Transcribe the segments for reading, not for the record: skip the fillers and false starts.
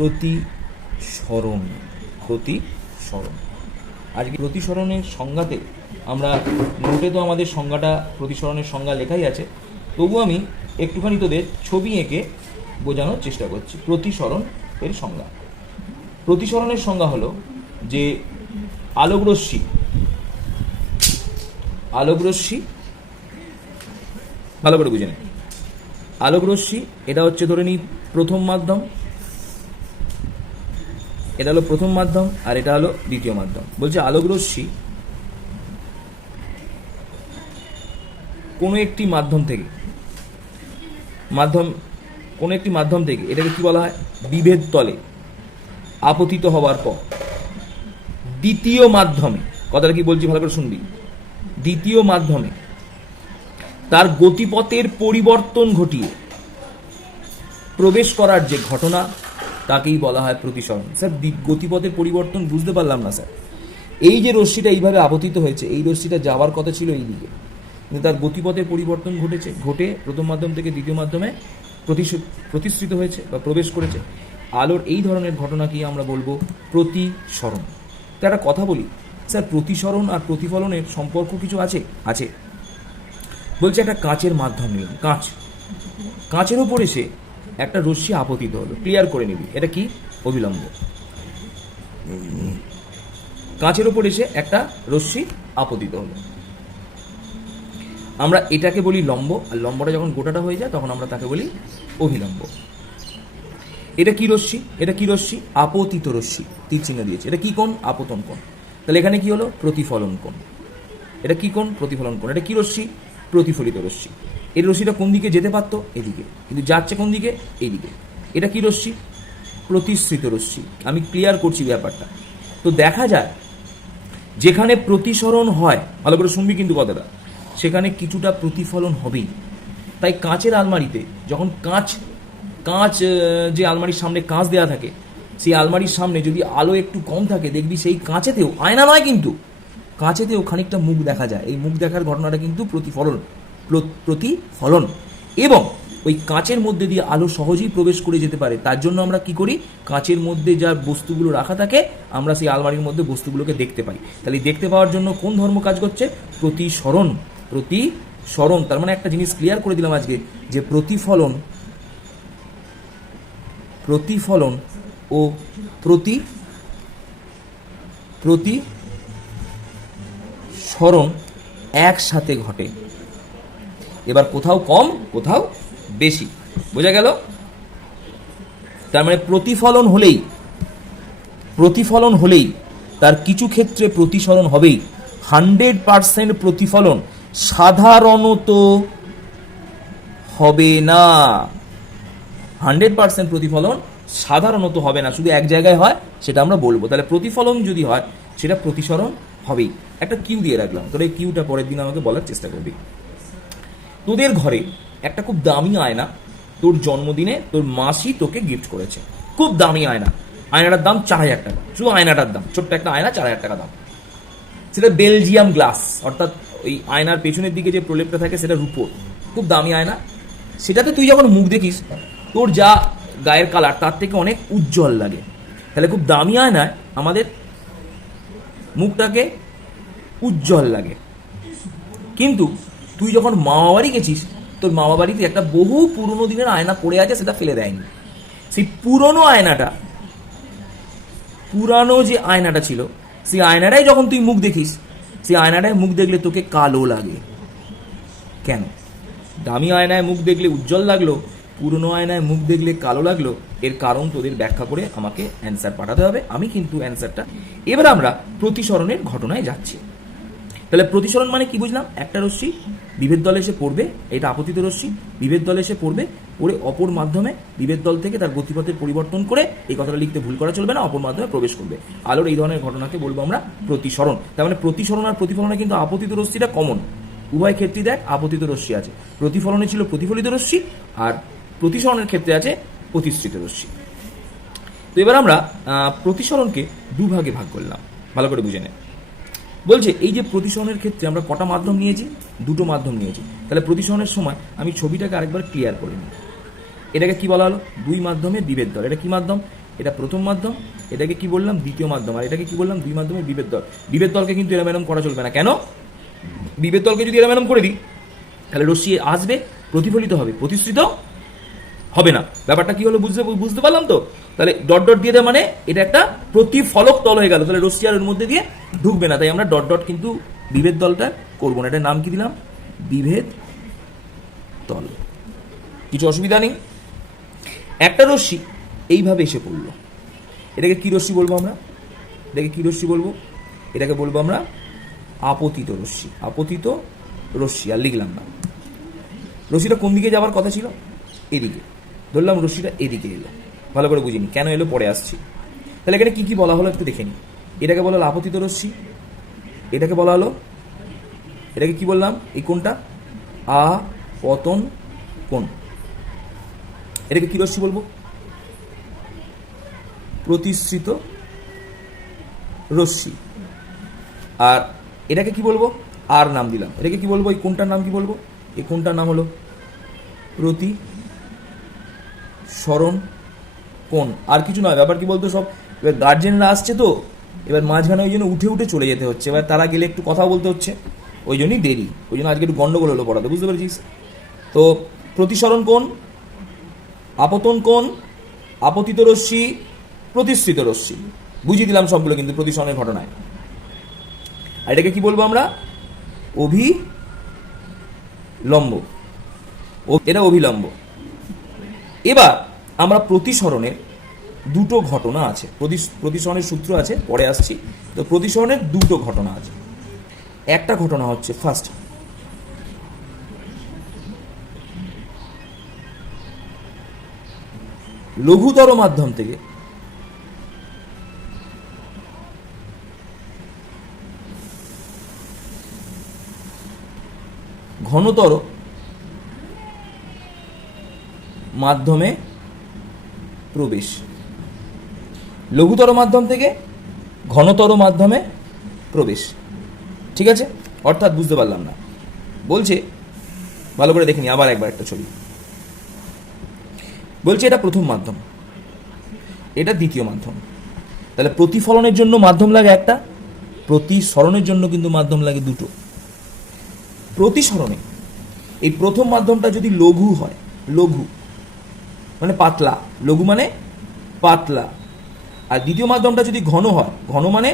প্রতিসরণ। প্রতিসরণ, আজকে প্রতিসরণের সংজ্ঞাতে আমরা নোটে তো আমাদের সংজ্ঞাটা প্রতিসরণের সংজ্ঞা লেখাই আছে, তবু আমি একটুখানি তোদের ছবি এঁকে বোঝানোর চেষ্টা করছি। প্রতিসরণ এর সংজ্ঞা, প্রতিসরণের সংজ্ঞা হলো যে আলোকরশ্মি ভালো করে বুঝে নে। আলোকরশ্মি এটা হচ্ছে ধরে নিই প্রথম মাধ্যম, এটা হলো প্রথম মাধ্যম আর এটা হলো দ্বিতীয় মাধ্যম। বলছে আলোকরশ্মি কোনো একটি মাধ্যম থেকে এটাকে কি বলা হয়, বিভেদ তলে আপতিত হওয়ার পর দ্বিতীয় মাধ্যমে, কথাটা কি বলছি ভালো করে শুনবি, দ্বিতীয় মাধ্যমে তার গতিপথের পরিবর্তন ঘটিয়ে প্রবেশ করার যে ঘটনা তাকেই বলা হয় প্রতিসরণ। স্যার গতিপথের পরিবর্তন বুঝতে পারলাম না স্যার। এই যে রশ্মিটা এইভাবে আপতিত হয়েছে, এই রশ্মিটা যাওয়ার কথা ছিল এই দিকে, কিন্তু তার গতিপথের পরিবর্তন ঘটে প্রথম মাধ্যম থেকে দ্বিতীয় মাধ্যমে প্রতিসৃত হয়েছে বা প্রবেশ করেছে। আলোর এই ধরনের ঘটনাকেই আমরা বলবো প্রতিসরণ। তো একটা কথা বলি স্যার, প্রতিসরণ আর প্রতিফলনের সম্পর্ক কিছু আছে। বলছে একটা কাঁচের মাধ্যম নিলাম, কাঁচের ওপর এসে একটা রশ্মি আপতিত হলো, ক্লিয়ার করে নিবি এটা কি, অভিলম্ব। কাঁচের ওপর এসে একটা রশ্মি আপতিত হলো, আমরা এটাকে বলি লম্ব, আর লম্বটা যখন গোটাটা হয়ে যায় তখন আমরা তাকে বলি অভিলম্ব। এটা কি রশ্মি, আপতিত রশ্মি, তীর চিহ্ন দিয়েছে। এটা কি কোণ, আপতন কোণ। তাহলে এখানে কি হলো, প্রতিফলন কোণ। এটা কি কোণ, প্রতিফলন কোণ। এটা কি রশ্মি, প্রতিফলিত রশ্মি। এই রশ্মিটা কোন দিকে যেতে পারতো, এদিকে, কিন্তু যাচ্ছে কোন দিকে, এইদিকে। এটা কি রশ্মি, প্রতিসৃত রশ্মি। আমি ক্লিয়ার করছি ব্যাপারটা। তো দেখা যায় যেখানে প্রতিসরণ হয়, ভালো করে শুনবি কিন্তু কথাটা, সেখানে কিছুটা প্রতিফলন হবেই। তাই কাঁচের আলমারিতে যখন কাঁচ যে আলমারির সামনে কাঁচ দেওয়া থাকে, সেই আলমারির সামনে যদি আলো একটু কম থাকে, দেখবি সেই কাঁচেতেও, আয়না নয় কিন্তু, কাঁচেতেও খানিকটা মুখ দেখা যায়। এই মুখ দেখার ঘটনাটা কিন্তু প্রতিফলন। এবং ওই কাঁচের মধ্যে দিয়ে আলো সহজেই প্রবেশ করে যেতে পারে। তার জন্য আমরা কি করি, কাঁচের মধ্যে যা বস্তুগুলো রাখা থাকে আমরা সেই আলমারির মধ্যে বস্তুগুলোকে দেখতে পাই। তাহলে দেখতে পাওয়ার জন্য কোন ধর্ম কাজ করছে, প্রতিসরণ। তার মানে একটা জিনিস ক্লিয়ার করে দিলাম আজকে, যে প্রতিফলন ও প্রতিসরণ একসাথে ঘটে। এবার কোথাও কম কোথাও বেশি, বোঝা গেল? তার মানে প্রতিফলন হলেই তার কিছু ক্ষেত্রে প্রতিসরণ হবেই। 100% প্রতিফলন সাধারণত হবে না। 100% প্রতিফলন সাধারণত হবে না, শুধু এক জায়গায় হয়, সেটা আমরা বলবো। তাহলে প্রতিফলন যদি হয় সেটা প্রতিসরণ হবেই। একটা কিউ দিয়ে রাখলাম, তোর এই কিউটা পরের দিন আমাকে বলার চেষ্টা করবি। তোদের ঘরে একটা খুব দামি আয়না তোর জন্মদিনে তোর মাসি তোকে গিফট করেছে, খুব দামি আয়না। আয়নাটার দাম 4000 টাকা, শুধু আয়নাটার দাম, ছোট্ট একটা আয়না, 4000 টাকা দাম। সেটা বেলজিয়াম গ্লাস, অর্থাৎ ওই আয়নার পেছনের দিকে যে প্রলেপটা থাকে সেটা রূপোর, খুব দামি আয়না। সেটাতে তুই যখন মুখ দেখিস, তোর যা গায়ের কালার তার থেকে অনেক উজ্জ্বল লাগে। তাহলে খুব দামি আয়নায় আমাদের মুখটাকে উজ্জ্বল লাগে। কিন্তু তুই যখন মামা বাড়ি গেছিস, তোর মামা বাড়িতে একটা বহু পুরনো দিনের আয়না পড়ে আছে, সেটা ফেলে দেয়নি। সেই পুরনো যে আয়নাটা ছিল, সেই আয়নাটাই যখন তুই মুখ দেখিস, সেই আয়নাটায় মুখ দেখলে তোকে কালো লাগে। কেন? দামি আয়নায় মুখ দেখলে উজ্জ্বল লাগলো, পুরনো আয়নায় মুখ দেখলে কালো লাগলো। এর কারণ তোদের ব্যাখ্যা করে আমাকে অ্যান্সার পাঠাতে হবে। আমি কিন্তু অ্যান্সারটা, এবার আমরা প্রতিসরণের ঘটনায় যাচ্ছি। তাহলে প্রতিসরণ মানে কি বুঝলাম, একটা রশ্মি বিভেদ দলে এসে পড়বে, এটা আপতিত রশ্মি, বিভেদ দলে এসে পড়বে, পড়ে অপর মাধ্যমে বিভেদ দল থেকে তার গতিপথের পরিবর্তন করে, এই কথাটা লিখতে ভুল করা চলবে না, অপর মাধ্যমে প্রবেশ করবে। আলোর এই ধরনের ঘটনাকে বলবো আমরা প্রতিসরণ। তার মানে প্রতিসরণ আর প্রতিফলনে কিন্তু আপতিত রশ্মিটা কমন, উভয় ক্ষেত্রে দেখ আপতিত রশ্মি আছে। প্রতিফলনে ছিল প্রতিফলিত রশ্মি, আর প্রতিসরণের ক্ষেত্রে আছে প্রতিসৃত রশ্মি। তো এবার আমরা প্রতিসরণকে দুভাগে ভাগ করলাম, ভালো করে বুঝে নে। বলছে এই যে প্রতিসরণের ক্ষেত্রে আমরা কটা মাধ্যম নিয়েছি, দুটো মাধ্যম নিয়েছি। তাহলে প্রতিসরণের সময় আমি ছবিটাকে আরেকবার ক্লিয়ার করে নিই। এটাকে কি বলা হলো, দুই মাধ্যমের বিভেদ দল। এটা কি মাধ্যম, এটা প্রথম মাধ্যম, এটাকে কি বললাম দ্বিতীয় মাধ্যম, আর এটাকে কি বললাম দুই মাধ্যমের বিভেদ দল। বিভেদ দলকে কিন্তু এরম এরম করা চলবে না। কেন? বিভেদ দলকে যদি এরম এরম করে দিই তাহলে রশ্মি আসবে, প্রতিফলিত হবে, প্রতিশ্রিত হবে না। ব্যাপারটা কি হলো বুঝতে পারলাম তো? তাহলে ডট ডট দিয়ে দেয় মানে এটা একটা প্রতিফলক তল হয়ে গেল, তাহলে রশ্মি আর এর মধ্যে দিয়ে ঢুকবে না, তাই আমরা ডট ডট কিন্তু বিভেদ দলটা করবো না। এটার নাম কি দিলাম? বিভেদ তল। কিছু অসুবিধা নেই। একটা রশ্মি এইভাবে এসে পড়লো, এটাকে কি রশ্মি বলবো আমরা? এটাকে কি রশ্মি বলবো? এটাকে বলবো আমরা আপতিত রশ্মি। আপতিত রশ্মি, আর লিখলাম না। রশ্মিটা কোন দিকে যাওয়ার কথা ছিল? এদিকে। ধরলাম রশ্মিটা এদিকে এলো, ভালো করে বুঝিনি কেন এলো, পরে আসছি। তাহলে এখানে কি কি বলা হলো একটু দেখে নি। এটাকে বলা হলো আপতিত রশ্মি, এটাকে বলা হলো, এটাকে কি বললাম? এই কোনটা? আপতন কোণ। এটাকে কি রশ্মি বলবো? প্রতিশ্রিত রশ্মি। আর এটাকে কি বলবো? আর নাম দিলাম। এটাকে কি বলবো? এই কোনটার নাম কি বলবো? এই কোনটার নাম হলো প্রতিসরণ কোণ। আর কিছু নয়। ব্যাপার কি বলতো, সব এবার গার্জেনরা আসছে তো, এবার মাঝখানে ওই জন্য উঠে উঠে চলে যেতে হচ্ছে, এবার তারা গেলে একটু কথা বলতে হচ্ছে, ওই জন্যই দেরি, ওই জন্য আজকে একটু গন্ডগোল হলো পড়াতে, বুঝতে পেরেছিস? তো প্রতিসরণ কোণ, আপতন কোণ, আপতিত রশ্মি, প্রতিশ্রিত রশ্মি, বুঝিয়ে দিলাম সবগুলো কিন্তু প্রতিসরণের ঘটনায়। আর এটাকে কি বলবো আমরা? অভিলম্ব। এটা অভিলম্ব। এবার আমরা প্রতিসরণের দুটো ঘটনা আছে, প্রতিসরণের সূত্র আছে, পরে আসছি। তো প্রতিসরণের দুটো ঘটনা আছে। একটা ঘটনা হচ্ছে ফার্স্ট, লঘুতর মাধ্যম থেকে ঘনতর মাধ্যমে প্রবেশ। লঘুতর মাধ্যম থেকে ঘনতর মাধ্যমে প্রবেশ, ঠিক আছে? অর্থাৎ বুঝতে পারলাম না, বলছে ভালো করে দেখিনি, আবার একবার একটা ছবি। বলছে এটা প্রথম মাধ্যম, এটা দ্বিতীয় মাধ্যম। তাহলে প্রতিফলনের জন্য মাধ্যম লাগে একটা, প্রতিসরণের জন্য কিন্তু মাধ্যম লাগে দুটো। প্রতিসরণে এই প্রথম মাধ্যমটা যদি লঘু হয়, লঘু মানে পাতলা, লঘু মানে পাতলা, আর দ্বিতীয় মাধ্যমটা যদি ঘন হয়, ঘন মানে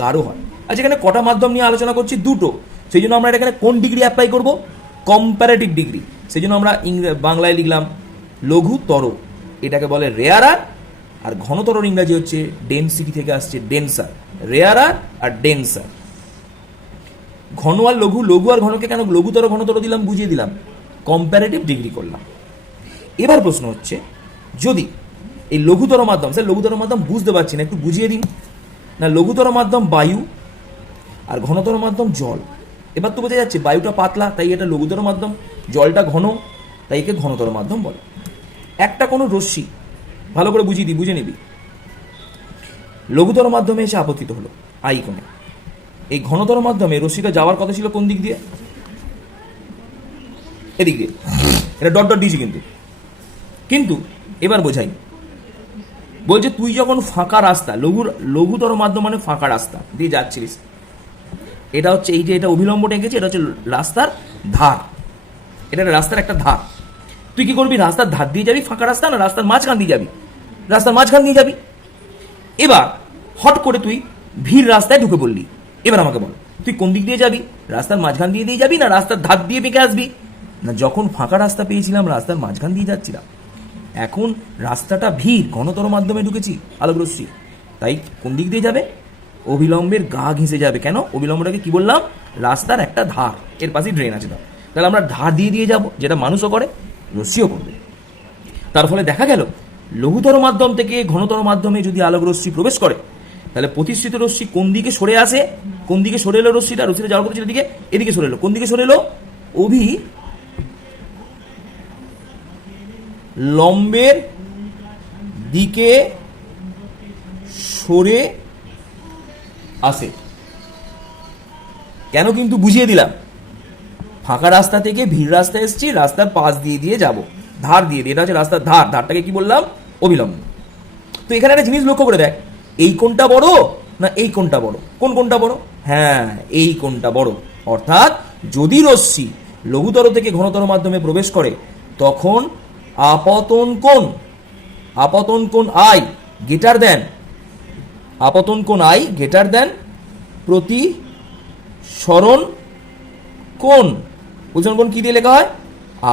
গাঢ় হয়। আর যেখানে কটা মাধ্যম নিয়ে আলোচনা করছি? দুটো। সেই জন্য আমরা এখানে কোন ডিগ্রি অ্যাপ্লাই করব? Comparative degree. সেই জন্য আমরা বাংলায় লিখলাম লঘুতর, এটাকে বলে রেয়ারার, আর ঘনতর ইংরাজি হচ্ছে ডেনসিটি থেকে আসছে ডেনসার। রেয়ারার আর ডেনসার। ঘন আর লঘু, লঘু আর ঘনকে কেন লঘুতর ঘনতর দিলাম বুঝিয়ে দিলাম, কম্পারেটিভ ডিগ্রি করলাম। এবার প্রশ্ন হচ্ছে, যদি এই লঘুতর মাধ্যম, স্যার লঘুতর মাধ্যম বুঝতে পারছি না, একটু বুঝিয়ে দিন না। লঘুতর মাধ্যম বায়ু আর ঘনতর মাধ্যম জল। এবার তো বোঝা যাচ্ছে বায়ুটা পাতলা তাই এটা লঘুতর মাধ্যম, জলটা ঘন তাই একে ঘনতর মাধ্যম বলে। একটা কোনো রশ্মি, ভালো করে বুঝিয়ে দিই, বুঝে নিবি। লঘুতর মাধ্যমে এসে আপতিত হলো আই কোণে। এই ঘনতর মাধ্যমে রশ্মিটা যাওয়ার কথা ছিল কোন দিক দিয়ে? এদিক দিয়ে। এটা ডট ডট দিয়েছি কিন্তু এবার বোঝাই। বলছে তুই যখন ফাঁকা রাস্তা, লঘুতর মাধ্যম মানে ফাঁকা রাস্তা দিয়ে যাচ্ছিস, এটা হচ্ছে এই যে এটা অভিলম্বটা এঁকেছে, এটা হচ্ছে রাস্তার ধার, এটা রাস্তার একটা ধার। তুই কি করবি? রাস্তার ধার দিয়ে যাবি ফাঁকা রাস্তা, না রাস্তার মাঝখান দিয়ে যাবি? রাস্তার মাঝখান দিয়ে যাবি। এবার হট করে তুই ভিড় রাস্তায় ঢুকে পড়লি। এবার আমাকে বল, তুই কোন দিক দিয়ে যাবি? রাস্তার মাঝখান দিয়ে যাবি না রাস্তার ধার দিয়ে বেঁকে আসবি? না, যখন ফাঁকা রাস্তা পেয়েছিলাম রাস্তার মাঝখান দিয়ে যাচ্ছিলাম, এখন রাস্তাটা ভিড়, ঘনতর মাধ্যমে ঢুকেছি আলোক রশ্মি, তাই কোন দিক দিয়ে যাবে? অবিলম্বের গা ঘেঁষে যাবে। কেন? অবিলম্বটাকে কি বললাম? রাস্তার একটা ধার, এর পাশে ড্রেন আছে, তাহলে আমরা ধার দিয়ে দিয়ে যাব, যেটা মানুষও করে রশ্মিও করবে। তার ফলে দেখা গেল লঘুতর মাধ্যম থেকে ঘনতর মাধ্যমে যদি আলোক রশ্মি প্রবেশ করে, তাহলে প্রতিশ্রিত রশ্মি কোন দিকে সরে আসে? কোন দিকে সরে এলো রশ্মিটা? রশ্মিটা যাওয়ার কথা ছিল এদিকে, এদিকে সরে এলো। কোন দিকে সরে এলো? লম্বের দিকে সরে আসে। কেন কিন্তু বুঝিয়ে দিলাম, ফাঁকা রাস্তা থেকে ভিড় রাস্তায় এসেছি, রাস্তার পাশ দিয়ে দিয়ে যাব, ধার দিয়ে দিয়ে, এটা হচ্ছে রাস্তার ধার, ধারটাকে কি বললাম? অবিলম্ব। তো এখানে একটা জিনিস লক্ষ্য করে দেখ, এই কোণটা বড় না এই কোণটা বড়? কোন কোণটা বড়? হ্যাঁ, এই কোণটা বড়। অর্থাৎ যদি রশ্মি লঘুতর থেকে ঘনতর মাধ্যমে প্রবেশ করে তখন আপতন কোণ আই গ্রেটার দেন প্রতিসরণ কোণ। প্রতিসরণ কোণ কি দিয়ে লেখা হয়?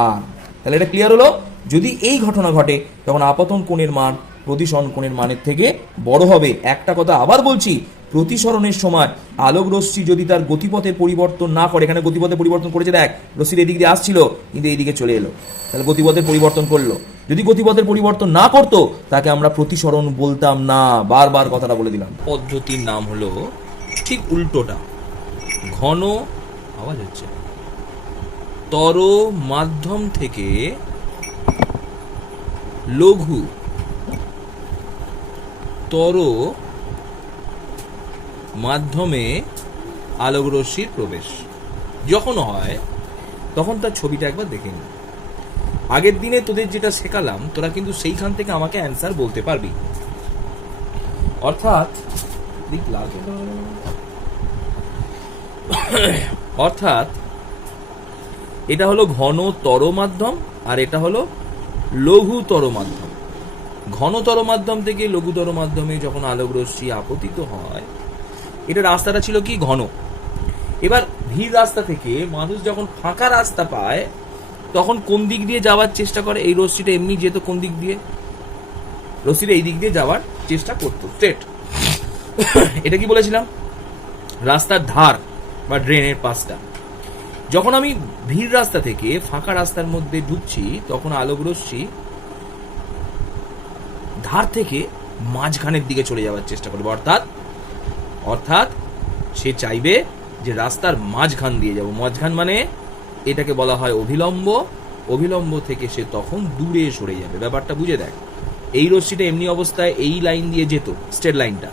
আর। তাহলে এটা ক্লিয়ার হলো। যদি এই ঘটনা ঘটে তখন আপতন কোণের মান প্রতিসরণ কোণের মানের থেকে বড় হবে। একটা কথা আবার বলছি, প্রতিসরণের সময় আলোক রশ্মি যদি তার গতিপথের পরিবর্তন না করে, এখানে গতিপথের পরিবর্তন করেছে, দেখ রশ্মির এদিক দিয়ে আসছিল কিন্তু এইদিকে চলে এলো, তাহলে গতিপথের পরিবর্তন করলো। যদি গতিপথের পরিবর্তন না করতো তাকে আমরা প্রতিসরণ বলতাম না। বারবার কথাটা বলে দিলাম। পদ্ধতির নাম হলো ঠিক উল্টোটা, ঘন আওয়াজ হচ্ছে তর মাধ্যম থেকে লঘু তর মাধ্যমে আলোক রশ্মির প্রবেশ যখন হয় তখন তার ছবিটা একবার দেখে নি। আগের দিনে তোদের যেটা শেখালাম তোরা কিন্তু সেইখান থেকে আমাকে অ্যান্সার বলতে পারবি। অর্থাৎ এটা হলো ঘনতর মাধ্যম আর এটা হলো লঘুতর মাধ্যম। ঘনতর মাধ্যম থেকে লঘুতর মাধ্যমে যখন আলোক রশ্মি আপতিত হয়, এটা রাস্তাটা ছিল কি ঘন। এবার ভিড় রাস্তা থেকে মানুষ যখন ফাঁকা রাস্তা পায় তখন কোন দিক দিয়ে যাওয়ার চেষ্টা করে? এই রশ্মিটা এমনি যেত কোন দিক দিয়ে? রশ্মিটা এই দিক দিয়ে যাওয়ার চেষ্টা করতো, স্ট্রেট। এটা কি বলেছিলাম? রাস্তার ধার বা ড্রেনের পাশটা। যখন আমি ভিড় রাস্তা থেকে ফাঁকা রাস্তার মধ্যে ঢুকছি তখন আলোক রশ্মি ধার থেকে মাঝখানের দিকে চলে যাওয়ার চেষ্টা করবে। অর্থাৎ সে চাইবে যে রাস্তার মাঝখান দিয়ে যাব। মাঝখান মানে এটাকে বলা হয় অভিলম্ব। অভিলম্ব থেকে সে তখন দূরে সরে যাবে। ব্যাপারটা বুঝে দেখ, এই রশ্মিটা এমনি অবস্থায় এই লাইন দিয়ে যেত, স্ট্রেট লাইনটা,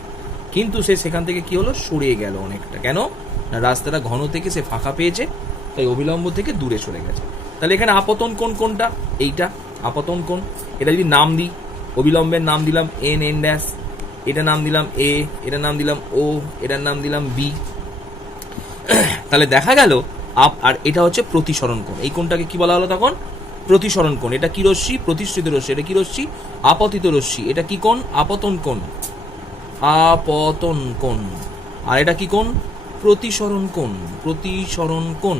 কিন্তু সে সেখান থেকে কি হলো, সরে গেল অনেকটা। কেন না রাস্তাটা ঘন থেকে সে ফাঁকা পেয়েছে, তাই অভিলম্ব থেকে দূরে সরে গেছে। তাহলে এখানে আপতন কোণ কোনটা? এইটা আপতন কোণ। এটা যদি নাম দিই, অবিলম্বের নাম দিলাম এন ড্যাশ, এটা নাম দিলাম এ, এটা নাম দিলাম ও, এটার নাম দিলাম বি। তাহলে দেখা গেল আর এটা হচ্ছে প্রতিসরণ কোণ। এই কোণটাকে কি বলা হলো তখন? প্রতিসরণ কোণ। এটা কি রশ্মি? প্রতিসৃত রশ্মি। এটা কি রশ্মি? আপতিত রশ্মি। এটা কি কোণ? আপতন কোণ। আর এটা কি কোণ? প্রতিসরণ কোণ।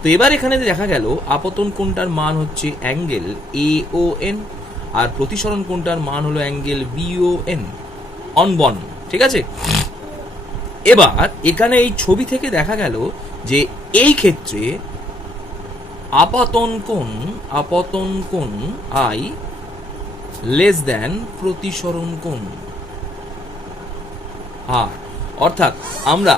তো এবার এখানে দেখা গেল আপতন কোণটার মান হচ্ছে অ্যাঙ্গেল AON আর প্রতিসরণ কোণটার মান হলো অ্যাঙ্গেল BON, অনবন। ঠিক আছে? এবার এখানে এই ছবি থেকে দেখা গেল যে এই ক্ষেত্রে আপতন কোণ I লেস দেন প্রতিসরণ কোণ R। অর্থাৎ আমরা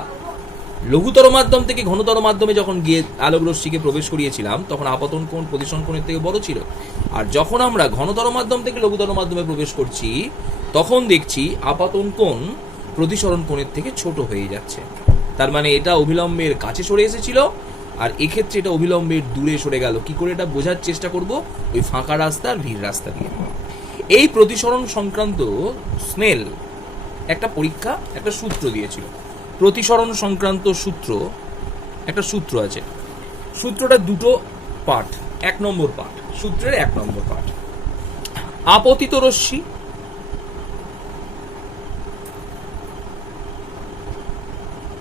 লঘুতর মাধ্যম থেকে ঘনতর মাধ্যমে যখন গিয়ে আলোক রশ্মিকে প্রবেশ করিয়েছিলাম তখন আপতন কোণ প্রতিসরণ কোণের থেকে বড় ছিল। আর যখন আমরা ঘনতর মাধ্যম থেকে লঘুতর মাধ্যমে প্রবেশ করছি তখন দেখছি আপতন কোণ প্রতিসরণ কোণের থেকে ছোট হয়ে যাচ্ছে। তার মানে এটা অভিলম্বের কাছে সরে এসেছিল আর এক্ষেত্রে এটা অভিলম্বের দূরে সরে গেল। কি করে এটা বোঝার চেষ্টা করব? ওই ফাঁকা রাস্তা আর ভিড় রাস্তা দিয়ে। এই প্রতিসরণ সংক্রান্ত স্নেল একটা পরীক্ষা একটা সূত্র দিয়েছিল। প্রতিসরণ সংক্রান্ত একটা সূত্র আছে। সূত্রটা দুটো পার্ট। 1 নম্বর পার্ট, সূত্রের 1 নম্বর পার্ট, আপতিত রশ্মি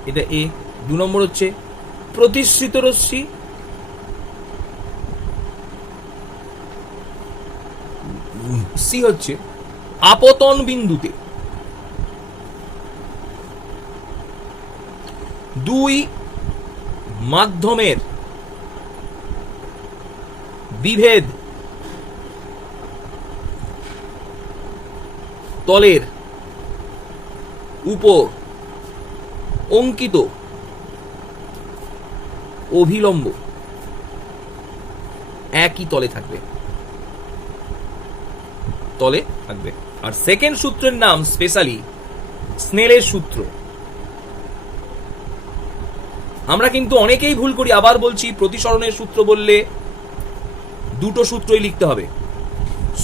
এটা A। 2 নম্বর হচ্ছে প্রতিসৃত রশ্মি, C হচ্ছে আপতন বিন্দুতে। 2 মাধ্যমের বিভেদ তলের উপর অঙ্কিত অভিলম্ব একই তলে থাকবে। আর সেকেন্ড সূত্রের নাম স্পেশালি স্নেলের সূত্র। আমরা কিন্তু অনেকেই ভুল করি, আবার বলছি, প্রতিসরণের সূত্র বললে দুটো সূত্রই লিখতে হবে।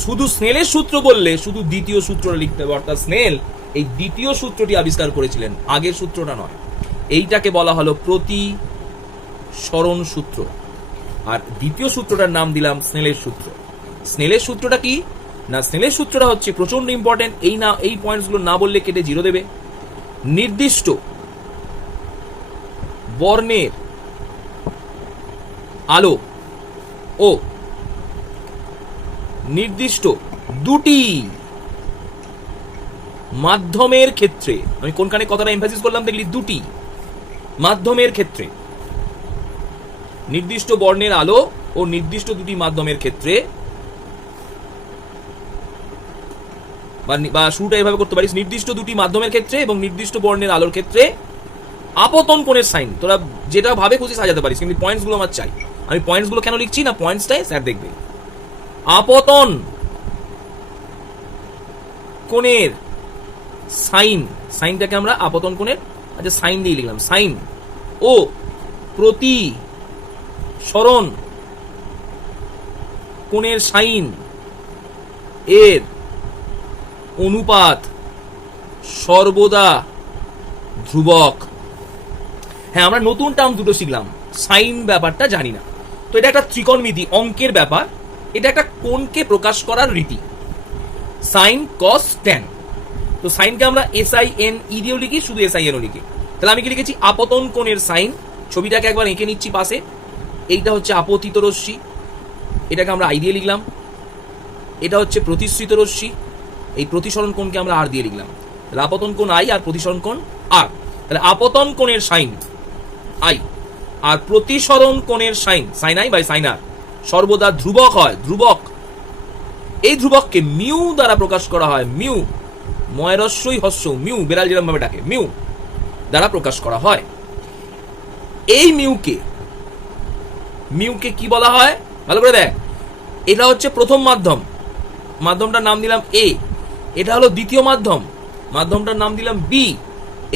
শুধু স্নেলের সূত্র বললে শুধু দ্বিতীয় সূত্রটা লিখতে হবে, অর্থাৎ স্নেল এই দ্বিতীয় সূত্রটি আবিষ্কার করেছিলেন, আগের সূত্রটা নয়। এইটাকে বলা হলো প্রতিসরণ সূত্র, আর দ্বিতীয় সূত্রটার নাম দিলাম স্নেলের সূত্র। স্নেলের সূত্রটা কি না, স্নেলের সূত্রটা হচ্ছে প্রচন্ড ইম্পর্টেন্ট, এই পয়েন্টসগুলো না বললে কেটে 0 দেবে। নির্দিষ্ট বর্ণের আলো ও নির্দিষ্ট দুটি মাধ্যমের ক্ষেত্রে, আমি কোনখানে কথাটা এমফাসিস করলাম দেখলি, দুটি মাধ্যমের ক্ষেত্রে, নির্দিষ্ট বর্ণের আলো ও নির্দিষ্ট দুটি মাধ্যমের ক্ষেত্রে, বা শুরুটা এভাবে করতে পারিস, নির্দিষ্ট দুটি মাধ্যমের ক্ষেত্রে এবং নির্দিষ্ট বর্ণের আলোর ক্ষেত্রে আপতন কোণের সাইন, তোরা যেটা ভাবে খুশি সাজাতে পারিস, কিন্তু পয়েন্টস গুলো আমার চাই। আমি পয়েন্টস গুলো কেন লিখছি না, পয়েন্টসটাই স্যার দেখবে। আপতন কোণের সাইন, সাইনটাকে আমরা আপতন কোণের, আচ্ছা সাইন দিয়ে লিখলাম, সাইন ও প্রতিসরণ কোণের সাইন এর অনুপাত সর্বদা ধ্রুবক। হ্যাঁ, আমরা নতুন টার্ম দুটো শিখলাম, সাইন ব্যাপারটা জানি না, তো এটা একটা ত্রিকোণমিতি অঙ্কের ব্যাপার, এটা একটা কোণকে প্রকাশ করার রীতি, সাইন কস ট্যান। তো সাইনকে আমরা SIN ই দিয়েও লিখি, শুধু SIN ও লিখি। তাহলে আমি কি লিখেছি, আপতন কোণের সাইন, ছবিটাকে একবার এঁকে নিচ্ছি পাশে, এইটা হচ্ছে আপতিত রশ্মি, এটাকে আমরা I দিয়ে লিখলাম, এটা হচ্ছে প্রতিসৃত রশ্মি, এই প্রতিসরণ কোণকে আমরা R দিয়ে লিখলাম। তাহলে আপতন কোণ I আর প্রতিসরণ কোণ R। তাহলে আপতন কোণের সাইন I আর প্রতিসরণ কোণের sine, sine I by sine R সর্বদা ধ্রুবক হয়, ধ্রুবক। এই ধ্রুবককে মিউ দ্বারা প্রকাশ করা হয়, মিউ, ময়রস্যই হস্য, মিউ, বেড়াল যেরকম ভাবে ডাকে, মিউ দ্বারা প্রকাশ করা হয়। এই মিউকে কি বলা হয় ভালো করে দেখ, এটা হচ্ছে প্রথম মাধ্যম, মাধ্যমটার নাম দিলাম A, এটা হলো দ্বিতীয় মাধ্যম, মাধ্যমটার নাম দিলাম B,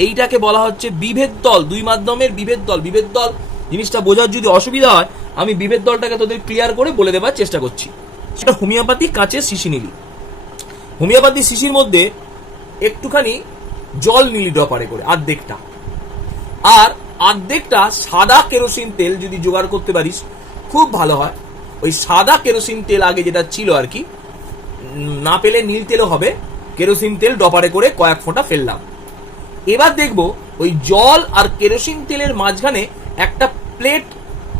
এইটাকে বলা হচ্ছে বিভেদ তল, দুই মাধ্যমের বিভেদ তল। বিভেদ তল জিনিসটা বোঝার যদি অসুবিধা হয়, আমি বিভেদ তলটাকে তোদের ক্লিয়ার করে বলে দেবার চেষ্টা করছি। সেটা হোমিওপ্যাথি কাঁচের শিশি নিলি, হোমিওপ্যাথি শিশির মধ্যে একটুখানি জল নিলি ড্রপারে করে, অর্ধেকটা, আর অর্ধেকটা সাদা কেরোসিন তেল যদি জোগাড় করতে পারিস খুব ভালো হয়। ওই সাদা কেরোসিন তেল আগে যেটা ছিল আর কি, না পেলে নীল তেলও হবে, কেরোসিন তেল ড্রপারে করে কয়েক ফোঁটা ফেললাম। এবার দেখবো ওই জল আর কেরোসিন তেলের মাঝখানে একটা প্লেট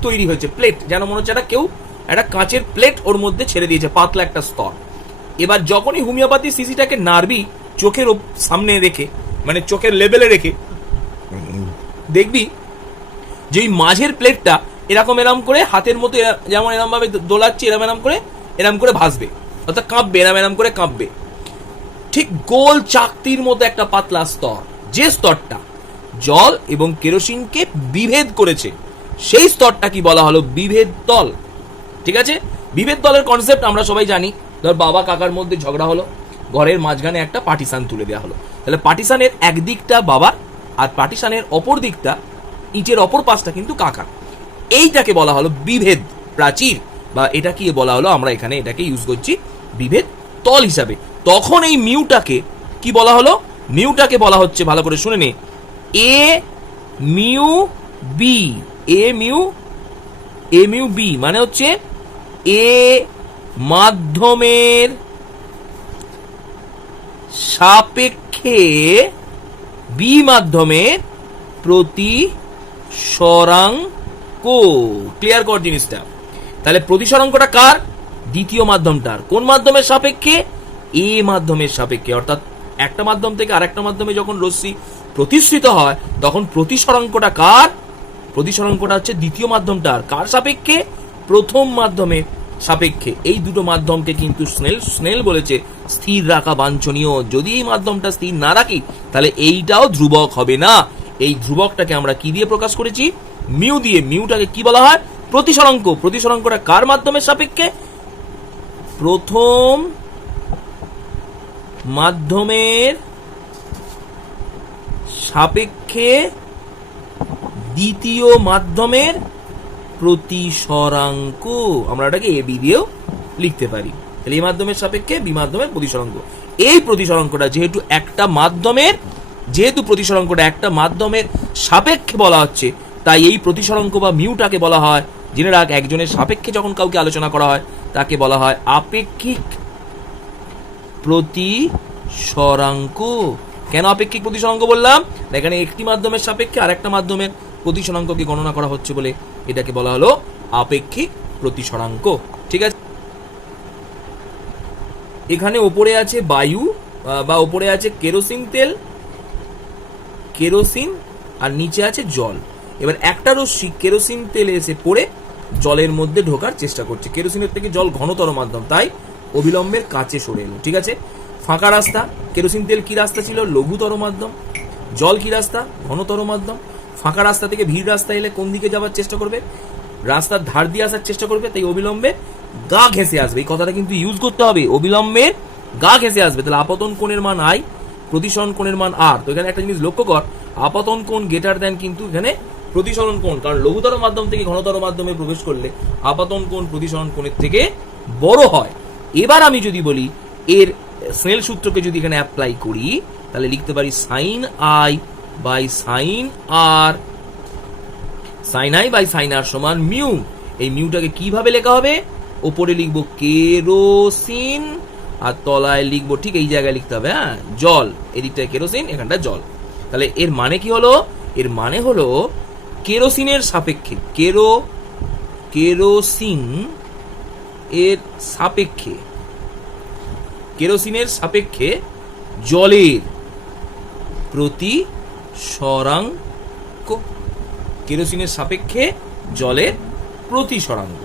তৈরি হয়েছে, প্লেট যেন মনে হচ্ছে কেউ একটা কাঁচের প্লেট ওর মধ্যে ছেড়ে দিয়েছে, পাতলা একটা স্তর। এবার যখনই হোমিওপ্যাথি শিশিটাকে নাড়বি চোখের সামনে রেখে, মানে চোখের লেভেলে রেখে, দেখবি যে ওই মাঝের প্লেটটা এরম করে হাতের মতো যেমন এরম ভাবে দোলাচ্ছে, এরম করে ভাসবে, অর্থাৎ কাঁপবে, এরম করে কাঁপবে, ঠিক গোল চাকতির মতো একটা পাতলা স্তর, যে স্তরটা জল এবং কেরোসিনকে বিভেদ করেছে, সেই স্তরটা কি বলা হলো, বিভেদ তল। ঠিক আছে, বিভেদ তলের কনসেপ্ট আমরা সবাই জানি। ধর বাবা কাকার মধ্যে ঝগড়া হলো, ঘরের মাঝখানে একটা পার্টিশন তুলে দেওয়া হলো, তাহলে পার্টিশনের একদিকটা বাবার আর পার্টিশনের অপর দিকটা, ইটের অপর পাশটা কিন্তু কাকার, এইটাকে বলা হলো বিভেদ প্রাচীর, বা এটা কি বলা হলো, আমরা এখানে এটাকে ইউজ করছি বিভেদ তল হিসাবে। তখন এই মিউটাকে কি বলা হলো, মিউটাকে বলা হচ্ছে, ভালো করে শুনে নে, A mu B, A mu B মানে হচ্ছে এ মাধ্যমের সাপেক্ষে বি মাধ্যমের প্রতিসরাঙ্ক। ক্লিয়ার কর জিনিসটা। তাহলে প্রতিসরাঙ্কটা কার, দ্বিতীয় মাধ্যমটার। কোন মাধ্যমের সাপেক্ষে, এ মাধ্যমের সাপেক্ষে। অর্থাৎ একটা মাধ্যম থেকে আরেকটা মাধ্যমে যখন রশ্মি প্রতিসৃত হয় তখন প্রতিসরাঙ্কটা কার, প্রতিসরাঙ্কটা হচ্ছে দ্বিতীয় মাধ্যমটার। কার সাপেক্ষে, প্রথম মাধ্যমের সাপেক্ষে। এই দুটো মাধ্যমকে কিন্তু স্নেল বলেছে স্থির রাখা বাঞ্ছনীয়। যদি এই মাধ্যমটা স্থির না রাখি তাহলে এইটাও ধ্রুবক হবে না। এই ধ্রুবকটাকে আমরা কি দিয়ে প্রকাশ করেছি, মিউ দিয়ে। মিউটাকে কি বলা হয়, প্রতিসরাঙ্ক। প্রতিসরাঙ্কটা কার মাধ্যমের সাপেক্ষে, প্রথম মাধ্যমের সাপেক্ষে দ্বিতীয় মাধ্যমের প্রতিসরাঙ্ক। আমরা এটাকে এ বি দিয়েও লিখতে পারি। তাহলে এ মাধ্যমের সাপেক্ষে বি মাধ্যমের প্রতিসরাঙ্ক। এই প্রতিসরাঙ্কটা যেহেতু প্রতিসরাঙ্কটা একটা মাধ্যমের সাপেক্ষে বলা হচ্ছে, তাই এই প্রতিসরাঙ্ক বা মিউটাকে বলা হয়, জেনে রাখ, একজনের সাপেক্ষে যখন কাউকে আলোচনা করা হয় তাকে বলা হয় আপেক্ষিক প্রতিসরাঙ্ক। কেন আপেক্ষিক প্রতিসরাঙ্ক বললাম? এখানে একটি মাধ্যমের সাপেক্ষে আর একটা মাধ্যমের প্রতিসরাঙ্ককে গণনা করা হচ্ছে বলে এটাকে বলা হলো আপেক্ষিক প্রতিসরাঙ্ক। ঠিক আছে, এখানে ওপরে আছে বায়ু বা ওপরে আছে কেরোসিন তেল, কেরোসিন, আর নিচে আছে জল। এবার একটা রশ্মি কেরোসিন তেলে এসে পড়ে জলের মধ্যে ঢোকার চেষ্টা করছে। কেরোসিনের থেকে জল ঘনতর মাধ্যম, তাই অবিলম্বের কাছে সরে এলো। ঠিক আছে, ফাঁকা রাস্তা। কেরোসিন তেল কি রাস্তা ছিল? লঘুতর মাধ্যম। জল কি রাস্তা? ঘনতর মাধ্যম। ফাঁকা রাস্তা থেকে ভিড় রাস্তা এলে কোন দিকে যাওয়ার চেষ্টা করবে? রাস্তার ধার দিয়ে আসার চেষ্টা করবে, তাই অবিলম্বে গা ঘেঁষে আসবে। এই কথাটা কিন্তু ইউজ করতে হবে, অবিলম্বের গা ঘেঁষে আসবে। তাহলে আপতন কোণের মান আই, প্রতিসরণ কোণের মান আর। তো এখানে একটা জিনিস লক্ষ্য কর, আপতন কোণ গ্রেটার দেন কিন্তু এখানে প্রতিসরণ কোণ, কারণ লঘুতর মাধ্যম থেকে ঘনতর মাধ্যমে প্রবেশ করলে আপতন কোণ প্রতিসরণ কোণের থেকে বড় হয়। এবার আমি যদি বলি এর স্নেল সূত্রকে যদি এখানে অ্যাপ্লাই করি, তাহলে লিখতে পারি sine i by sine r, sine i by sine r সমান মিউ। এই মিউটাকে কিভাবে লেখা হবে? ওপরে লিখবো কেরোসিন আর তলায় লিখবো, ঠিক এই জায়গায় লিখতে হবে, হ্যাঁ, জল। এদিকটায় কেরোসিন, এখানটা জল। তাহলে এর মানে কি হলো? এর মানে হলো কেরোসিনের সাপেক্ষে, কেরোসিন এর সাপেক্ষে, কেরোসিনের সাপেক্ষে জলের প্রতিসরাঙ্ক, কেরোসিনের সাপেক্ষে জলের প্রতিসরাঙ্ক।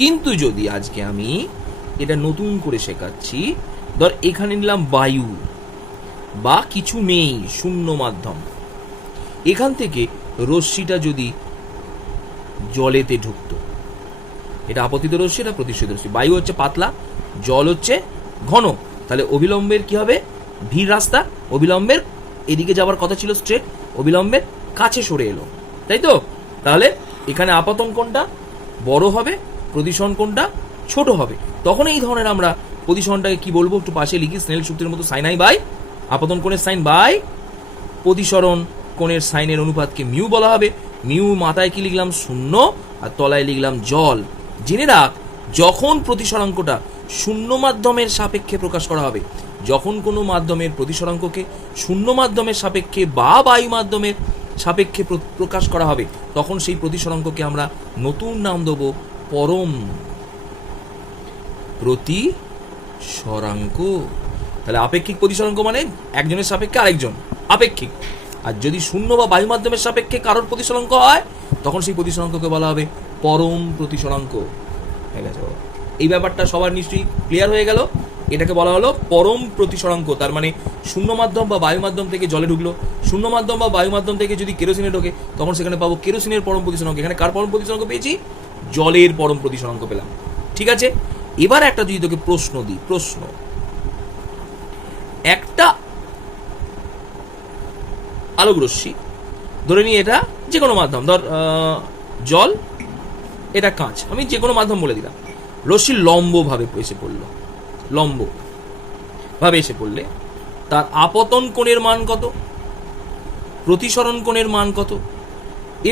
কিন্তু যদি আজকে আমি এটা নতুন করে শেখাচ্ছি, ধর এখানে নিলাম বায়ু বা কিছু নেই, শূন্য মাধ্যম, এখান থেকে রশ্মিটা যদি জলেতে ঢুকতো, এটা আপতিত রশ্মি, এটা প্রতিসরিত রশ্মি। বায়ু হচ্ছে পাতলা, জল হচ্ছে ঘন, তাহলে অবিলম্বের কি হবে? ভিড় রাস্তা, অবিলম্বের এদিকে যাওয়ার কথা ছিল স্ট্রেট, অবিলম্বের কাছে সরে এলো, তাই তো? তাহলে এখানে আপতন কোণটা বড় হবে, প্রতিসরণ কোণটা ছোট হবে। তখন এই ধরনের আমরা প্রতিসরণটাকে কি বলবো? একটু পাশে লিখি, স্নেল সূত্রের মতো সাইন আই বাই আপতন কোণের সাইন বাই প্রতিসরণ কোণের সাইনের অনুপাতকে মিউ বলা হবে। মিউ মাথায় কি লিখলাম? শূন্য, আর তলায় লিখলাম জল। জেনে রাখ, যখন প্রতিসরাঙ্কটা শূন্য মাধ্যমের সাপেক্ষে প্রকাশ করা হবে, যখন কোনো মাধ্যমের প্রতিসরাঙ্ককে শূন্য মাধ্যমের সাপেক্ষে বা বায়ু মাধ্যমের সাপেক্ষে প্রকাশ করা হবে, তখন সেই প্রতিসরাঙ্ককে আমরা নতুন নাম দেবো পরম প্রতিসরাঙ্ক। তাহলে আপেক্ষিক প্রতিসরাঙ্ক মানে একজনের সাপেক্ষে আরেকজন আপেক্ষিক। আর যদি শূন্য বা বায়ু মাধ্যমের সাপেক্ষে কারোর প্রতিসরাঙ্ক হয়, তখন সেই প্রতিসরাঙ্ককে বলা হবে পরম প্রতিসরাঙ্ক। ঠিক আছে, এই ব্যাপারটা সবার নিশ্চয়ই ক্লিয়ার হয়ে গেল। এটাকে বলা হলো পরম প্রতিসরাঙ্ক। তার মানে শূন্য মাধ্যম বা বায়ু মাধ্যম থেকে জলে ঢুকলো, শূন্য মাধ্যম বা বায়ু মাধ্যম থেকে যদি কেরোসিনে ঢোকে, তখন সেখানে পাবো কেরোসিনের পরম প্রতিসরাঙ্ক। এখানে কার পরম প্রতিসরাঙ্ক পেয়েছি? জলের পরম প্রতিসরাঙ্ক পেলাম। ঠিক আছে, এবার একটা যদি তোকে প্রশ্ন দিই, প্রশ্ন, একটা আলোক রশ্মি, ধরে নিই এটা যে কোনো মাধ্যম, ধর জল, এটা কাঁচ, আমি যে কোনো মাধ্যম বলে দিলাম। রশ্মি লম্ব ভাবে এসে পড়লো, লম্ব ভাবে এসে পড়লে তার আপতন কোণের মান কত, প্রতিসরণ কোণের মান কত,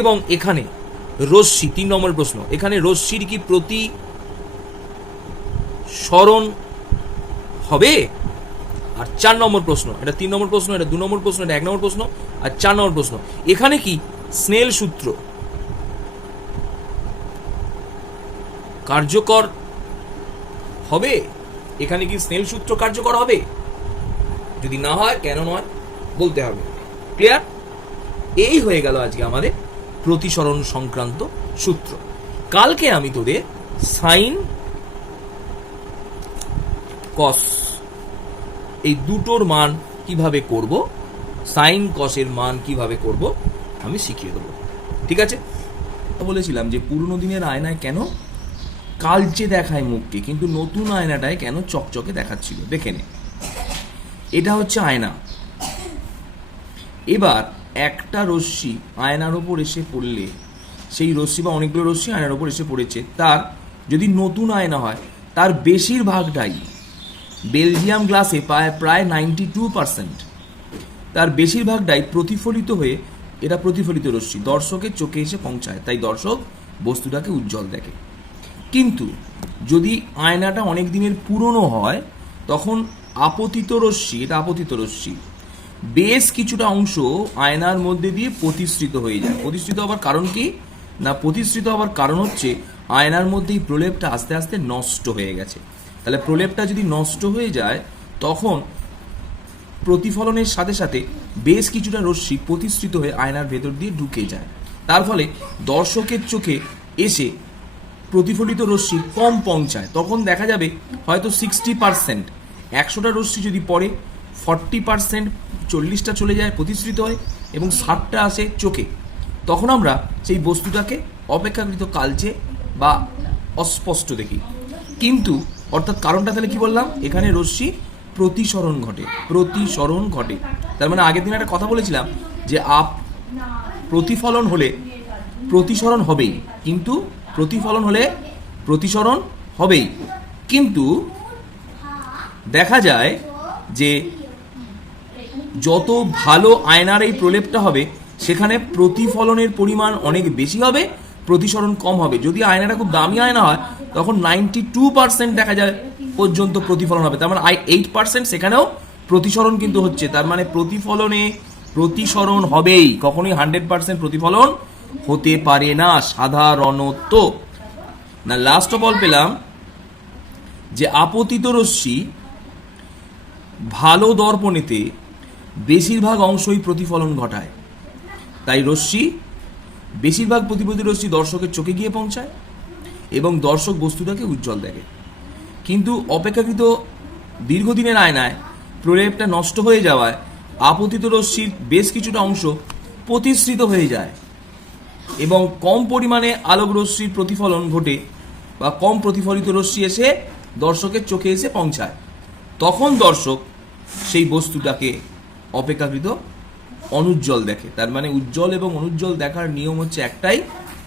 এবং এখানে রশ্মি, 3 নম্বর প্রশ্ন, এখানে রশ্মির কি প্রতিসরণ হবে? আর 4 নম্বর প্রশ্ন, এটা 3 নম্বর প্রশ্ন, এটা 2 নম্বর প্রশ্ন, এটা 1 নম্বর প্রশ্ন, আর 4 নম্বর প্রশ্ন, এখানে কি স্নেল সূত্র কার্যকর হবে? এখানে কি স্নেল সূত্র কার্যকর হবে? যদি না হয়, কেন নয় বলতে হবে। ক্লিয়ার? এই হয়ে গেল আজকে আমাদের প্রতিসরণ সংক্রান্ত সূত্র। কালকে আমি তোদের সাইন কস এই দুটোর মান কিভাবে করব, সাইন কসের মান কিভাবে করব আমি শিখিয়ে দেবো। ঠিক আছে? বলেছিলাম যে পুরনো দিনের আয়নায় কেন কালচে দেখায় মুখকে, কিন্তু নতুন আয়নাটায় কেন চকচকে দেখাচ্ছিল। দেখে নে, এটা হচ্ছে আয়না। এবার একটা রশ্মি আয়নার ওপর এসে পড়লে, সেই রশ্মি বা অনেকগুলো রশ্মি আয়নার ওপর এসে পড়েছে, তার যদি নতুন আয়না হয় তার বেশিরভাগটাই বেলজিয়াম গ্লাসে প্রায় 92%, তার বেশিরভাগটাই প্রতিফলিত হয়ে, এরা প্রতিফলিত রশ্মি দর্শকের চোখে এসে পৌঁছায়, তাই দর্শক বস্তুটাকে উজ্জ্বল দেখে। কিন্তু যদি আয়নাটা অনেক দিনের পুরনো হয় তখন আপতিত রশ্মি, এটা আপতিত রশ্মি, বেশ কিছুটা অংশ আয়নার মধ্যে দিয়ে প্রতিসৃত হয়ে যায়। প্রতিসৃত হওয়ার কারণ কি না, প্রতিসৃত হওয়ার কারণ হচ্ছে আয়নার মধ্যে এই প্রলেপটা আস্তে আস্তে নষ্ট হয়ে গেছে। তাহলে প্রলেপটা যদি নষ্ট হয়ে যায় তখন প্রতিফলনের সাথে সাথে বেশ কিছুটা রশ্মি প্রতিসৃত হয়ে আয়নার ভেতর দিয়ে ঢুকে যায়। তার ফলে দর্শকের চোখে এসে প্রতিফলিত রশ্মি কম পৌঁছায়। তখন দেখা যাবে হয়তো 60%, 100টা রশ্মি যদি পড়ে 40%, 40টা চলে যায় প্রতিসৃত হয় এবং 60টা আসে চোখে। তখন আমরা সেই বস্তুটাকে অপেক্ষাকৃত কালচে বা অস্পষ্ট দেখি। কিন্তু অর্থাৎ কারণটা তাহলে কি বললাম, এখানে রশ্মি প্রতিসরণ ঘটে, প্রতিসরণ ঘটে। তার মানে আগের দিন একটা কথা বলেছিলাম যে প্রতিফলন হলে প্রতিসরণ হবেই, কিন্তু প্রতিফলন হলে প্রতিসরণ হবেই, কিন্তু দেখা যায় যে যত ভালো আয়নার এই প্রলেপটা হবে সেখানে প্রতিফলনের পরিমাণ অনেক বেশি হবে, প্রতিসরণ কম হবে। যদি আয়নাটা খুব দামি আয়না হয় তখন 92% দেখা যায় পর্যন্ত প্রতিফলন হবে, তার মানে 8% সেখানেও প্রতিসরণ কিন্তু হচ্ছে। তার মানে প্রতিফলনে প্রতিসরণ হবেই, কখনোই 100% প্রতিফলন হতে পারে না সাধারণত। না লাস্ট অফ অল পেলাম যে আপতিত রশ্মি ভালো দর্পণেতে বেশিরভাগ অংশই প্রতিফলন ঘটায়, তাই রশ্মি বেশিরভাগ প্রতিফলিত রশ্মি দর্শকের চোখে গিয়ে পৌঁছায় এবং দর্শক বস্তুটাকে উজ্জ্বল দেখে। কিন্তু অপেক্ষাকৃত দীর্ঘদিনের আয়নায় প্রলেপটা নষ্ট হয়ে যাওয়ায় আপতিত রশ্মির বেশ কিছুটা অংশ প্রতিসৃত হয়ে যায় এবং কম পরিমাণে আলোক রশ্মির প্রতিফলন ঘটে বা কম প্রতিফলিত রশ্মি এসে দর্শকের চোখে এসে পৌঁছায়। তখন দর্শক সেই বস্তুটাকে অপেক্ষাকৃত অনুজ্জ্বল দেখে। তার মানে উজ্জ্বল এবং অনুজ্জ্বল দেখার নিয়ম হচ্ছে একটাই,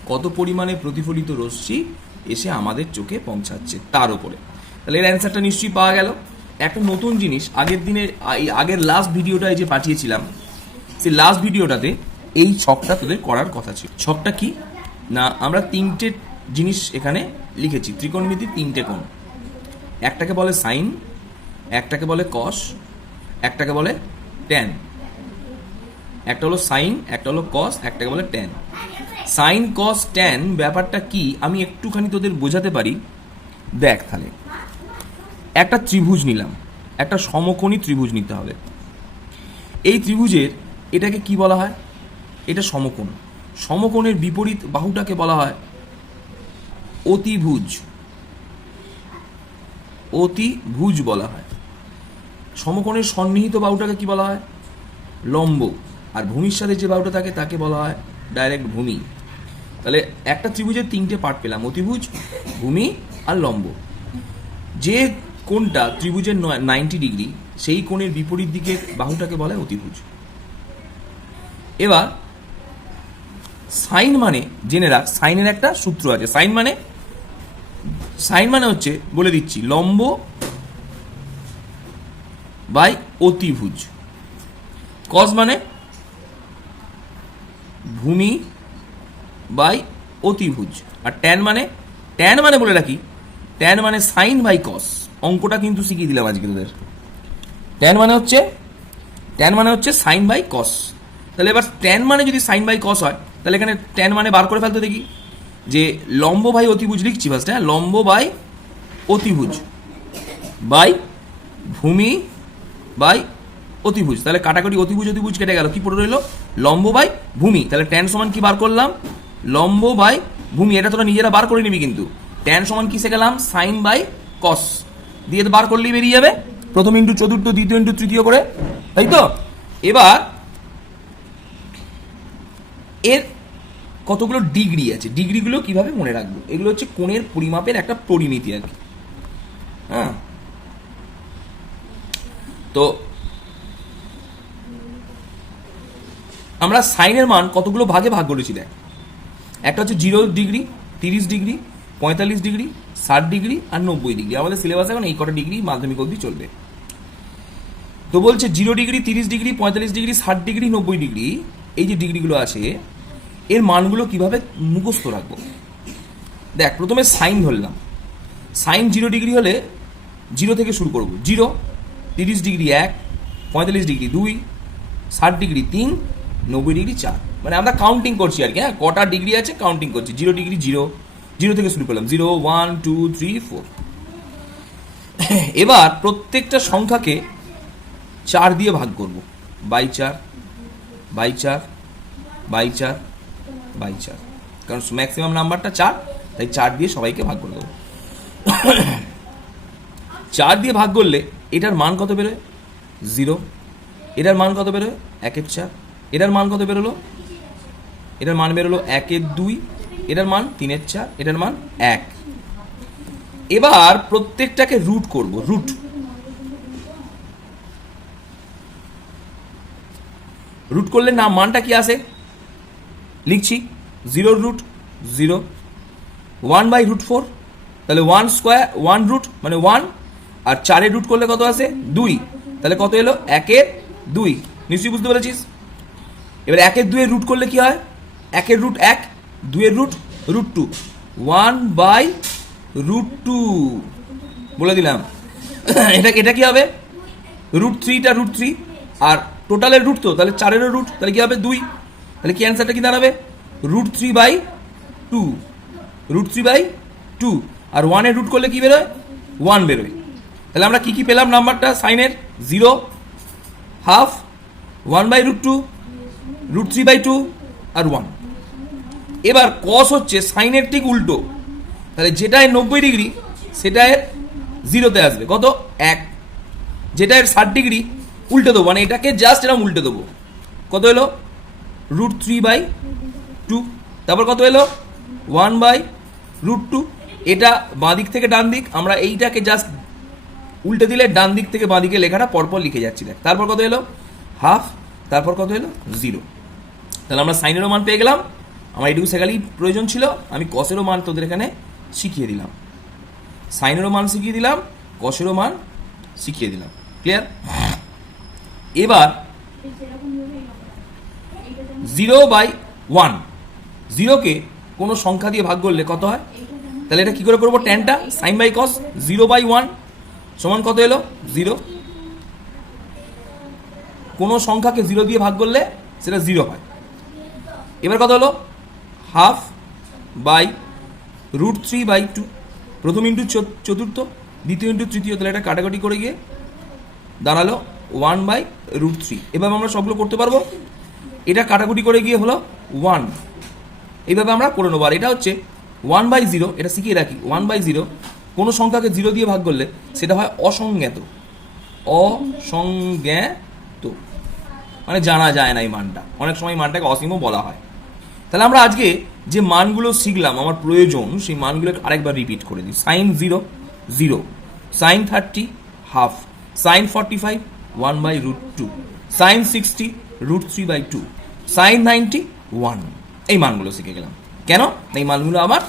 কত পরিমাণে প্রতিফলিত রশ্মি এসে আমাদের চোখে পৌঁছাচ্ছে তার উপরে। তাহলে এর অ্যান্সারটা নিশ্চয়ই পাওয়া গেল। একটা নতুন জিনিস আগের লাস্ট ভিডিওটায় যে পাঠিয়েছিলাম, সেই লাস্ট ভিডিওটাতে এই ছকটা তোদের করার কথা ছিল। ছকটা কি না, আমরা 3টে জিনিস এখানে লিখেছি, ত্রিকোণমিতির 3টে কোণ। একটাকে বলে সাইন, একটাকে বলে কস, একটাকে বলে ট্যান। একটা হলো সাইন, একটা হলো কস, একটাকে বলে ট্যান। সাইন কস ট্যান ব্যাপারটা কি আমি একটুখানি তোদের বোঝাতে পারি। দেখ, তাহলে একটা ত্রিভুজ নিলাম, একটা সমকোণী ত্রিভুজ নিতে হবে। এই ত্রিভুজের এটাকে কি বলা হয়, এটা সমকোণ। সমকোণের বিপরীত বাহুটাকে বলা হয় অতিভুজ, অতিভুজ বলা হয়। সমকোণের সন্নিহিত বাহুটাকে কি বলা হয়, লম্ব। আর ভূমির সাথে যে বাহুটা থাকে তাকে বলা হয় ডাইরেক্ট ভূমি। তাহলে একটা ত্রিভুজের 3টে পার্ট পেলাম, অতিভুজ, ভূমি আর লম্ব। যে কোণটা ত্রিভুজের 90 ডিগ্রি সেই কোণের বিপরীত দিকের বাহুটাকে বলা হয় অতিভুজ। এবার সাইন মানে জেনে রাখ, সাইনের একটা সূত্র আছে। সাইন মানে হচ্ছে বলে দিচ্ছি, লম্ব বাই অতিভুজ। কস মানে ভূমি বাই অতিভুজ। আর ট্যান মানে বলে রাখি, ট্যান মানে সাইন বাই কস। অঙ্কটা কিন্তু শিখিয়ে দিলাম আজকে তোদের। ট্যান মানে হচ্ছে সাইন বাই কস। তাহলে এবার ট্যান মানে যদি সাইন বাই কস হয় তাহলে এখানে ট্যান মানে বার করে ফেলতে দেখি, যে লম্ব বাই অতিভুজ লিখছি ফার্স্ট, হ্যাঁ, লম্ব বাই অতিভুজ বাই ভূমি বাই অতিভুজ। তাহলে কাটাকাটি অতিভুজ কেটে গেল, কি পড়ে রইল, লম্ব বাই ভূমি। তাহলে ট্যান সমান কি বার করলাম, লম্ব বাই ভূমি। এটা তোরা নিজেরা বার করে নিবি, কিন্তু ট্যান সমান কি শিখলাম, সাইন বাই কস দিয়ে বার করলেই বেরিয়ে যাবে, প্রথম ইন্টু চতুর্থ, দ্বিতীয় ইন্টু তৃতীয় করে, তাই তো। এবার এর কতগুলো ডিগ্রি আছে, ডিগ্রিগুলো কিভাবে মনে রাখবো, এগুলো হচ্ছে কোণের পরিমাপের একটা পরিমিতি আর কি। হ্যাঁ, তো আমরা সাইনের মান কতগুলো ভাগে ভাগ করেছি দেখ। একটা হচ্ছে 0 ডিগ্রি, 30 ডিগ্রি, 45 ডিগ্রি, 60 ডিগ্রি আর 90 ডিগ্রি। আমাদের সিলেবাস এখন এই কটা ডিগ্রি মাধ্যমিক অবধি চলবে। তো বলছে 0 degree, 30 degree, 45 degree, 60 degree, 90 degree, এই যে ডিগ্রিগুলো আছে এর মানগুলো কিভাবে মুখস্থ রাখবো। দেখ, প্রথমে সাইন ধরলাম। সাইন 0 ডিগ্রি হলে 0 থেকে শুরু করব। 0, 30 ডিগ্রি 1, 45 ডিগ্রি 2, 60 ডিগ্রি 3, 90 ডিগ্রি 4। মানে আমরা কাউন্টিং করছি আর কি। হ্যাঁ, কটা ডিগ্রি আছে কাউন্টিং করছি। 0 ডিগ্রি 0, 0 থেকে শুরু করলাম। 0, 1, 2, 3, 4। এবার প্রত্যেকটা সংখ্যাকে 4 দিয়ে ভাগ করব। বাই 4, বাই 4, বাই 4, বাই 4, কারণ ম্যাক্সিমাম নাম্বারটা 4, তাই 4 দিয়ে সবাইকে ভাগ করে দেবো। 4 দিয়ে ভাগ করলে এটার মান কত বেরোয়? 0। এটার মান কত বেরোয়? 1-এর 4। এটার মান কত বেরোলো? এটার মান বেরোলো 1-এর 2। এটার মান 3-এর 4। এটার মান 1। এবার প্রত্যেকটাকে রুট করব। রুট করলে না মানটা কি আসে লিখছি। 0 রুট 0, 1/√4, তাহলে 1 স্কোয়ার 1 রুট মানে 1, আর 4-এর রুট করলে কত আসে? 2, তাহলে কত এলো? 1-এর 2। নিশ্চয়ই বুঝতে পেরেছিস। এবার 1-এর 2-এর রুট করলে কি হয়? 1-এর রুট 1, 2-এর রুট √2, 1/√2 বলে দিলাম। এটা কি হবে? √3টা √3, আর টোটালের রুট তো, তাহলে 4-এরও রুট, তাহলে কি হবে? 2। তাহলে কি অ্যান্সারটা কি দাঁড়াবে? √3/2, √3/2। আর 1-এর রুট করলে কি বেরোয়? 1 বেরোয়। তাহলে আমরা কি পেলাম নাম্বারটা সাইনের? 0, হাফ, 1/√2, √3/2 আর 1। এবার কস হচ্ছে সাইনের ঠিক উল্টো, তাহলে যেটায় 90 ডিগ্রি সেটায় 0তে আসবে কত? 1। যেটায় 60 ডিগ্রি উল্টে দেবো, মানে এটাকে জাস্ট এরকম উল্টে দেবো। কত এলো? √3/2। তারপর কত এলো? 1/√2। এটা বাঁ দিক থেকে ডান দিক, আমরা এইটাকে জাস্ট উল্টে দিলে ডান দিক থেকে বাঁ দিকে লেখাটা পরপর লিখে যাচ্ছি। দেখ, তারপর কত এলো? হাফ। তারপর কত এলো? 0। তাহলে আমরা সাইনেরও মান পেয়ে গেলাম। আমার এটুকু শেখালেই প্রয়োজন ছিল। আমি কসেরও মান তোদের এখানে শিখিয়ে দিলাম, সাইনেরও মান শিখিয়ে দিলাম, কসেরও মান শিখিয়ে দিলাম। ক্লিয়ার? এবার 0/1, 0কে কোনো সংখ্যা দিয়ে ভাগ করলে কত হয়? তাহলে এটা কি করে করবো? ট্যানটা সাইন বাই কস। 0/1 সমান কত এলো? 0। কোনো সংখ্যাকে 0 দিয়ে ভাগ করলে সেটা 0 হয়। এবার কত হলো? Half by √3/2। প্রথম ইন্টু চতুর্থ, দ্বিতীয় ইন্টু তৃতীয়, তাহলে এটা কাটাকাটি করে গিয়ে দাঁড়ালো 1/√3। এভাবে আমরা সবগুলো করতে পারবো। এটা কাটাকুটি করে গিয়ে হলো 1। এইভাবে আমরা করে নেবো। আর এটা হচ্ছে 1/0, এটা শিখিয়ে রাখি। 1/0 কোনো সংখ্যাকে 0 দিয়ে ভাগ করলে সেটা হয় অসংজ্ঞাত। অসংজ্ঞাত মানে জানা যায় না এই মানটা। অনেক সময় মানটাকে অসীমও বলা হয়। তাহলে আমরা আজকে যে মানগুলো শিখলাম, আমার প্রয়োজন সেই মানগুলোকে আরেকবার রিপিট করে দিই। Sine 0, 0, sine 30, half, sine 45, 1/√2, sine 60, √3/2, sine 90, 1। এই মানগুলো শিখে গেলাম। কেন? এই মানগুলো আবার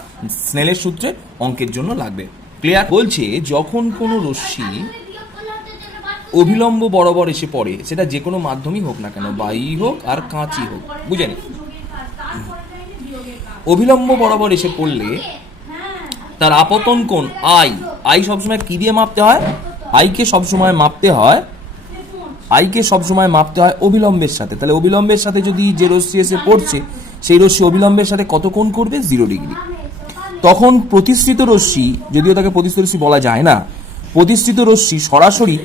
স্নেলের সূত্রে অঙ্কের জন্য লাগবে। ক্লিয়ার? বলছে যখন কোনো রশ্মি অভিলম্ব বরাবর এসে পড়ে, সেটা যে কোনো মাধ্যমই হোক না কেন, বায়ু হোক আর কাঁচি হোক, বুঝে নি। অভিলম্ব বরাবর এসে পড়লে তার আপতন কোণ আই সবসময় কি দিয়ে মাপতে হয়? আইকে সবসময় মাপতে হয় অভিলম্বের সাথে। তাহলে অভিলম্বের সাথে যদি যে রশ্মি এসে পড়ছে, সেই রশ্মি অভিলম্বের সাথে কত কোণ করবে? 0 ডিগ্রি। তখন প্রতিসৃত রশ্মি, যদিও তাকে প্রতিসৃত রশ্মি বলা যায় না, প্রতিসৃত রশ্মি সরাসরি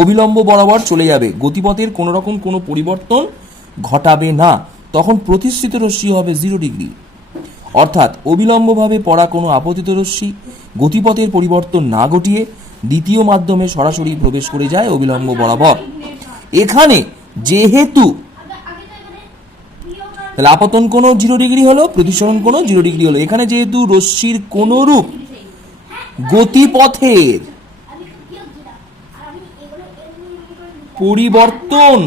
অভিলম্ব বরাবর চলে যাবে, গতিপথের কোনো রকম কোনো পরিবর্তন ঘটাবে না। তখন প্রতিসৃত রশ্মি হবে 0 ডিগ্রি। অর্থাৎ অবিলম্বভাবে পড়া কোনো আপতিত রশ্মি গতিপথের পরিবর্তন না ঘটিয়ে দ্বিতীয় মাধ্যমে সরাসরি প্রবেশ করে যায় অবিলম্ব বরাবর। এখানে যেহেতু তাহলে আপতন কোণ 0 ডিগ্রি হলো, প্রতিসরণ কোণ 0 ডিগ্রি হলো। এখানে যেহেতু রশ্মির কোনরূপ গতিপথের পরিবর্তন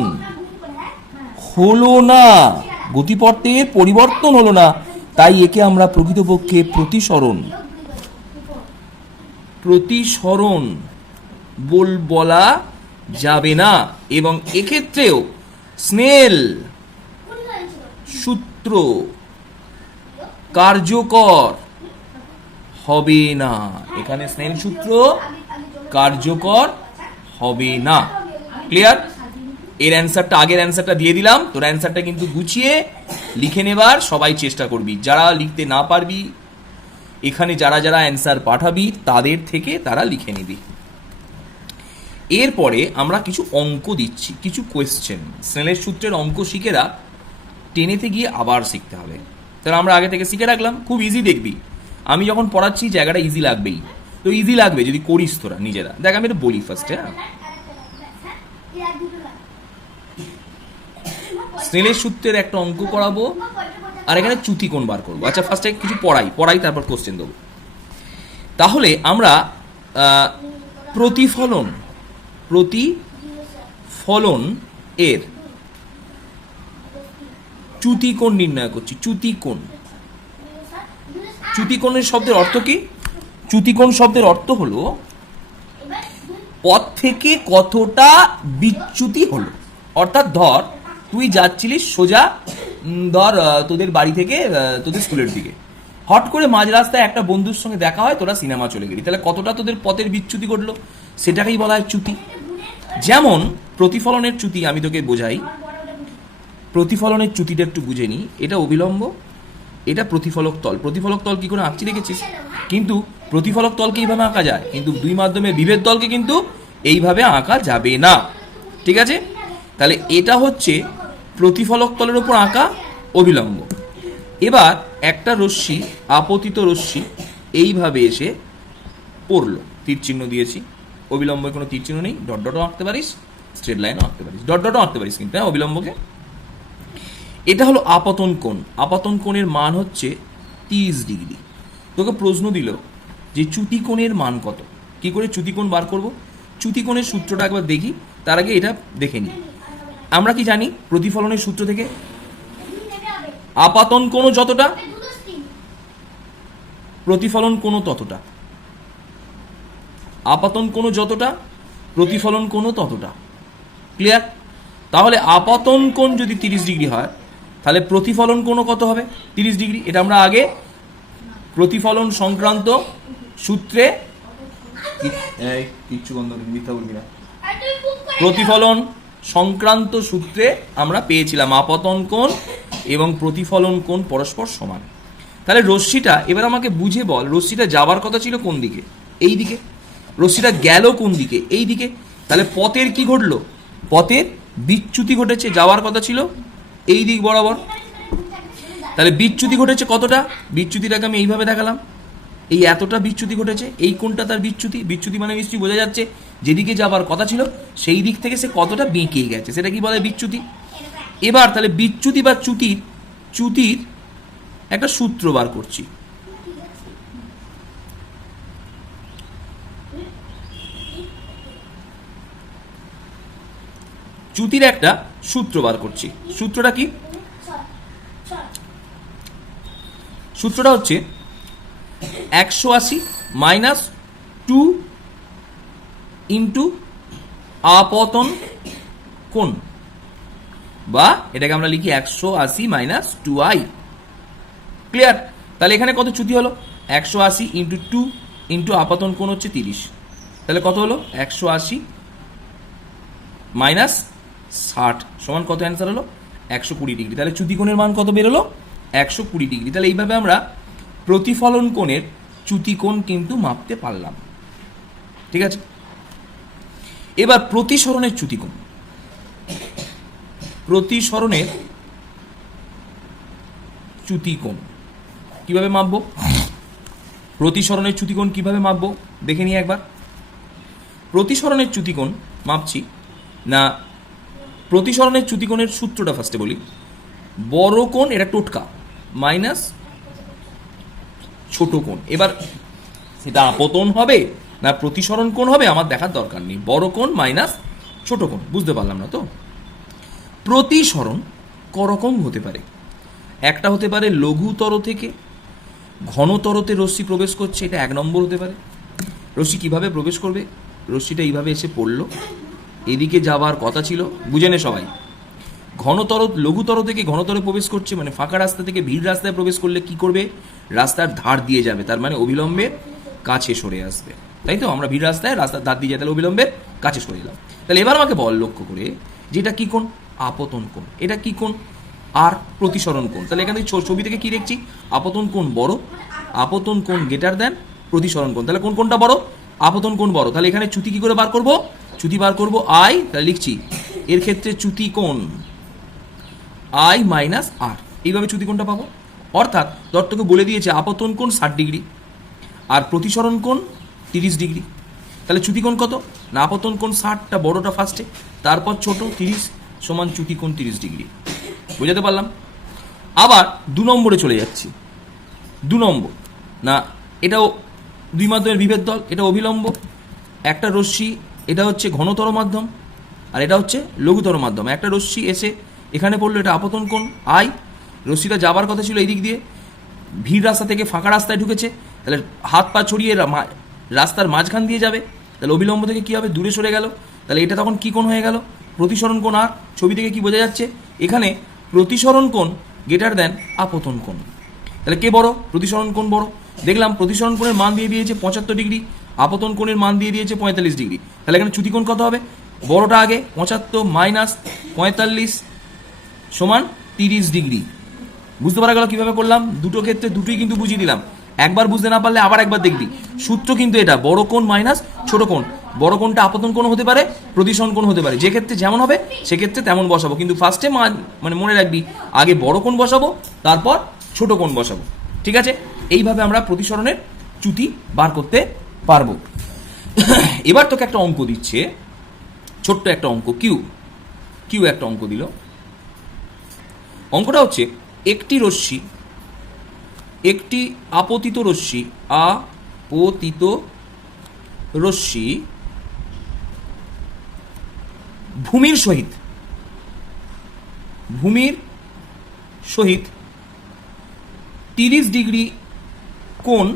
হলো না, গতিপথের পরিবর্তন হলো না, তাই একে আমরা প্রকৃতপক্ষে প্রতিসরণ প্রতিসরণ বলা যাবে না, এবং এক্ষেত্রেও স্নেল সূত্র কার্যকর হবে না। এখানে স্নেল সূত্র কার্যকর হবে না। ক্লিয়ার? এর অ্যান্সারটা, আগের অ্যান্সারটা দিয়ে দিলাম। তোর অ্যান্সারটা কিন্তু গুছিয়ে লিখে নেবার সবাই চেষ্টা করবি। যারা লিখতে না পারবি, এখানে যারা যারা অ্যান্সার পাঠাবি তাদের থেকে তারা লিখে নিবি। এরপরে আমরা কিছু অঙ্ক দিচ্ছি, কিছু কোয়েশ্চেন। স্নেলের সূত্রের অঙ্ক শিখে রাখ, টেনেতে গিয়ে আবার শিখতে হবে। তাহলে আমরা আগে থেকে শিখে রাখলাম, খুব ইজি দেখবি। আমি যখন পড়াচ্ছি জায়গাটা ইজি লাগবেই, তো ইজি লাগবে যদি করিস তোরা নিজেরা। দেখ আমি এটা বলি ফার্স্টে। হ্যাঁ, স্নেলের সূত্রের একটা অঙ্ক করাবো, আর এখানে চ্যুতি কোণ বার করবো। আচ্ছা, ফার্স্টে কিছু পড়াই তারপর কোশ্চেন দেবো। তাহলে আমরা প্রতিফলন এর চ্যুতি কোণ নির্ণয় করছি। চ্যুতি কোণের শব্দের অর্থ কি? চ্যুতি কোণ শব্দের অর্থ হলো পথ থেকে কতটা বিচ্যুতি হলো। অর্থাৎ ধর তুই যাচ্ছিলিস সোজা, ধর তোদের বাড়ি থেকে তোদের স্কুলের দিকে, হট করে মাঝ রাস্তায় একটা বন্ধুর সঙ্গে দেখা হয়, তোরা সিনেমা চলে গেলি, তাহলে কতটা তোদের পথের বিচ্যুতি ঘটলো, সেটাকেই বলা হয় চ্যুতি। যেমন প্রতিফলনের চ্যুতি আমি তোকে বোঝাই। প্রতিফলনের চ্যুতিটা একটু বুঝে নি। এটা অভিলম্ব, এটা প্রতিফলক তল। প্রতিফলক তল কি করে আঁকছি দেখেছিস? কিন্তু প্রতিফলক তলকে এইভাবে আঁকা যায়, কিন্তু দুই মাধ্যমে বিভেদ তলকে কিন্তু এইভাবে আঁকা যাবে না। ঠিক আছে? তাহলে এটা হচ্ছে প্রতিফলক তলের উপর আঁকা অভিলম্ব। এবার একটা রশ্মি, আপতিত রশ্মি এইভাবে এসে পড়লো, তীর চিহ্ন দিয়েছি। অবিলম্বে কোনো তীর চিহ্ন নেই, ডট ডটও আঁকতে পারিস, স্ট্রেট লাইনও আঁকতে পারিস, ডট ডটও আঁকতে পারিস কিন্তু, হ্যাঁ, অবিলম্বকে। এটা হলো আপতন কোণ। আপতন কোণের মান হচ্ছে 30 ডিগ্রি। তোকে প্রশ্ন দিল যে চ্যুতি কোণের মান কত, কি করে চ্যুতি কোণ বার করব? চ্যুতি কোণের সূত্রটা একবার দেখি, তার আগে এটা দেখে নিই। আমরা কি জানি প্রতিফলনের সূত্র থেকে? আপাতন কোণও যতটা, প্রতিফলন কোণও ততটা। আপাতন কোণও যতটা, প্রতিফলন কোণও ততটা। ক্লিয়ার? তাহলে আপাতন কোণ যদি 30 ডিগ্রি হয়, তাহলে প্রতিফলন কোণও কত হবে? 30 ডিগ্রি। এটা আমরা আগে প্রতিফলন সংক্রান্ত সূত্রে, কিচ্ছু বন্ধ মিথ্যা বলবি না, প্রতিফলন সংক্রান্ত সূত্রে আমরা পেয়েছিলাম আপতন কোণ এবং প্রতিফলন কোণ পরস্পর সমান। তাহলে রশ্মিটা, এবার আমাকে বুঝে বল, রশ্মিটা যাবার কথা ছিল কোন দিকে? এই দিকে। রশ্মিটা গেল কোন দিকে? এই দিকে। তাহলে পথের কি ঘটলো? পথের বিচ্যুতি ঘটেছে। যাওয়ার কথা ছিল এই দিক বরাবর, তাহলে বিচ্যুতি ঘটেছে কতটা? বিচ্যুতিটাকে আমি এইভাবে দেখালাম, এই এতটা বিচ্যুতি ঘটেছে। এই কোণটা তার বিচ্যুতি। বিচ্যুতি মানে নিশ্চয়ই বোঝা যাচ্ছে যেদিকে যাবার কথা ছিল সেই দিক থেকে সে কতটা বেঁকে গেছে, সেটা কি বলে? বিচ্যুতি। এবার তাহলে বিচ্যুতি বা চ্যুতির একটা সূত্র বার করছি। চ্যুতির একটা সূত্র বার করছি। সূত্রটা কি? সূত্রটা হচ্ছে 180 মাইনাস 2 ইন্টু আপতন কোণ, বা এটাকে আমরা লিখি 180 মাইনাস 2i। ক্লিয়ার? তাহলে এখানে কত চ্যুতি হলো? 180 ইন্টু 2 ইন্টু আপতন কোণ হচ্ছে 30। তাহলে কত হলো? 180 মাইনাস 60 সমান কত? অ্যান্সার হলো 120 ডিগ্রি। তাহলে চ্যুতি কোণের মান কত বেরোলো? 120 ডিগ্রি। তাহলে এইভাবে আমরা প্রতিফলন কোণের চ্যুতি কোণ কিন্তু মাপতে পারলাম। ঠিক আছে? এবার প্রতিসরণের চ্যুতি কোণ। প্রতিসরণের চ্যুতি কোণ কিভাবে মাপবো? প্রতিসরণের চ্যুতি কোণ কিভাবে মাপবো দেখে নিই একবার। প্রতিসরণের চ্যুতি কোণ মাপছি না, প্রতিসরণের চ্যুতি কোণের সূত্রটা ফার্স্টে বলি। বড় কোণ, এটা টোটকা, মাইনাস ছোট কোণ। এবার সেটা আপতন হবে না প্রতিসরণ কোণ হবে আমার দেখার দরকার নেই। বড় কোণ মাইনাস ছোট কোণ, বুঝতে পারলাম না তো? প্রতিসরণ করকম হতে পারে। একটা হতে পারে লঘুতর থেকে ঘনতরতে রশ্মি প্রবেশ করছে, এটা 1 নম্বর হতে পারে। রশ্মি কিভাবে প্রবেশ করবে? রশ্মিটা এইভাবে এসে পড়লো, এদিকে যাবার কথা ছিল, বুঝে নে সবাই। ঘনতর লঘুতর থেকে ঘনতরে প্রবেশ করছে, মানে ফাঁকা রাস্তা থেকে ভিড় রাস্তায় প্রবেশ করলে কি করবে? রাস্তার ধার দিয়ে যাবে, তার মানে অবিলম্বে কাছে সরে আসবে, তাই তো? আমরা ভিড় রাস্তায় রাস্তার ধার দিয়ে যাই, তাহলে অবিলম্বে কাছে সরে এলাম। তাহলে এবার আমাকে বল লক্ষ্য করে যে এটা কি কোণ? আপতন কোণ। এটা কি কোণ? আর প্রতিসরণ কোণ। তাহলে এখানে ছবি থেকে কি দেখছি? আপতন কোণ বড়, আপতন কোণ গ্রেটার দেন প্রতিসরণ কোণ। তাহলে কোনটা বড়? আপতন কোণ বড়। তাহলে এখানে চ্যুতি কি করে বার করব? চ্যুতি বার করব আই, তাহলে লিখছি এর ক্ষেত্রে চ্যুতি কোণ আই মাইনাস আর, এইভাবে চ্যুতি কোণটা পাবো। অর্থাৎ দত্তকে বলে দিয়েছে আপতন কোণ 60 ডিগ্রি আর প্রতিসরণ কোণ 30 ডিগ্রি। তাহলে চ্যুতি কোণ কত? না আপতন কোণ 60টা বড়টা ফার্স্টে, তারপর ছোট 30 সমান চ্যুতি কোণ 30 ডিগ্রি। বুঝাতে পারলাম? আবার 2 নম্বরে চলে যাচ্ছি। 2 নম্বর না, এটাও দুই মাধ্যমের বিভেদ দল, এটা অভিলম্ব। একটা রশ্মি, এটা হচ্ছে ঘনতর মাধ্যম আর এটা হচ্ছে লঘুতর মাধ্যম। একটা রশ্মি এসে এখানে পড়লো, এটা আপতন কোণ আই। রশ্মিটা যাবার কথা ছিল এই দিক দিয়ে, ভিড় রাস্তা থেকে ফাঁকা রাস্তায় ঢুকেছে, তাহলে হাত পা ছড়িয়ে রাস্তার মাঝখান দিয়ে যাবে, তাহলে অবিলম্ব থেকে কি হবে? দূরে সরে গেল। তাহলে এটা তখন কি কোণ হয়ে গেল? প্রতিসরণ কোণ। আর ছবি থেকে কি বোঝা যাচ্ছে? এখানে প্রতিসরণ কোণ গ্রেটার দেন আপতন কোণ। তাহলে কে বড়? প্রতিসরণ কোণ বড়। দেখলাম প্রতিসরণ কোণের মান দিয়ে দিয়েছে 75 ডিগ্রি, আপতন কোণের মান দিয়ে দিয়েছে 45 ডিগ্রি। তাহলে এখানে চ্যুতি কোণ কত হবে? বড়টা আগে, 75 মাইনাস 45 সমান 30 ডিগ্রি। বুঝতে পারা গেল কিভাবে করলাম? দুটো ক্ষেত্রে দুটোই কিন্তু বুঝিয়ে দিলাম। একবার বুঝতে না পারলে আবার একবার দেখবি। সূত্র কিন্তু এটা, বড় কোণ মাইনাস ছোট কোণ। বড় কোণটা আপতন কোণ হতে পারে, প্রতিসরণ কোণ হতে পারে, যে ক্ষেত্রে যেমন হবে সেক্ষেত্রে তেমন বসাবো। কিন্তু ফার্স্টে মানে মনে রাখবি, আগে বড় কোণ বসাবো, তারপর ছোট কোণ বসাবো। ঠিক আছে? এইভাবে আমরা প্রতিসরণের চ্যুতি বার করতে পারবো। এবার তোকে একটা অঙ্ক দিচ্ছে, ছোট্ট একটা অঙ্ক, কিউ একটা অঙ্ক দিল। অঙ্কটা হচ্ছে একটি রশ্মি, একটি আপতিত রশ্মি, আপতিত রশ্মি ভূমির সহিত 30 ডিগ্রি কোণ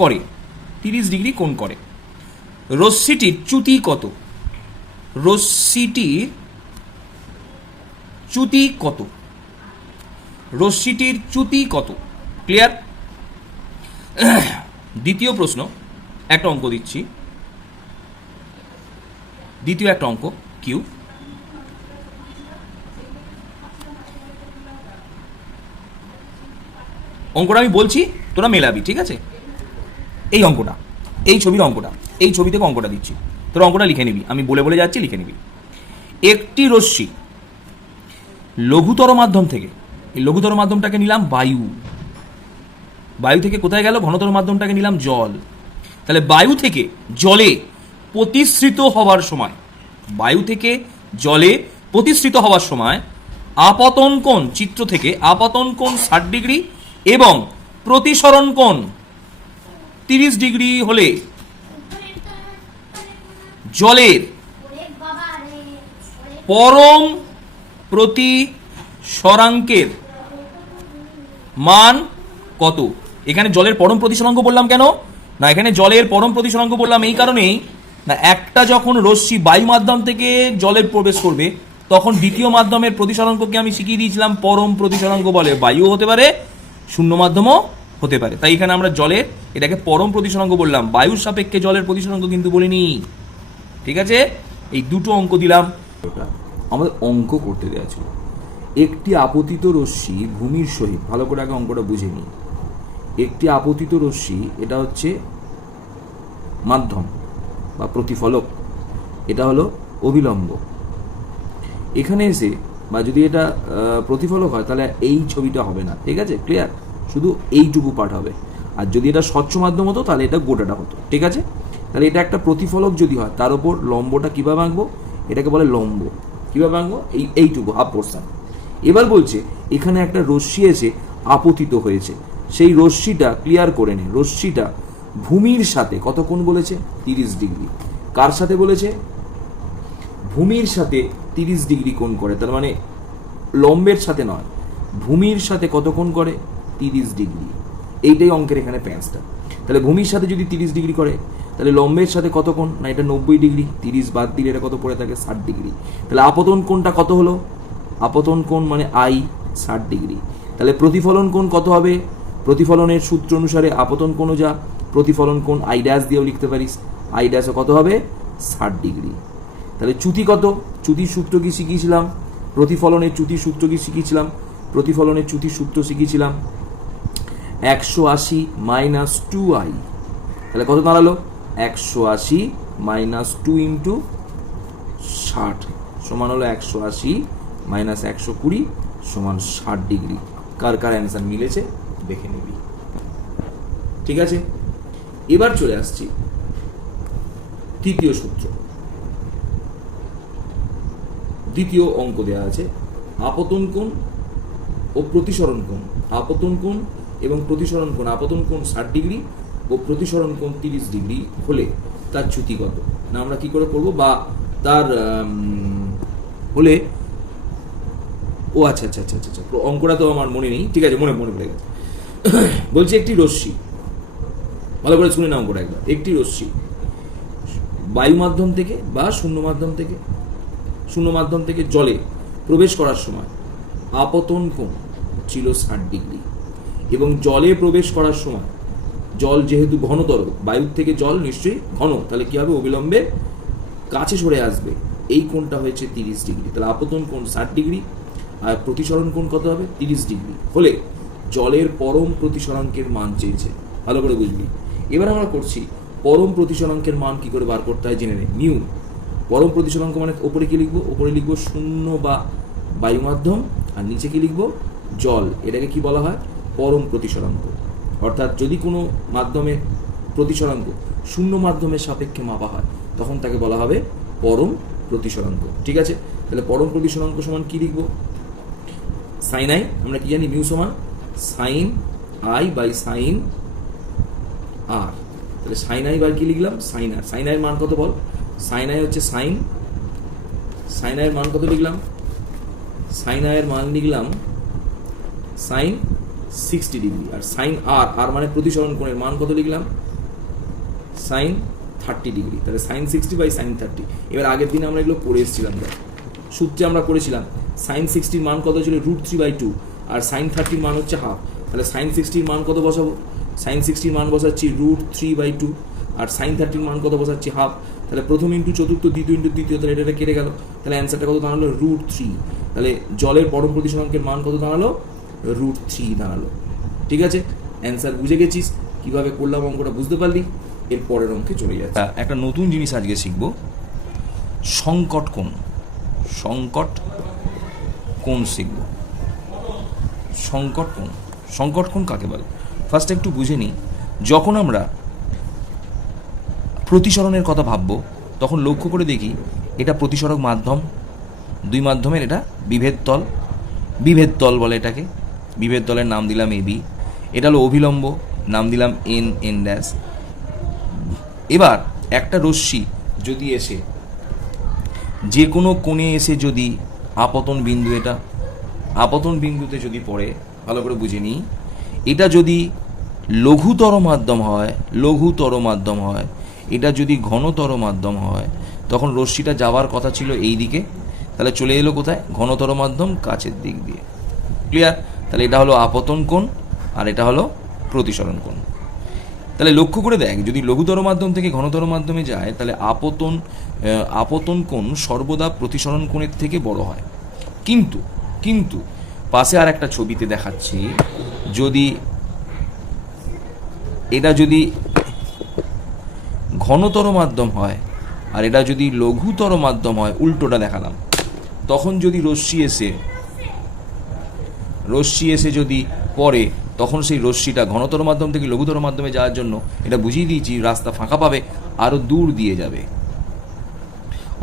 করে, 30 ডিগ্রি কোণ করে। রশ্মিটির চ্যুতি কত? রশ্মিটির চ্যুতি কত? রশ্মিটির চ্যুতি কত? ক্লিয়ার? দ্বিতীয় প্রশ্ন, একটা অঙ্ক দিচ্ছি, দ্বিতীয় একটা অঙ্ক কিউ। অঙ্কটা আমি বলছি, তোরা মেলাবি, ঠিক আছে? এই অঙ্কটা, এই ছবির অঙ্কটা, এই ছবি থেকে অঙ্কটা দিচ্ছি, তোরা অঙ্কটা লিখে নিবি, আমি বলে বলে যাচ্ছি, লিখে নিবি। একটি রশ্মি লঘুতর মাধ্যম থেকে, এই লঘুতর মাধ্যমটাকে নিলাম বায়ু, বায়ু থেকে কোথায় গেল? ঘনতর মাধ্যমটাকে নিলাম জল। তাহলে বায়ু থেকে জলে প্রতিসৃত হওয়ার সময়, বায়ু থেকে জলে প্রতিসৃত হওয়ার সময় আপতন কোণ, চিত্র থেকে আপতন কোণ 60 ডিগ্রি এবং প্রতিসরণ কোণ 30 ডিগ্রি হলে জলের পরম প্রতিসরাঙ্কের মান কত? এখানে জলের পরম প্রতিসরাঙ্ক বললাম কেন? না, এখানে জলের পরম প্রতিসরাঙ্ক বললাম এই কারণেই, না একটা যখন রশ্মি বায়ু মাধ্যম থেকে জলের প্রবেশ করবে, তখন দ্বিতীয় মাধ্যমের প্রতিসরাঙ্ককে আমি শিখিয়ে দিয়েছিলাম পরম প্রতিসরাঙ্ক বলে। বায়ু হতে পারে, শূন্য মাধ্যমও হতে পারে। তাই এখানে আমরা জলের এটাকে পরম প্রতিসরাঙ্ক বললাম, বায়ুর সাপেক্ষে জলের প্রতিসরাঙ্ক কিন্তু বলিনি। ঠিক আছে? এই দুটো অঙ্ক দিলাম। আমাদের অঙ্ক করতে দেওয়া ছিল একটি আপতিত রশ্মি ভূমির সহিত, ভালো করে আগে অঙ্কটা বুঝে নিই। একটি আপতিত রশ্মি, এটা হচ্ছে মাধ্যম বা প্রতিফলক, এটা হলো অবিলম্ব। এখানে এসে বা যদি এটা প্রতিফলক হয় তাহলে এই ছবিটা হবে না, ঠিক আছে? ক্লিয়ার? শুধু এইটুকু পার্ট হবে। আর যদি এটা স্বচ্ছ মাধ্যম হতো তাহলে এটা গোটাটা হতো, ঠিক আছে? তাহলে এটা একটা প্রতিফলক যদি হয়, তার উপর লম্বটা কীভাবে আঁকবো? এটাকে বলে লম্ব। কীভাবে আঁকবো? এইটুকু হাফ পোর্শন। এবার বলছে এখানে একটা রশ্মি এসে আপতিত হয়েছে, সেই রশ্মিটা ক্লিয়ার করে নে, রশ্মিটা ভূমির সাথে কত কোণ বলেছে? 30 ডিগ্রি। কার সাথে বলেছে? ভূমির সাথে 30 ডিগ্রি কোণ করে, তার মানে লম্বের সাথে নয়, ভূমির সাথে কত কোণ করে? 30 ডিগ্রি। এইটাই অঙ্কের এখানে প্যাঁচটা। তাহলে ভূমির সাথে যদি 30 ডিগ্রি করে, তাহলে লম্বের সাথে কত কোণ? না এটা 90 ডিগ্রি, 30 বাদ দিলে এটা কত পড়ে থাকে? 60 ডিগ্রি। তাহলে আপতন কোণটা কত হলো? আপতন কোণ মানে আই 60 ডিগ্রি। তাহলে প্রতিফলন কোণ কত হবে? প্রতিফলনের সূত্র অনুসারে আপতন কোণও যা, প্রতিফলন কোণ আই ড্যাশ দিয়েও লিখতে পারিস, আই ড্যাশও কত হবে? 60 ডিগ্রি। তাহলে চ্যুতি কত? চ্যুতির সূত্র কি শিখিয়েছিলাম? প্রতিফলনের চ্যুতির সূত্র কি শিখিয়েছিলাম? প্রতিফলনের চ্যুতির সূত্র শিখিয়েছিলাম 180 মাইনাস 2i। তাহলে কত দাঁড়ালো? 180 মাইনাস 2 ইন্টু 60 সমান হলো 180 মাইনাস 120 সমান 60 ডিগ্রি। কার কার অ্যান্সার মিলেছে দেখে নিবি। ঠিক আছে, এবার চলে আসছি তৃতীয় সূত্র। দ্বিতীয় অঙ্ক দেওয়া আছে আপতন কোণ ও প্রতিসরণ কোণ। আপতন কোণ এবং প্রতিসরণ কোণ, আপতন কোণ 60 ডিগ্রি ও প্রতিসরণ কোণ 30 ডিগ্রি হলে তার চ্যুতি কত? না আমরা কি করে করব, বা তার হলে ও আচ্ছা আচ্ছা আচ্ছা আচ্ছা অঙ্কটা তো আমার মনে নেই, ঠিক আছে মনে পড়ে গেছে। বলছি একটি রশ্মি, ভালো করে শুনে নাও অঙ্কটা একবার। একটি রশ্মি বায়ু মাধ্যম থেকে বা শূন্য মাধ্যম থেকে জলে প্রবেশ করার সময় আপতন কোণ ছিল 60 ডিগ্রি এবং জলে প্রবেশ করার সময়, জল যেহেতু ঘনতর, বায়ুর থেকে জল নিশ্চয়ই ঘন, তাহলে কি হবে? অবিলম্বে কাছে সরে আসবে, এই কোণটা হয়েছে 30 ডিগ্রি। তাহলে আপতন কোণ 60 ডিগ্রি আর প্রতিসরণ কোণ কত হবে? 30 ডিগ্রি হলে জলের পরম প্রতিসরাঙ্কের মান চেয়েছে। ভালো করে বুঝবি। এবার আমরা করছি পরম প্রতিসরাঙ্কের মান কি করে বার করতে হয় জেনে নে। মিউ পরম প্রতিসরাঙ্ক মানে ওপরে কি লিখবো? ওপরে লিখবো শূন্য বা বায়ু মাধ্যম, আর নিচে কি লিখবো? জল। এটাকে কি বলা হয়? পরম প্রতিসরাঙ্ক। অর্থাৎ যদি কোনো মাধ্যমে প্রতিসরাঙ্ক শূন্য মাধ্যমের সাপেক্ষে মাপা হয় তখন তাকে বলা হবে পরম প্রতিসরাঙ্ক। ঠিক আছে, তাহলে পরম প্রতিসরাঙ্ক সমান কি লিখবো? সাইন আই, আমরা কি জানি? মিউ সমান সাইন আই বাই সাইন আর। তাহলে সাইন আই বাই কি লিখলাম? Sign r. সাইন আইয়ের মান কত বল? সাইন আই হচ্ছে সাইন আইয়ের মান কত লিখলাম? সাইন আইয়ের মান লিখলাম সাইন 60 ডিগ্রি। আর সাইন আর মানে প্রতিসরণ কোণের মান কত লিখলাম? Sine 30 degree. তাহলে সাইন 60 বাই সাইন 30। এবার আগের দিনে আমরা এগুলো পড়ে এসেছিলাম, সূত্রে আমরা করেছিলাম সাইন 60 মান কত ছিল? √3/2 আর সাইন 30 মান হচ্ছে হাফ। তাহলে সাইন 60 মান কত বসাবো? সাইন 60 মান বসাচ্ছি √3/2 আর সাইন 30 মান কত বসাচ্ছি? হাফ। তাহলে প্রথম ইন্টু চতুর্থ, দ্বিতীয় ইন্টু তৃতীয়, তাহলে এটা কেটে গেল। তাহলে অ্যান্সারটা কত দাঁড়ালো? √3। তাহলে জলের পরম প্রতিসরাঙ্কের মান কত দাঁড়ালো? √3 দাঁড়ালো। ঠিক আছে, অ্যান্সার বুঝে গেছিস? কিভাবে করলাম অঙ্কটা বুঝতে পারলি? এর পরের অঙ্কে চলে যাচ্ছে। একটা নতুন জিনিস আজকে শিখবো, সংকট কোণ। সংকট কোণ শিখব। সংকট কোণ কাকে বলে? ফার্স্ট একটু বুঝে নিই। যখন আমরা প্রতিসরণের কথা ভাববো তখন লক্ষ্য করে দেখি এটা প্রতিসরক মাধ্যম, দুই মাধ্যমের এটা বিভেদ তল বলে এটাকে। বিভেদ তলের নাম দিলাম AB। এটা হলো অভিলম্ব, নাম দিলাম N ড্যাশ। এবার একটা রশ্মি যদি এসে যে কোনো কোণে এসে যদি আপতন বিন্দু, এটা আপতন বিন্দুতে যদি পড়ে, ভালো করে বুঝে নিই, এটা যদি লঘুতর মাধ্যম হয়, এটা যদি ঘনতর মাধ্যম হয়, তখন রশ্মিটা যাওয়ার কথা ছিল এই দিকে, তাহলে চলে এলো কোথায়? ঘনতর মাধ্যম কাছের দিক দিয়ে। ক্লিয়ার? তাহলে এটা হলো আপতন কোণ আর এটা হলো প্রতিসরণ কোণ। তাহলে লক্ষ্য করে দেখ, যদি লঘুতর মাধ্যম থেকে ঘনতর মাধ্যমে যায় তাহলে আপতন কোণ সর্বদা প্রতিসরণ কোণের থেকে বড় হয়। কিন্তু পাশে আর একটা ছবিতে দেখাচ্ছি, যদি এটা যদি ঘনতর মাধ্যম হয় আর এটা যদি লঘুতর মাধ্যম হয়, উল্টোটা দেখালাম, তখন যদি রশ্মি এসে যদি পড়ে, তখন সেই রশ্মিটা ঘনতর মাধ্যম থেকে লঘুতর মাধ্যমে যাওয়ার জন্য এটা বুঝিয়ে দিয়েছি রাস্তা ফাঁকা পাবে, আরও দূর দিয়ে যাবে।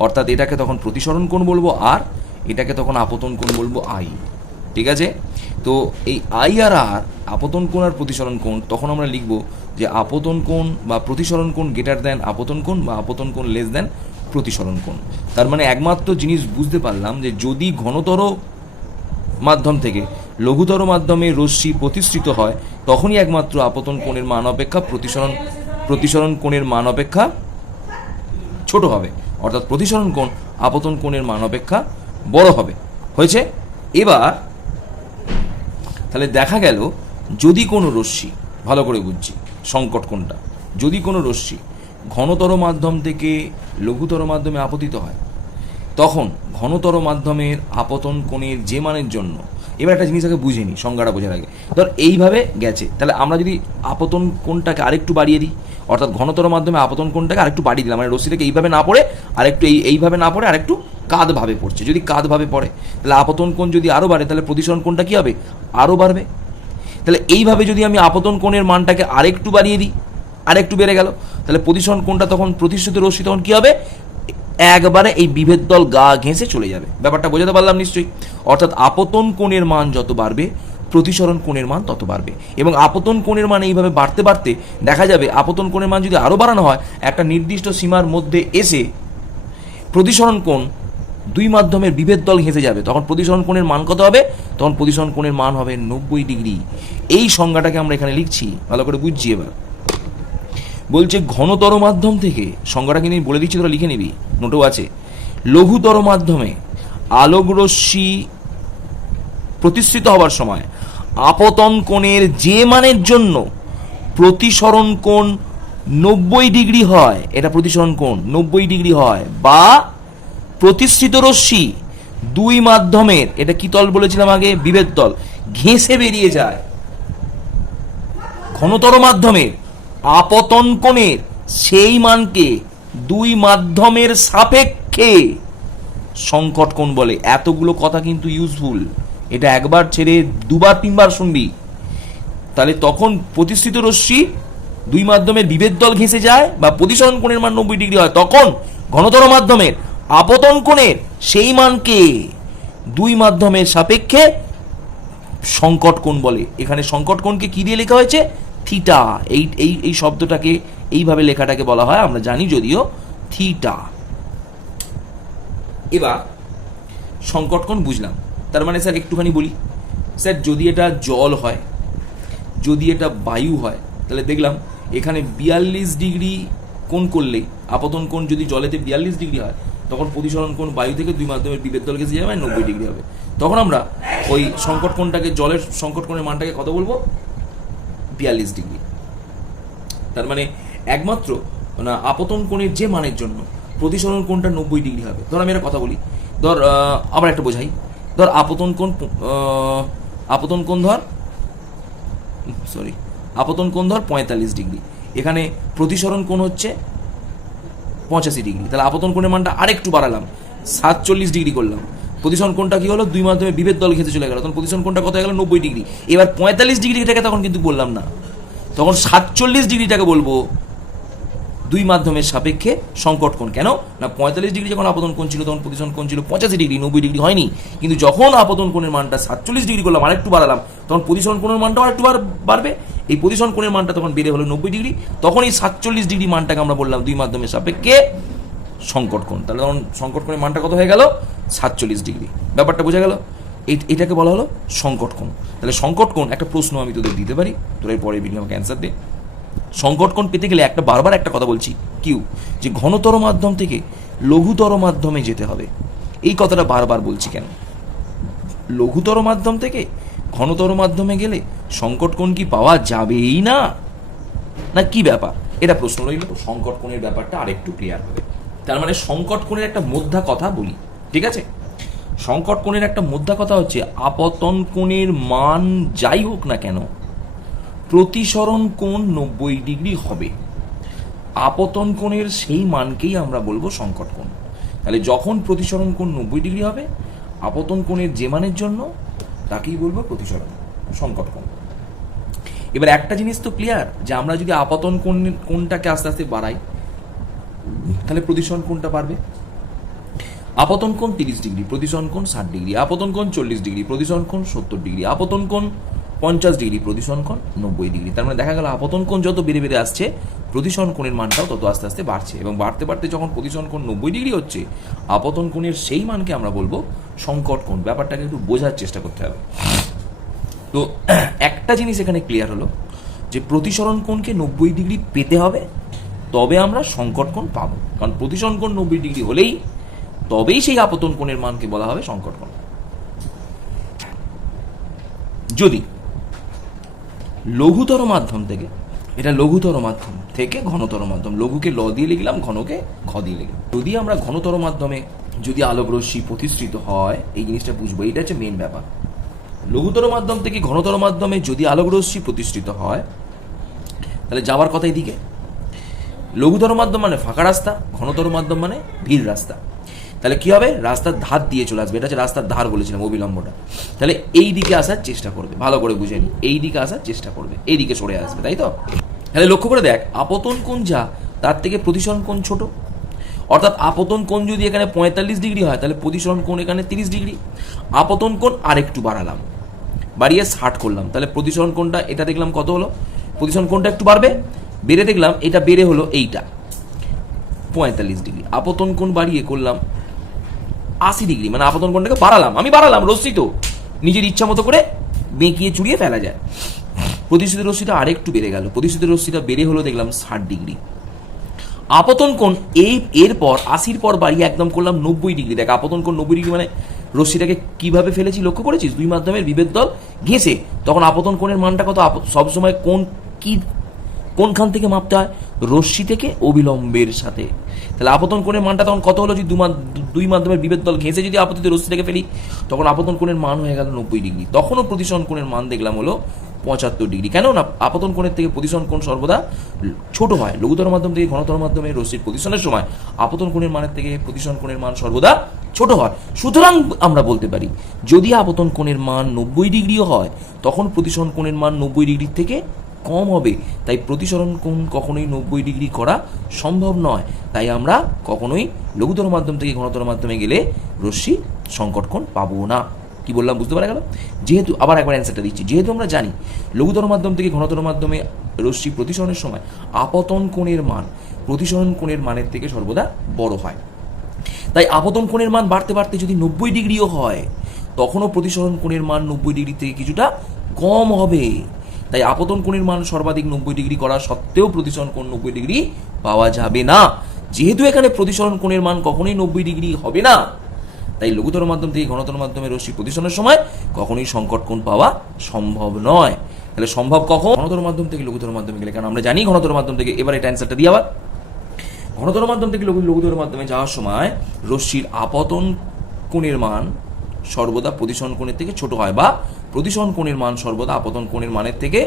অর্থাৎ এটাকে তখন প্রতিসরণ কোণ বলবো আর এটাকে তখন আপতন কোণ বলবো আই। ঠিক আছে, তো এই আই আর আপতন কোণ আর প্রতিসরণ কোণ, তখন আমরা লিখব যে আপতন কোণ বা প্রতিসরণ কোণ গ্রেটার দেন আপতন কোণ বা আপতন কোণ লেস দেন প্রতিসরণ কোণ। তার মানে একমাত্র জিনিস বুঝতে পারলাম যে যদি ঘনতর মাধ্যম থেকে লঘুতর মাধ্যমে রশ্মি প্রতিসৃত হয় তখনই একমাত্র আপতন কোণের মান অপেক্ষা প্রতিসরণ কোণের মান অপেক্ষা ছোট হবে, অর্থাৎ প্রতিসরণ কোণ আপতন কোণের মান অপেক্ষা বড় হবে। হয়েছে? এবার তাহলে দেখা গেল যদি কোনো রশ্মি, ভালো করে বুঝছি সংকট কোণটা, যদি কোনো রশ্মি ঘনতর মাধ্যম থেকে লঘুতর মাধ্যমে আপতিত হয় তখন ঘনতর মাধ্যমের আপতন কোণের যে মানের জন্য, এবার একটা জিনিস আগে বুঝে নিই সংজ্ঞাটা বোঝার আগে, ধর এইভাবে গেছে, তাহলে আমরা যদি আপতন কোণটাকে আরেকটু বাড়িয়ে দিই, অর্থাৎ ঘনতর মাধ্যমে আপতন কোণটাকে আরেকটু বাড়িয়ে দিলাম, মানে রশ্মিটাকে এইভাবে না পড়ে আরেকটু এইভাবে না পড়ে আরেকটু কাঁধভাবে পড়ছে, যদি কাঁধভাবে পড়ে তাহলে আপতন কোণ যদি আরও বাড়ে তাহলে প্রতিসরণ কোণটা কী হবে? আরও বাড়বে। তাহলে এইভাবে যদি আমি আপতন কোণের মানটাকে আরেকটু বাড়িয়ে দিই, আরেকটু বেড়ে গেল, তাহলে প্রতিসরণ কোণটা তখন প্রতিষ্ঠিত রশ্মি তখন কী হবে? একবারে এই বিভেদ দল গা ঘেঁষে চলে যাবে। ব্যাপারটা বোঝাতে পারলাম নিশ্চয়ই? অর্থাৎ আপতন কোণের মান যত বাড়বে প্রতিসরণ কোণের মান তত বাড়বে, এবং আপতন কোণের মান এইভাবে বাড়তে বাড়তে দেখা যাবে আপতন কোণের মান যদি আরও বাড়ানো হয় একটা নির্দিষ্ট সীমার মধ্যে এসে প্রতিসরণ কোণ দুই মাধ্যমের বিভেদ দল ঘেঁষে যাবে, তখন প্রতিসরণ কোণের মান কত হবে? তখন প্রতিসরণ কোণের মান হবে 90 ডিগ্রি। এই সংজ্ঞাটাকে আমরা এখানে লিখছি, ভালো করে বুঝছি। এবার বলছে ঘনতর মাধ্যম থেকে, সংজ্ঞাটা কিন্তু বলে দিচ্ছি, তোরা লিখে নিবি, নোটেও আছে, লঘুতর মাধ্যমে আলোকরশ্মি প্রতিষ্ঠিত হবার সময় আপতন কোণের যে মানের জন্য প্রতিসরণ কোণ 90 ডিগ্রি হয়, এটা প্রতিসরণ কোণ 90 ডিগ্রি হয়, বা প্রতিষ্ঠিত রশ্মি দুই মাধ্যমের, এটা কি তল বলেছিলাম আগে? বিভেদ তল, ঘেঁষে বেরিয়ে যায়, ঘনতর মাধ্যমের আপতন কোণের সেই মানকে দুই মাধ্যমের সাপেক্ষে সংকট কোণ বলে। এতগুলো কথা কিন্তু ইউজফুল, এটা একবার ছেড়ে দুবার তিনবার শুনবি। তাহলে তখন প্রতিষ্ঠিত রশ্মি দুই মাধ্যমের বিভেদ দল ঘেঁষে যায় বা প্রতিসরণ কোণের মান 90 ডিগ্রি হয়, তখন ঘনতর মাধ্যমের আপতন কোণের সেই মানকে দুই মাধ্যমের সাপেক্ষে সংকট কোণ বলে। এখানে সংকট কোণকে কি দিয়ে লেখা হয়েছে? থিটা। এই শব্দটাকে, এইভাবে লেখাটাকে বলা হয়, আমরা জানি যদিও, থিটা। এবার সংকট কোণ বুঝলাম, তার মানে স্যার একটুখানি বলি, স্যার যদি এটা জল হয়, যদি এটা বায়ু হয়, তাহলে দেখলাম এখানে 42 ডিগ্রি কোণ করলেই আপতন কোণ যদি জলেতে 42 ডিগ্রি হয় তখন প্রতিসরণ কোণ বায়ু থেকে দুই মাধ্যমের বিভেদ দল ঘেঁষে যাবে 90 ডিগ্রি হবে। তখন আমরা ওই সংকট কোণটাকে, জলের সংকট কোণের মানটাকে কত বলবো? 42 ডিগ্রি। তার মানে একমাত্র না আপতন কোণের যে মানের জন্য প্রতিসরণ কোণটা 90 ডিগ্রি হবে। ধর আমি একটা কথা বলি, ধর আবার একটা বোঝাই, ধর আপতন কোণ ধর 45 ডিগ্রি, এখানে প্রতিসরণ কোণ হচ্ছে 85 ডিগ্রি, তাহলে আপতন কোণের মানটা আরেকটু বাড়ালাম, 47 ডিগ্রি করলাম, প্রতিসরণ কোণটা কি হলো? দুই মাধ্যমে বিভেদ দল ঘেঁষে চলে গেল, তখন প্রতিসরণ কোণটা কত হয়ে গেল? 90 ডিগ্রি। এবার 45 ডিগ্রিটাকে তখন কিন্তু বললাম না, তখন 47 ডিগ্রিটাকে বলবো দুই মাধ্যমের সাপেক্ষে সংকট কোণ। কেন না 45 ডিগ্রি যখন আপতন কোণ ছিল তখন প্রতিসরণ কোণ ছিল 85 ডিগ্রি, 90 ডিগ্রি হয়নি। কিন্তু যখন আপতন কোণের মানটা 47 ডিগ্রি করলাম, আরেকটু বাড়ালাম, তখন প্রতিসরণ কোণের মানটাও আরেকটু বাড়বে, এই প্রতিসরণ কোণের মানটা তখন বেড়ে হলো 90 ডিগ্রি, তখন এই 47 ডিগ্রি মানটাকে আমরা বললাম দুই মাধ্যমের সাপেক্ষে সংকট কোণ। তাহলে তখন সংকট কোণের মানটা কত হয়ে গেল? 47 ডিগ্রি। ব্যাপারটা বোঝা গেল? এটাকে বলা হলো সংকট কোণ। তাহলে সংকট কোণ, একটা প্রশ্ন আমি তোদের দিতে পারি, তোরা পরে ভিডিও আমাকে অ্যান্সার দে। সংকট কোণ পেতে গেলে বারবার একটা কথা বলছি, কিউ, যে ঘনতর মাধ্যম থেকে লঘুতর মাধ্যমে যেতে হবে। এই কথাটা বারবার বলছি কেন? লঘুতর মাধ্যম থেকে ঘনতর মাধ্যমে গেলে সংকট কোণ কি পাওয়া যাবেই না, না কি ব্যাপার? এটা প্রশ্ন রইল। সংকট কোণের ব্যাপারটা আরেকটু ক্লিয়ার হবে। তার মানে সংকট কোণের একটা মোদ্দা কথা বলি, ঠিক আছে? সংকট কোণের একটা মোদ্দা কথা হচ্ছে আপতন কোণের মান যাই হোক না কেন প্রতিসরণ কোণ 90 ডিগ্রি হবে। আপতন কোণের সেই মানকেই আমরা বলবো সংকট কোণ। তাহলে যখন প্রতিসরণ কোণ 90 ডিগ্রি হবে, আপতন কোণের যে মানের জন্য তাকেই বলবো প্রতিসরণ সংকট কোণ। এবার একটা জিনিস তো ক্লিয়ার, যে আমরা যদি আপতন কোণটাকে আস্তে আস্তে বাড়াই তাহলে প্রতিসরণ কোণটা বাড়বে। আপতন কোণ 30 ডিগ্রি, প্রতিসরণ কোণ 60 ডিগ্রি, আপতন কোণ 40 ডিগ্রি, প্রতিসরণ কোণ 70 ডিগ্রি, আপতন কোণ 50 ডিগ্রি, প্রতিসরণ কোণ 90 ডিগ্রি। তার মানে দেখা গেল আপতন কোণ যত বেড়ে বেড়ে আসছে প্রতিসরণ কোণের মানটাও তত আস্তে আস্তে বাড়ছে, এবং বাড়তে বাড়তে যখন প্রতিসরণ কোণ 90 ডিগ্রি হচ্ছে, আপতন কোণের সেই মানকে আমরা বলবো সংকট কোণ। ব্যাপারটাকে একটু বোঝার চেষ্টা করতে হবে। তো একটা জিনিস এখানে ক্লিয়ার হলো যে প্রতিসরণ কোণকে 90 ডিগ্রি পেতে হবে, তবে আমরা সংকট কোণ পাবো। কারণ প্রতিসরণ কোণ 90 ডিগ্রি হলেই তবেই সেই আপতন কোণের মানকে বলা হবে সংকট কোণ। যদি লঘুতর মাধ্যম থেকে, এটা লঘুতর মাধ্যম থেকে ঘনতর মাধ্যম, লঘুকে ল দিয়ে লিখলাম, ঘনকে ঘ দিয়ে লিখলাম, যদি আমরা ঘনতর মাধ্যমে যদি আলোক রশ্মি প্রতিসৃত হয়, এই জিনিসটা বুঝবো, এটা হচ্ছে মেন ব্যাপার। লঘুতর মাধ্যম থেকে ঘনতর মাধ্যমে যদি আলোক রশ্মি প্রতিসৃত হয়, তাহলে যাওয়ার কথা এদিকে। লঘুতর মাধ্যম মানে ফাঁকা রাস্তা, ঘনতর মাধ্যম মানে ভিড় রাস্তা। তাহলে কি হবে, রাস্তার ধার দিয়ে চলে আসবে, এটা হচ্ছে রাস্তার ধার বলেছিলাম, অবিলম্বটা। তাহলে এই দিকে আসার চেষ্টা করবে, ভালো করে বুঝে নি, এই দিকে আসার চেষ্টা করবে, এই দিকে সরে আসবে, তাই তো? তাহলে লক্ষ্য করে দেখ, আপতন কোণ যা, তার থেকে প্রতিসরণ কোণ ছোট। অর্থাৎ আপতন কোণ যদি এখানে 45 ডিগ্রি হয়, তাহলে প্রতিসরণ কোণ এখানে 30 ডিগ্রি। আপতন কোণ আরেকটু বাড়ালাম, বাড়িয়ে 60 করলাম, তাহলে প্রতিসরণ কোণটা এটা দেখলাম কত হলো, প্রতিসরণ কোণটা একটু বাড়বে, বেড়ে দেখলাম এটা বেড়ে হলো এইটা 45 ডিগ্রি। আপতন কোণ বাড়িয়ে করলাম 80 ডিগ্রি, মানে আপতন কোণটাকে বাড়ালাম, আমি বাড়ালাম, রশ্মি তো নিজের ইচ্ছা মতো করে বেঁকিয়ে চুড়িয়ে ফেলা যায়। প্রতিসৃত রশ্মিটা আরেকটু বেড়ে গেল, প্রতিসৃত রশ্মিটা বেড়ে হলো দেখলাম 60 ডিগ্রি। আপতন কোণ এরপর 80-র পর বাড়িয়ে একদম করলাম 90 ডিগ্রি। দেখ আপতন কোণ 90 ডিগ্রি, মানে রশ্মিটাকে কিভাবে ফেলেছি লক্ষ্য করেছিস, দুই মাধ্যমের বিভেদ দল ঘেঁষে, তখন আপতন কোণের মানটা কত, সবসময় কোনখান থেকে মাপতে হয়, রশ্মি থেকে অবিলম্বের সাথে। তাহলে আপতন কোণের মানটা তখন কত হলো, যদি দুই মাধ্যমের বিভেদ দল ঘেঁষে যদি আপতিত রশ্মিটাকে ফেলি, তখন আপতন কোণের মান হয়ে গেল 90 ডিগ্রি। তখনও প্রতিসরণ কোণের মান দেখলাম হলো 75 ডিগ্রি। কেন না, আপতন কোণের থেকে প্রতিসরণ কোণ সর্বদা ছোট হয়। লঘুতর মাধ্যম থেকে ঘনতর মাধ্যমে রশ্মির প্রতিসরণের সময় আপতন কোণের মানের থেকে প্রতিসরণ কোণের মান সর্বদা ছোট হয়। সুতরাং আমরা বলতে পারি, যদি আপতন কোণের মান 90 ডিগ্রিও হয়, তখন প্রতিসরণ কোণের মান 90 ডিগ্রির থেকে কম হবে। তাই প্রতিসরণ কোণ কখনোই 90 ডিগ্রি করা সম্ভব নয়। তাই আমরা কখনোই লঘুতর মাধ্যম থেকে ঘনতর মাধ্যমে গেলে রশ্মি সংকট কোণ পাবো না। কি বললাম বুঝতে পারা গেল? যেহেতু আবার একবার অ্যান্সারটা দিচ্ছি, যেহেতু আমরা জানি লঘুতর মাধ্যম থেকে ঘনতর মাধ্যমে রশ্মি প্রতিসরণের সময় আপতন কোণের মান প্রতিসরণ কোণের মানের থেকে সর্বদা বড় হয়। তাই আপতন কোণের মান বাড়তে বাড়তে যদি 90 ডিগ্রিও হয়, তখনও প্রতিসরণ কোণের মান 90 ডিগ্রি থেকে কিছুটা কম হবে। তাই আপতন কোণের মান সর্বাধিক 90 ডিগ্রি করা সত্ত্বেও প্রতিসরণ কোণ 90 ডিগ্রি পাওয়া যাবে না। যেহেতু এখানে প্রতিসরণ কোণের মান কখনোই 90 ডিগ্রি হবে না, তাই লঘুতর মাধ্যম থেকে ঘনতর মাধ্যমে রশ্মি প্রতিসরণের সময় কখনোই সংকট কোণ পাওয়া সম্ভব নয়। তাহলে সম্ভব কখন, ঘনতর মাধ্যম থেকে লঘুতর মাধ্যমে গেলে। কারণ আমরা জানি ঘনতর মাধ্যম থেকে, এবার এটা অ্যান্সারটা দিই আবার, ঘনতর মাধ্যম থেকে লঘুতর মাধ্যমে যাওয়ার সময় রশ্মির আপতন কোণের মান সর্বদা প্রতিসরণ কোণের থেকে ছোট হয়, বা প্রতিসরণ কোণের মান সর্বদা আপতন কোণের মানের থেকে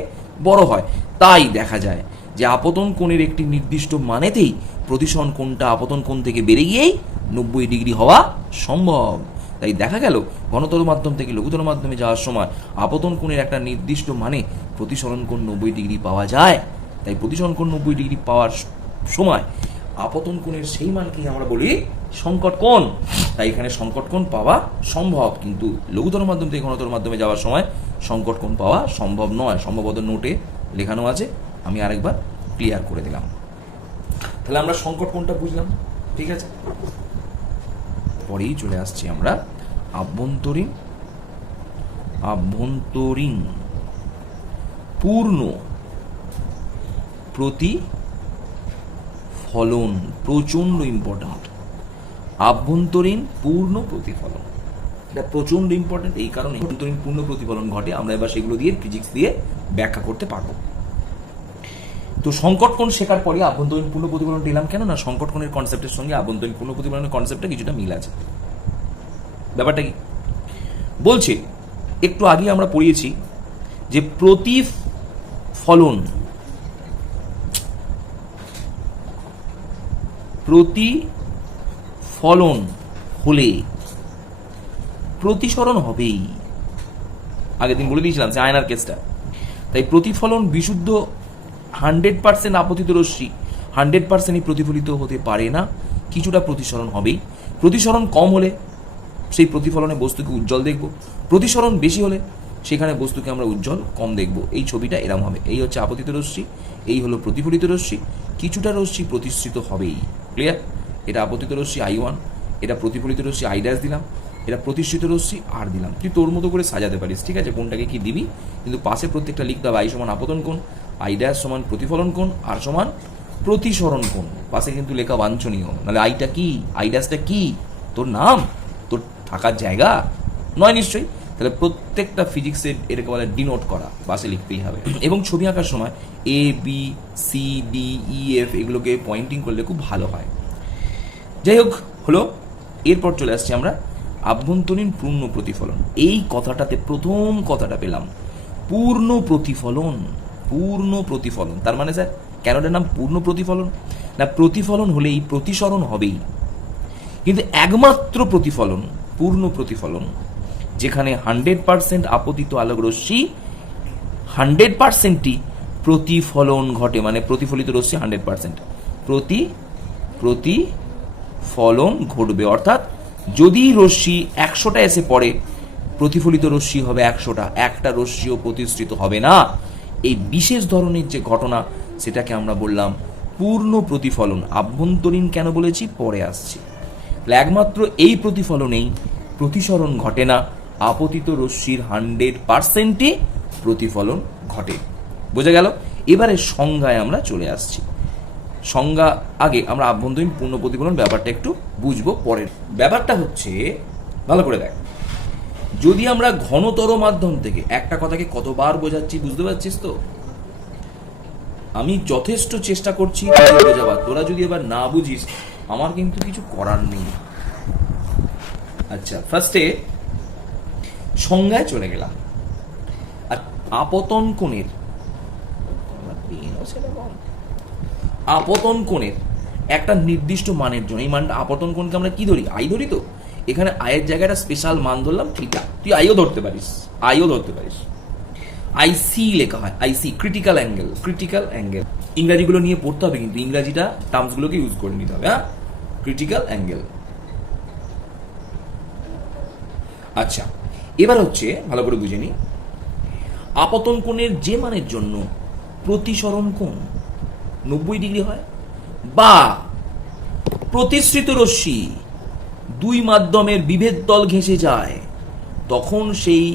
বড় হয়। তাই দেখা যায় যে আপতন কোণের একটি নির্দিষ্ট মানেতেই প্রতিসরণ কোণটা আপতন কোণ থেকে বেড়ে গিয়েই 90 ডিগ্রি হওয়া সম্ভব। তাই দেখা গেল ঘনতর মাধ্যম থেকে লঘুতর মাধ্যমে যাওয়ার সময় আপতন কোণের একটা নির্দিষ্ট মানে প্রতিসরণ কোণ 90 ডিগ্রি পাওয়া যায়। তাই প্রতিসরণ কোণ 90 ডিগ্রি পাওয়ার সময় আপতন কোণের সেই মানকেই আমরা বলি সংকট কোণ। তাই এখানে সংকট কোণ পাওয়া সম্ভব, কিন্তু লঘুতর মাধ্যম থেকে ঘনতর মাধ্যমে যাওয়ার সময় সংকট কোণ পাওয়া সম্ভব নয়। সম্ভবত নোটে লেখানো আছে, আমি আরেকবার ক্লিয়ার করে দিলাম। তাহলে আমরা সংকট কোণটা বুঝলাম, ঠিক আছে। পরেই চলে আসছি আমরা আভ্যন্তরীণ পূর্ণ প্রতিফলন। প্রচন্ড ইম্পর্টেন্ট, আভ্যন্তরীণ পূর্ণ প্রতিফলন, এটা প্রচন্ড ইম্পর্টেন্ট। এই কারণে আভ্যন্তরীণ পূর্ণ প্রতিফলন ঘটে, আমরা এবার সেগুলো দিয়ে ফিজিক্স দিয়ে ব্যাখ্যা করতে পারবো। তো সংকট কোণ শেখার পরে আভ্যন্তরীণ পূর্ণ প্রতিফলন দিলাম কেন না, সংকট কোণের কনসেপ্টের সঙ্গে আভ্যন্তরীণ পূর্ণ প্রতিফলনের কনসেপ্টে কিছুটা মিল আছে। ব্যাপারটা কি বলছে, একটু আগে আমরা পড়িয়েছি যে প্রতিফলন হলে প্রতিসরণ হবেই। আগের দিন বলে দিয়েছিলাম যে আয়নার কেসটা। তাই প্রতিফলন বিশুদ্ধ 100% আপতিত রশ্মি 100%ই প্রতিফলিত হতে পারে না, কিছুটা প্রতিসরণ হবেই। প্রতিসরণ কম হলে সেই প্রতিফলনে বস্তুকে উজ্জ্বল দেখব, প্রতিসরণ বেশি হলে সেখানে বস্তুকে আমরা উজ্জ্বল কম দেখব। এই ছবিটা এরকম হবে, এই হচ্ছে আপতিত রশ্মি, এই হলো প্রতিফলিত রশ্মি, কিছুটা রশ্মি প্রতিসৃত হবেই। ক্লিয়ার? এটা আপতিত রশ্মি I1, এটা প্রতিফলিত রশ্মি I' দিলাম, এটা প্রতিষ্ঠিত রশ্মি আর দিলাম, তুই তোর মতো করে সাজাতে পারিস, ঠিক আছে, কোনটাকে কি দিবি, কিন্তু পাশে প্রত্যেকটা লিখতে হবে আই সমান আপতন কোণ, আই ড্যাশ সমান প্রতিফলন কোণ, আর সমান প্রতিসরণ কোণ। পাশে কিন্তু লেখা বাঞ্ছনীয়, নাহলে আইটা কি, আই ড্যাশটা কি, তোর নাম, তোর থাকার জায়গা নয় নিশ্চয়ই। তাহলে প্রত্যেকটা ফিজিক্সের এটাকে বলে ডিনোট করা, বাসে লিখতেই হবে। এবং ছবি আঁকার সময় A B C D E F এগুলোকে পয়েন্টিং করলে খুব ভালো হয়। যাই হোক, হলো। এরপর চলে আসছি আমরা আভ্যন্তরীণ পূর্ণ প্রতিফলন। এই কথাটাতে প্রথম কথাটা পেলাম, পূর্ণ প্রতিফলন। পূর্ণ প্রতিফলন তার মানে স্যার কেন এটার নাম পূর্ণ প্রতিফলন? না, প্রতিফলন হলেই প্রতিসরণ হবেই, কিন্তু একমাত্র প্রতিফলন পূর্ণ প্রতিফলন, যেখানে 100% আপতিত আলোক রশ্মি 100%ই প্রতিফলন ঘটে, মানে প্রতিফলিত রশ্মি 100% প্রতিফলন ঘটবে। অর্থাৎ যদি রশ্মি 100টা এসে পড়ে, প্রতিফলিত রশ্মি হবে 100টা, একটা রশ্মিও প্রতিষ্ঠিত হবে না। এই বিশেষ ধরনের যে ঘটনা, সেটাকে আমরা বললাম পূর্ণ প্রতিফলন। আভ্যন্তরীণ কেন বলেছি পরে আসছি। একমাত্র এই প্রতিফলনেই প্রতিসরণ ঘটে না, আপতিত রশ্মির 100%ই প্রতিফলন ঘটে। বোঝা গেল? এবারে সংজ্ঞায় আমরা চলে আসছি। সংজ্ঞা আগে আমরা আভ্যন্তরীণ পূর্ণ প্রতিফলন ব্যাপারটা একটু বুঝবো পরের। ব্যাপারটা হচ্ছে, ভালো করে দেখ, যদি আমরা ঘনতর মাধ্যম থেকে, একটা কথাকে কতবার বোঝাচ্ছি বুঝতে পারছিস তো? আমি যথেষ্ট চেষ্টা করছি বোঝাবার, তোরা যদি এবার না বুঝিস আমার কিন্তু কিছু করার নেই। আচ্ছা, ফার্স্টে সংজ্ঞায় চলে গেলাম। আর আপতন কোণের একটা নির্দিষ্ট মানের জন্য, এই মানটা আপতন কোণকে আমরা কি ধরি, আই ধরি। তো এখানে আয়ের জায়গাটা স্পেশাল মান ধরলাম, থিটা। তুই আইও ধরতে পারিস, আইসি লেখা হয়, আইসি ক্রিটিক্যাল অ্যাঙ্গেল। ইংরাজিগুলো নিয়ে পড়তে হবে, কিন্তু ইংরাজিটা টার্মসগুলোকে ইউজ করে নিতে হবে। হ্যাঁ, ক্রিটিক্যাল অ্যাঙ্গেল। আচ্ছা, এবার হচ্ছে ভালো করে বুঝে নি, আপতন কোণের যে মানের জন্য প্রতিসরণ কোণ 90 ডিগ্রি হয়, বা প্রতিসৃত রশ্মি দুই মাধ্যমের বিভেদ তল ঘেঁষে যায়, তখন সেই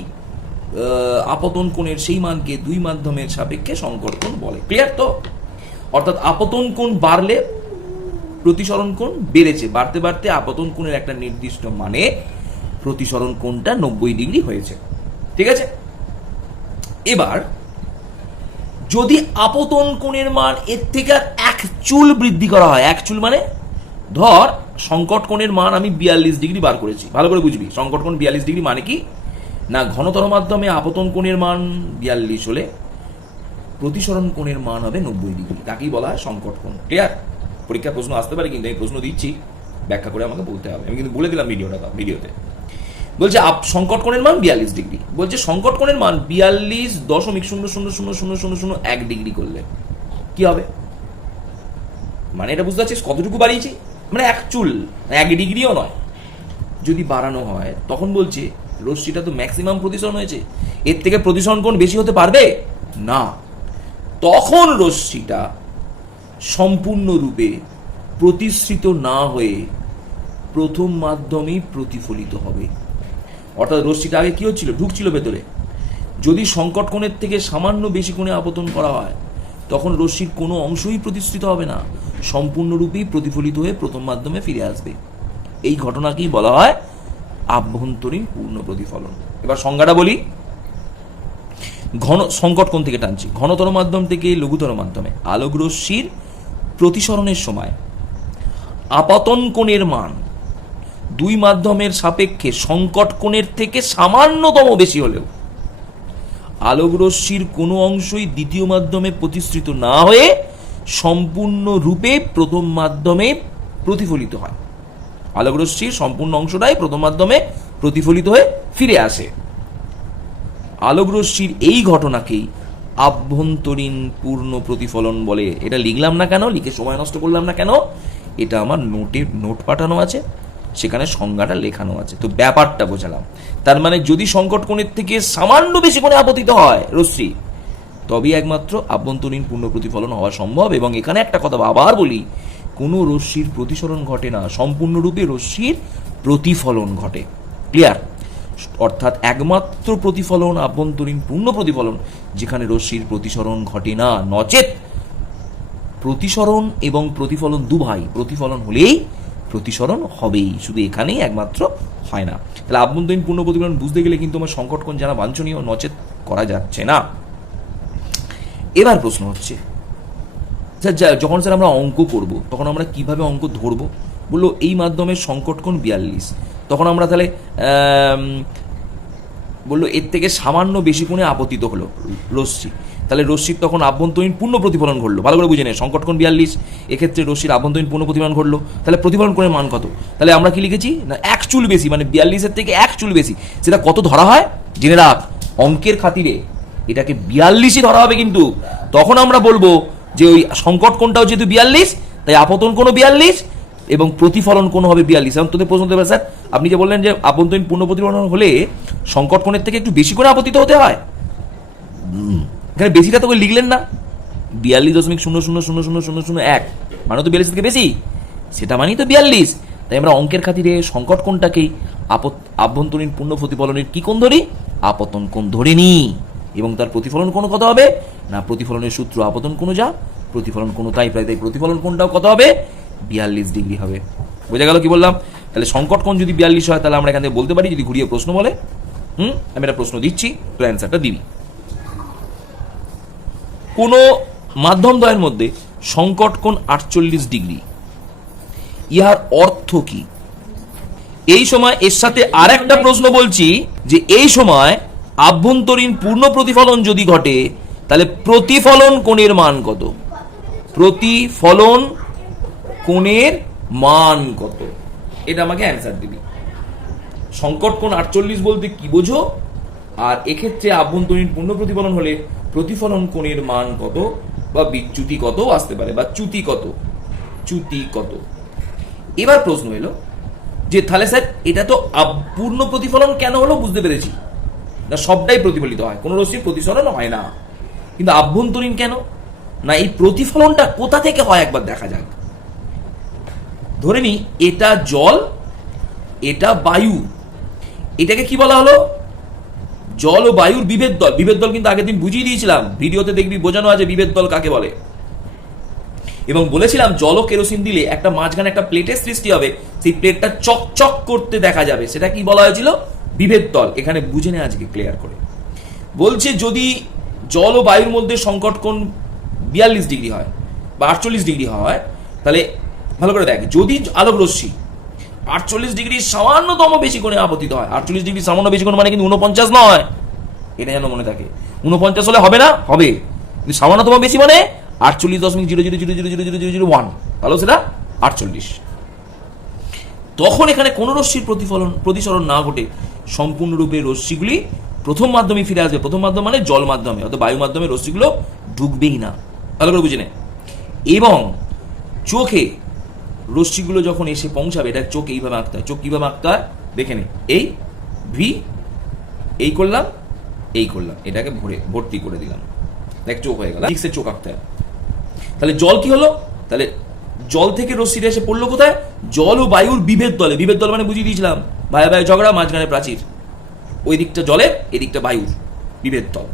আপতন কোণের সেই মানকে দুই মাধ্যমের সাপেক্ষে সংকট কোণ বলে। ক্লিয়ার তো? অর্থাৎ আপতন কোণ বাড়লে প্রতিসরণ কোণ বেড়েছে, বাড়তে বাড়তে আপতন কোণের একটা নির্দিষ্ট মানে প্রতিসরণ কোণটা 90 ডিগ্রি হয়েছে। ঠিক আছে? এবার যদি আপতন কোণের মান এর থেকে আর 1 চুল বৃদ্ধি করা হয়, 1 চুল মানে ধর সংকট কোণের মান আমি 42 ডিগ্রি বার করেছি, ভালো করে বুঝবি। সংকট কোণ 42 ডিগ্রি মানে কি না, ঘনতর মাধ্যমে আপতন কোণের মান 42 হলে প্রতিসরণ কোণের মান হবে 90 ডিগ্রি, তাকেই বলা হয় সংকট কোণ। ক্লিয়ার? পরীক্ষার প্রশ্ন আসতে পারে, কিন্তু আমি প্রশ্ন দিচ্ছি, ব্যাখ্যা করে আমাকে বলতে হবে। আমি কিন্তু বলে দিলাম ভিডিওতে। বলছে সংকট কোণের মান 42 ডিগ্রি, বলছে সংকট কোণের মান 42.0000001 ডিগ্রি করলে কি হবে, মানে এটা বুঝতে পারছিস কতটুকু বাড়িয়েছি, মানে 1 চুল, 1 ডিগ্রিও নয়। যদি বাড়ানো হয় তখন বলছে রশ্মিটা তো ম্যাক্সিমাম প্রতিসরণ হয়েছে, এর থেকে প্রতিসরণ কোণ বেশি হতে পারবে না, তখন রশ্মিটা সম্পূর্ণরূপে প্রতিসৃত না হয়ে প্রথম মাধ্যমেই প্রতিফলিত হবে। অর্থাৎ রশ্মিটা আগে কি হচ্ছিল, ঢুকছিল ভেতরে, যদি সংকট কোণের থেকে সামান্য বেশি কোণে আপতন করা হয়, তখন রশ্মির কোনো অংশই প্রতিষ্ঠিত হবে না, সম্পূর্ণরূপেই প্রতিফলিত হয়ে প্রথম মাধ্যমে ফিরে আসবে। এই ঘটনাকেই বলা হয় আভ্যন্তরীণ পূর্ণ প্রতিফলন। এবার সংজ্ঞাটা বলি। সংকট কোণ থেকে টানছি, ঘনতর মাধ্যম থেকে লঘুতর মাধ্যমে আলোক রশ্মির প্রতিসরণের সময় আপতন কোণের মান দুই মাধ্যমের সাপেক্ষে সংকট কোণের থেকে সামান্যতম বেশি হলেও আলোক রশ্মির কোনো অংশই দ্বিতীয় মাধ্যমে প্রতিষ্ঠিত না হয়ে সম্পূর্ণরূপে প্রথম মাধ্যমে প্রতিফলিত হয়। আলোক রশ্মির সম্পূর্ণ অংশটাই প্রথম মাধ্যমে প্রতিফলিত হয়ে ফিরে আসে। আলোক রশ্মির এই ঘটনাকেই আভ্যন্তরীণ পূর্ণ প্রতিফলন বলে। এটা লিখলাম না কেন, লিখে সময় নষ্ট করলাম না কেন, এটা আমার নোট পাঠানো আছে, সেখানে সংজ্ঞাটা লেখানো আছে। তো ব্যাপারটা বোঝালাম। তার মানে যদি সংকট কোণের থেকে সামান্য বেশি কোণে আপতিত হয় রশ্মি, তবেই একমাত্র আভ্যন্তরীণ পূর্ণ প্রতিফলন হওয়া সম্ভব। এবং এখানে একটা কথা আবার বলি, কোনো রশ্মির প্রতিসরণ ঘটে না, সম্পূর্ণরূপে রশ্মির প্রতিফলন ঘটে। ক্লিয়ার? অর্থাৎ একমাত্র প্রতিফলন আভ্যন্তরীণ পূর্ণ প্রতিফলন, যেখানে রশ্মির প্রতিসরণ ঘটে না, নচেত প্রতিসরণ এবং প্রতিফলন দুভাই, প্রতিফলন হলেই প্রতিসরণ হবেই, শুধু এখানেই একমাত্র হয় না। তাহলে আভ্যন্তরীণ পূর্ণ প্রতিফলন বুঝতে গেলে কিন্তু আমার সংকটকোণ জানা বাঞ্ছনীয়, নচেত করা যাচ্ছে না। এবার প্রশ্ন হচ্ছে, যখন স্যার আমরা অঙ্ক করব তখন আমরা কিভাবে অঙ্ক ধরব? বললো এই মাধ্যমে সংকটকোণ 42, তখন আমরা তাহলে বললো এর থেকে সামান্য বেশি কোণে আপতিত হলো রশ্মি, তাহলে রশ্মির তখন আভ্যন্তরীণ পূর্ণ প্রতিফলন ঘটলো। ভালো করে বুঝে নেই, সংকটকোণ 42, এক্ষেত্রে রশ্মির আভ্যন্তরীণ পূর্ণ প্রতিফলন ঘটলো, তাহলে প্রতিফলন কোণের মান কত? তাহলে আমরা কি লিখেছি না, 1 চুল বেশি, মানে 42-এর থেকে 1 চুল বেশি। সেটা কত ধরা হয় জেনে রাখ, অঙ্কের খাতিরে এটাকে 42ই ধরা হবে। কিন্তু তখন আমরা বলবো যে ওই সংকটকোণটাও যেহেতু 42, তাই আপতন কোণও 42 এবং প্রতিফলন কোণ হবে 42। এখন তোদের প্রশ্ন হতে পারে, স্যার আপনি যে বললেন যে আভ্যন্তরীণ পূর্ণ প্রতিফলন হলে সংকটকোণের থেকে একটু বেশি করে আপতিত হতে হয়, এখানে বেশিটা তোকে লিখলেন না, 42.000001 মানে তো 42 থেকে বেশি, সেটা মানেই তো 42। তাই আমরা অঙ্কের খাতিরে সংকটকোণটাকেই আভ্যন্তরীণ পূর্ণ প্রতিফলনের কি কোণ ধরি? আপতন কোণ ধরে নি। এবং তার প্রতিফলন কোণ কত হবে না, প্রতিফলনের সূত্র আপতন কোণ যা, প্রতিফলন কোণ তাই প্রায়, তাই প্রতিফলন কোণটাও কত হবে? 42 ডিগ্রি হবে। বোঝা গেল কি বললাম? তাহলে সংকটকোণ যদি 42 হয়, তাহলে আমরা এখান থেকে বলতে পারি, যদি ঘুরিয়ে প্রশ্ন বলে, আমি একটা প্রশ্ন দিচ্ছি, তো অ্যান্সারটা দিবি। কোন মাধ্যম দ্বয়ের মধ্যে সংকটকোণ 48 ডিগ্রি, ইহার অর্থ কি? এই সময় এর সাথে আর একটা প্রশ্ন বলছি যে এই সময় আভ্যন্তরীণ পূর্ণ প্রতিফলন যদি ঘটে, তাহলে প্রতিফলন কোণের মান কত? প্রতিফলন কোণের মান কত? এটা আমাকে অ্যান্সার দিবি। সংকটকোণ 48 বলতে কি বোঝো, আর এক্ষেত্রে আভ্যন্তরীণ পূর্ণ প্রতিফলন হলে প্রতিফলন কোণের মান কত, বা বিচ্যুতি কত আসতে পারে, বা চ্যুতি কত, চ্যুতি কত। এবার প্রশ্ন এলো যে তাহলে স্যার এটা তো পূর্ণ প্রতিফলন কেন হলো বুঝতে পেরেছি, না সবটাই প্রতিফলিত হয়, কোন রশ্মির প্রতিসরণ হয় না, কিন্তু আভ্যন্তরীণ কেন? না এই প্রতিফলনটা কোথা থেকে হয় একবার দেখা যাক। ধরে নি এটা জল, এটা বায়ু, এটাকে কি বলা হলো? জল ও বায়ুর বিভেদ দল। বিভেদ দল কিন্তু আগের দিন বুঝিয়ে দিয়েছিলাম, ভিডিওতে দেখবি বোঝানো আছে বিভেদ দল কাকে বলে, এবং বলেছিলাম জল ও কেরোসিন দিলে একটা মাঝখানে একটা প্লেটের সৃষ্টি হবে, সেই প্লেটটা চকচক করতে দেখা যাবে, সেটা কি বলা হয়েছিল? বিভেদ দল। এখানে বুঝে নে আজকে ক্লিয়ার করে। বলছে যদি জল ও বায়ুর মধ্যে সংকটকোণ 42 ডিগ্রি হয় বা 48 ডিগ্রি হয়, তাহলে ভালো করে দেখ, যদি আলোক রশ্মি 48 ডিগ্রি সামান্যতম বেশি কোণে আপতিত হয়, 48 ডিগ্রি সামান্য বেশি কোণ মানে কিন্তু 49 নয়, এটা যেন মনে থাকে। 49 হলে হবে না, হবে, কিন্তু সামান্যতম বেশি মানে 48.00000001, তাহলে সেটা 48। তখন এখানে কোন রশ্মির প্রতিসরণ না ঘটে সম্পূর্ণরূপে রশ্মিগুলি প্রথম মাধ্যমে ফিরে আসবে। প্রথম মাধ্যম মানে জল মাধ্যমে, অর্থাৎ বায়ু মাধ্যমে রশ্মিগুলো ঢুকবেই না। ভালো করে বুঝে নে। এবং চোখে রশ্মিগুলো যখন এসে পৌঁছাবে, এটা চোখ এইভাবে আঁকতে হয়। চোখ কিভাবে আঁকতে হয় দেখে নে, এই ভি, এই করলাম, এই করলাম, এটাকে ভর্তি করে দিলাম, দেখ চোখ হয়ে গেল। ঠিকসে চোখ আঁকতে হয়। তাহলে জল কি হলো? তাহলে জল থেকে রশ্মিটা এসে পড়লো কোথায়? জল ও বায়ুর বিভেদ দলে। বিভেদ দল মানে বুঝিয়ে দিয়েছিলাম, ভাই ভাই ঝগড়া, মাঝখানে প্রাচীর, ওই দিকটা জলের, এই দিকটা বায়ুর, বিভেদ দল।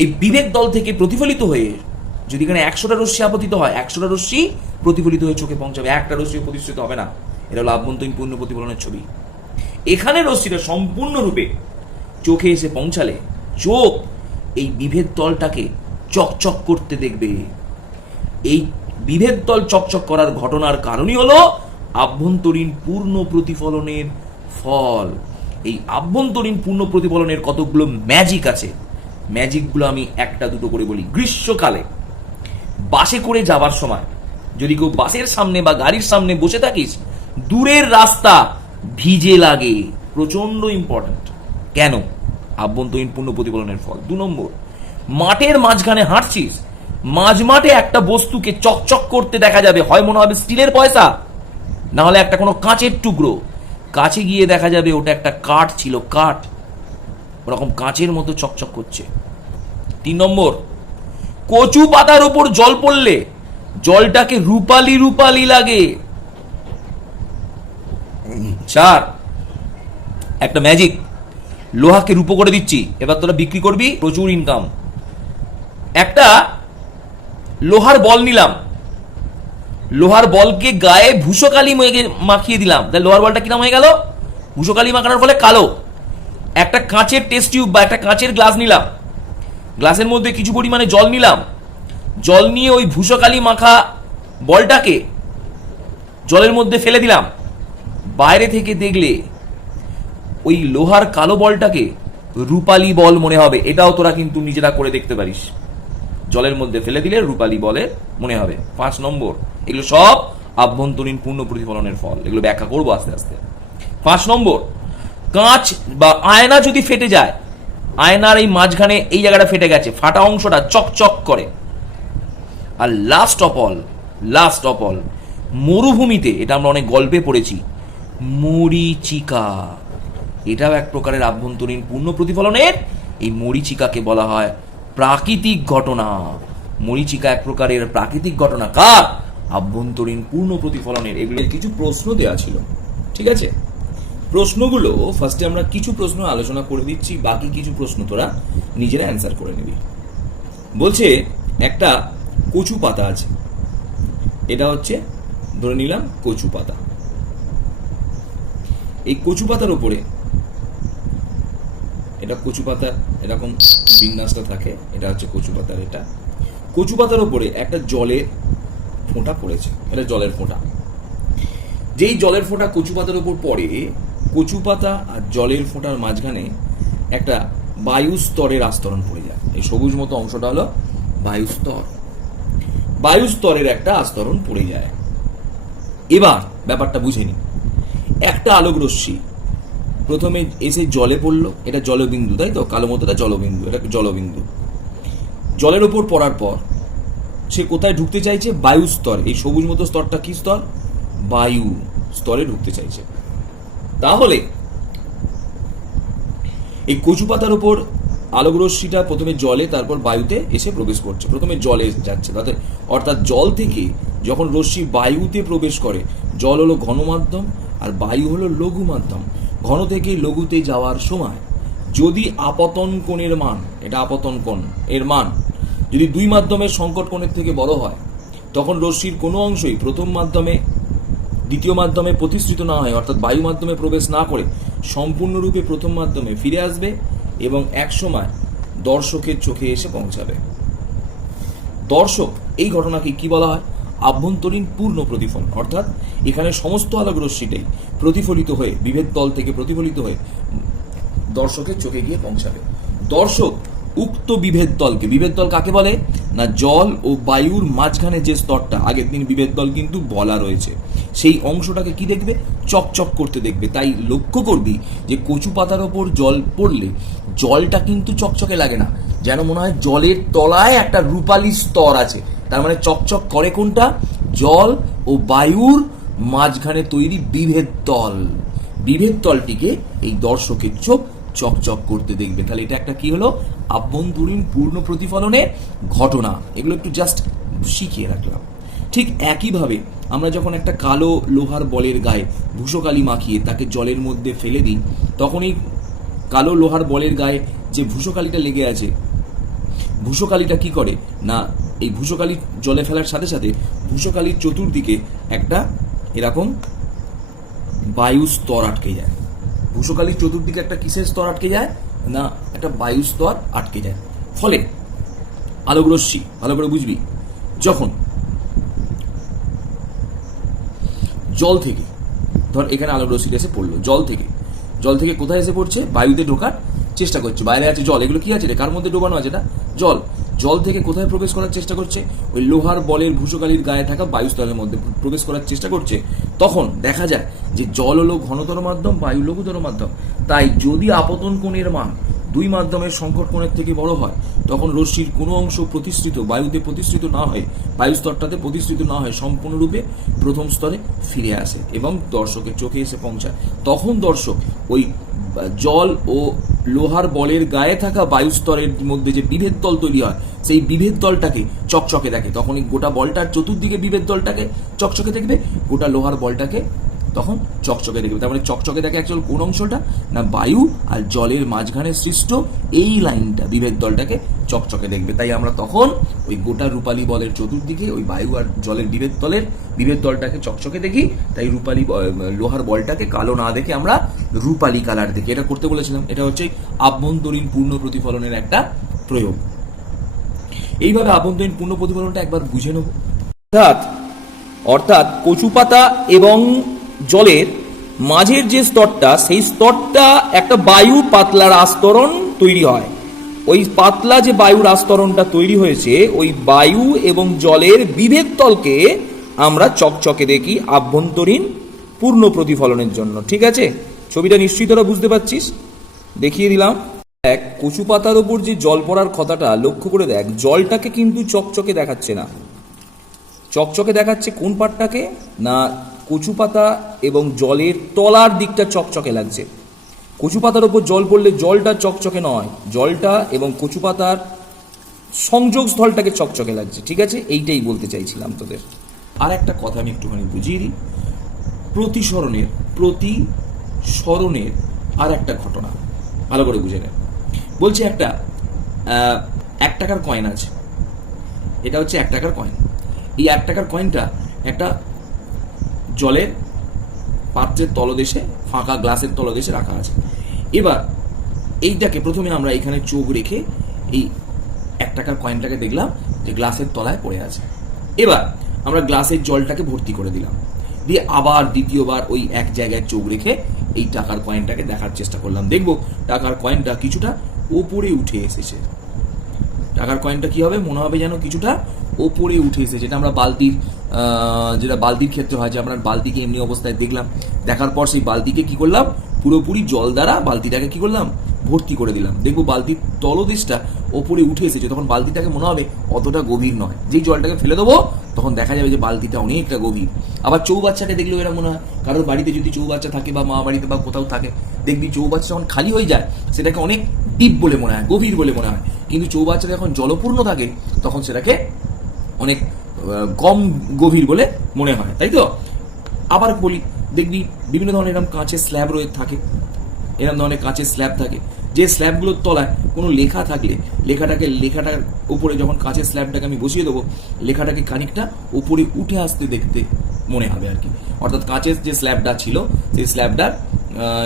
এই বিভেদ দল থেকে প্রতিফলিত হয়ে যদি এখানে 100টা রশ্মি আপতিত হয়, 100টা রশ্মি প্রতিফলিত হয়ে চোখে পৌঁছাবে, একটা রশ্মি প্রতিষ্ঠিত হবে না। এটা হলো আভ্যন্তরীণ পূর্ণ প্রতিফলনের ছবি। এখানে রশ্মিটা সম্পূর্ণরূপে চোখে এসে পৌঁছালে চোখ এই বিভেদ দলটাকে চকচক করতে দেখবে। এই বিভেদ দল চকচক করার ঘটনার কারণই হলো আভ্যন্তরীণ পূর্ণ প্রতিফলনের ফল। এই আভ্যন্তরীণ পূর্ণ প্রতিফলনের কতগুলো ম্যাজিক আছে, ম্যাজিকগুলো আমি একটা দুটো করে বলি। গ্রীষ্মকালে বাসে করে যাবার সময় যদি কেউ বাসের সামনে বা গাড়ির সামনে বসে থাকিস, দূরের রাস্তা ভিজে লাগে, প্রচন্ড ইম্পর্টেন্ট। কেন? আভ্যন্তরীণ পূর্ণ প্রতিফলনের ফল। 2 নম্বর, মাঠের মাঝখানে হাঁটছিস, মাঝ মাঠে একটা বস্তুকে চকচক করতে দেখা যাবে, হয় মনে হবে স্টিলের পয়সা, না হলে একটা কোনো কাঁচের টুকরো। কাছে গিয়ে দেখা যাবে ওটা একটা কাঠ ছিল, কাঠ, ওরকম কাঁচের মতো চকচক করছে। 3 নম্বর, কচু পাতার উপর জল পড়লে জলটাকে রূপালি রূপালি লাগে। 4, একটা ম্যাজিক, লোহাকে রূপো করে দিচ্ছি, এবার তোরা বিক্রি করবি, প্রচুর ইনকাম। একটা লোহার বল নিলাম, লোহার বলকে গায়ে ভূষকালি মাখিয়ে দিলাম, তাহলে লোহার বলটা কিরম হয়ে গেল? ভূষকালি মাখানোর ফলে কালো। একটা কাঁচের টেস্ট টিউব বা একটা কাঁচের গ্লাস নিলাম, গ্লাসের মধ্যে কিছু পরিমাণে জল নিলাম, জল নিয়ে ওই ভূষকালি মাখা বলটাকে জলের মধ্যে ফেলে দিলাম। বাইরে থেকে দেখলে ওই লোহার কালো বলটাকে রূপালী বল মনে হবে। এটাও তোরা কিন্তু নিজেরা করে দেখতে পারিস, জলের মধ্যে ফেলে দিলে রূপালী বলে মনে হবে। 5 নম্বর, এগুলো সব আভ্যন্তরীণ পূর্ণ প্রতিফলনের ফল, এগুলো ব্যাখ্যা করবো আস্তে আস্তে। 5 নম্বর, কাঁচ বা আয়না যদি ফেটে যায়, আয়নার এই মাঝখানে এই জায়গাটা ফেটে গেছে, ফাটা অংশটা চকচক করে। আর লাস্ট অফ অল মরুভূমিতে, এটা আমরা অনেক গল্পে পড়েছি, মরীচিকা, এটাও এক প্রকারের আভ্যন্তরীণ পূর্ণ প্রতিফলনের। এই মরীচিকাকে বলা হয় প্রাকৃতিক ঘটনা। মরীচিকা এক প্রকারের প্রাকৃতিক ঘটনা, কার? আভ্যন্তরীণ পূর্ণ প্রতিফলনের। এগুলোর কিছু প্রশ্ন দেওয়া ছিল, ঠিক আছে? প্রশ্নগুলো ফার্স্টে আমরা কিছু প্রশ্ন আলোচনা করে দিচ্ছি, বাকি কিছু প্রশ্ন তোরা নিজেরা অ্যান্সার করে নিবি। বলছে একটা কচু পাতা আছে, এটা হচ্ছে ধরে নিলাম কচু পাতা। এই কচু পাতার উপরে, এটা কচু পাতা এরকম বিন্যাসটা থাকে, এটা হচ্ছে কচু পাতার। এটা কচু পাতার উপরে একটা জলের ফোঁটা পড়েছে, এটা জলের ফোঁটা। যেই জলের ফোঁটা কচু পাতার উপর পড়ে, কচু পাতা আর জলের ফোঁটার মাঝখানে একটা বায়ু স্তরের আস্তরণ পড়ে যায়। এই সবুজ মতো অংশটা হলো বায়ু স্তর, বায়ু স্তরের একটা আস্তরণ পড়ে যায়। এবার ব্যাপারটা বুঝে নি। একটা আলোক রশ্মি প্রথমে এসে জলে পড়লো, এটা জলবিন্দু, তাই তো? কালো মতোটা জলবিন্দু, এটা জলবিন্দু। জলের ওপর পড়ার পর সে কোথায় ঢুকতে চাইছে? বায়ু স্তর। এই সবুজ মতো স্তরটা কি স্তর? বায়ু স্তরে ঢুকতে চাইছে। তাহলে এই কচু পাতার উপর আলোক রশ্মিটা প্রথমে জলে, তারপর বায়ুতে এসে প্রবেশ করছে। প্রথমে জলে যাচ্ছে, অর্থাৎ জল থেকে যখন রশ্মি বায়ুতে প্রবেশ করে, জল হলো ঘন মাধ্যম আর বায়ু হলো লঘু মাধ্যম। ঘন থেকে লঘুতে যাওয়ার সময় যদি আপতন কোণের মান, এটা আপতন কোণ এর মান যদি দুই মাধ্যমের সংকট কোণের থেকে বড় হয়, তখন রশ্মির কোনো অংশই প্রথম মাধ্যমে দ্বিতীয় মাধ্যমে প্রতিষ্ঠিত না হয়, অর্থাৎ বায়ু মাধ্যমে প্রবেশ না করে সম্পূর্ণরূপে প্রথম মাধ্যমে ফিরে আসবে এবং এক সময় দর্শকের চোখে এসে পৌঁছাবে। দর্শক, এই ঘটনাকে কি বলা হয়? আভ্যন্তরীণ পূর্ণ প্রতিফলন। অর্থাৎ এখানে সমস্ত আলোক রশ্মিটাই প্রতিফলিত হয়ে, বিভেদ তল থেকে প্রতিফলিত হয়ে দর্শকের চোখে গিয়ে পৌঁছাবে। দর্শক উক্ত বিভেদ তলকে, বিভেদ তল কাকে বলে না, জল ও বায়ুর মাঝখানে যে স্তরটা, আগের দিন বিভেদ তল কিন্তু বলা রয়েছে, সেই অংশটাকে কি দেখবে? চকচক করতে দেখবে। তাই লক্ষ্য করবি যে কচু পাতার ওপর জল পড়লে জলটা কিন্তু চকচকে লাগে না, যেন মনে হয় জলের তলায় একটা রূপালী স্তর আছে। তার মানে চকচক করে কোনটা? জল ও বায়ুর মাঝখানে তৈরি বিভেদ তল। বিভেদ তলটিকে এই দর্শকের চোখ চকচক করতে দেখবে। তাহলে এটা একটা কি হলো? আভ্যন্তরীণ পূর্ণ প্রতিফলনের ঘটনা। এগুলো একটু জাস্ট শিখিয়ে রাখলাম। ঠিক একইভাবে আমরা যখন একটা কালো লোহার বলের গায়ে ভূষকালি মাখিয়ে তাকে জলের মধ্যে ফেলে দিই, তখন এই কালো লোহার বলের গায়ে যে ভূষকালিটা লেগে আছে, ভূষকালিটা কি করে না, এই ভূষকালি জলে ফেলার সাথে সাথে ভূষকালির চতুর্দিকে একটা এরকম বায়ু স্তর আটকে যায়। ভূষকালির চতুর্দিকে একটা কিসের স্তর আটকে যায় না, একটা বায়ু স্তর আটকে যায়। ফলে আলোক রশ্মি, ভালো করে বুঝবি, যখন জল থেকে, ধর এখানে আলোক রশ্মিটা এসে পড়লো, জল থেকে কোথায় এসে পড়ছে? বায়ুতে ঢোকার চেষ্টা করছে। বাইরে আছে জল, এগুলো কি আছে? কার মধ্যে ডোবানো আছে? এটা জল। জল থেকে কোথায় প্রবেশ করার চেষ্টা করছে? ওই লোহার বলের ভূষকালির গায়ে থাকা বায়ুস্তরের মধ্যে প্রবেশ করার চেষ্টা করছে। তখন দেখা যায় যে জল হলো ঘনতর মাধ্যম, বায়ু লঘুতর মাধ্যম। তাই যদি আপতন কোণের মান দুই মাধ্যমের সংকট কোণের থেকে বড় হয়, তখন রশ্মির কোনো অংশ প্রতিষ্ঠিত, বায়ুতে প্রতিষ্ঠিত না হয়, বায়ু স্তরটাতে প্রতিষ্ঠিত না হয়, সম্পূর্ণরূপে প্রথম স্তরে ফিরে আসে এবং দর্শকের চোখে এসে পৌঁছায়। তখন দর্শক ওই জল ও লোহার বলের গায়ে থাকা বায়ু স্তরের মধ্যে যে বিভেদ তল তৈরি হয়, সেই বিভেদ তলটাকে চকচকে দেখে। তখন এই গোটা বলটার চতুর্দিকে বিভেদ তলটাকে চকচকে দেখবে, গোটা লোহার বলটাকে তখন চকচকে দেখবে। তার মানে চকচকে দেখে অ্যাকচুয়াল কোন অংশটা না, বায়ু আর জলের মাঝখানে সৃষ্ট এই লাইনটা, বিভেদ তলটাকে চকচকে দেখবে। তাই আমরা তখন ওই গোটা রূপালী বলের চতুর্দিকে ওই বায়ু আর জলের বিভেদ তলটাকে চকচকে দেখি। তাই রূপালী লোহার বলটাকে কালো না দেখে আমরা রূপালী কালার দেখি। এটা করতে বলেছিলাম, এটা হচ্ছে আভ্যন্তরীণ পূর্ণ প্রতিফলনের একটা প্রয়োগ। এইভাবে আভ্যন্তরীণ পূর্ণ প্রতিফলনটা একবার বুঝে নেব। অর্থাৎ কচু পাতা এবং জলের মাঝের যে স্তরটা, সেই স্তরটা একটা বায়ু পাতলার আস্তরণ তৈরি হয়। ওই পাতলা যে বায়ুর আস্তরণটা তৈরি হয়েছে, ওই বায়ু এবং জলের বিভেদ তলকে আমরা চকচকে দেখি আভ্যন্তরীণ পূর্ণ প্রতিফলনের জন্য। ঠিক আছে, ছবিটা নিশ্চয়ই তোরা বুঝতে পারছিস, দেখিয়ে দিলাম। দেখ, কচু পাতার ওপর যে জল পড়ার কথাটা লক্ষ্য করে দেখ, জলটাকে কিন্তু চকচকে দেখাচ্ছে না। চকচকে দেখাচ্ছে কোন পাটটাকে না, কচু পাতা এবং জলের তলার দিকটা চকচকে লাগছে। কচু পাতার ওপর জল পড়লে জলটা চকচকে নয়, জলটা এবং কচু পাতার সংযোগ স্থলটাকে চকচকে লাগছে। ঠিক আছে, এইটাই বলতে চাইছিলাম তোদের। আর একটা কথা আমি একটুখানি বুঝিয়ে দিই। প্রতিসরণের আর একটা ঘটনা ভালো করে বুঝে নেয়। বলছি একটা 1 টাকার কয়েন আছে, এটা হচ্ছে 1 টাকার কয়েন। এই 1 টাকার কয়েনটা একটা জলের পাত্রের তলদেশে, ফাঁকা গ্লাসের তলদেশে রাখা আছে। এবার এইটাকে প্রথমে আমরা এখানে চোখ রেখে এই 1 টাকার কয়েনটাকে দেখলাম যে গ্লাসের তলায় পড়ে আছে। এবার আমরা গ্লাসের জলটাকে ভর্তি করে দিলাম, দিয়ে আবার দ্বিতীয়বার ওই এক জায়গায় চোখ রেখে এই টাকার কয়েনটাকে দেখার চেষ্টা করলাম। দেখবো টাকার কয়েনটা কিছুটা ওপরে উঠে এসেছে। টাকার কয়েনটা কি হবে, মনে হবে যেন কিছুটা ওপরে উঠে এসেছে। যেটা আমরা যেটা বালতির ক্ষেত্রে হয়, যে আমরা বালতিকে এমনি অবস্থায় দেখলাম, দেখার পর সেই বালতিকে কি করলাম, পুরোপুরি জল দ্বারা বালতিটাকে কি করলাম, ভর্তি করে দিলাম। দেখবো বালতির তলদেশটা ওপরে উঠে এসেছে। তখন বালতিটাকে মনে হবে অতটা গভীর নয়। যেই জলটাকে ফেলে দেবো তখন দেখা যাবে যে বালতিটা অনেকটা গভীর। আবার চৌবাচ্চাকে দেখলেও এরা মনে হয়, কারোর বাড়িতে যদি চৌবাচ্চা থাকে বা মা বাড়িতে বা কোথাও থাকে, দেখবি চৌবাচ্চা যখন খালি হয়ে যায় সেটাকে অনেক ডিপ বলে মনে হয়, গভীর বলে মনে হয়। কিন্তু চৌবাচ্চা যখন জলপূর্ণ থাকে তখন সেটাকে অনেক কম গভীর বলে মনে হয়, তাই তো? আবার বলি, দেখবি বিভিন্ন ধরনের এরকম কাঁচের স্ল্যাব থাকে, এরকম ধরনের কাঁচের স্ল্যাব থাকে, যে স্ল্যাবগুলোর তলায় কোনো লেখা থাকলে লেখাটার উপরে যখন কাঁচের স্ল্যাবটাকে আমি বসিয়ে দেবো, লেখাটাকে খানিকটা উপরে উঠে আসতে দেখতে মনে হবে আর কি। অর্থাৎ কাঁচের যে স্ল্যাবটা ছিল, সেই স্ল্যাবটার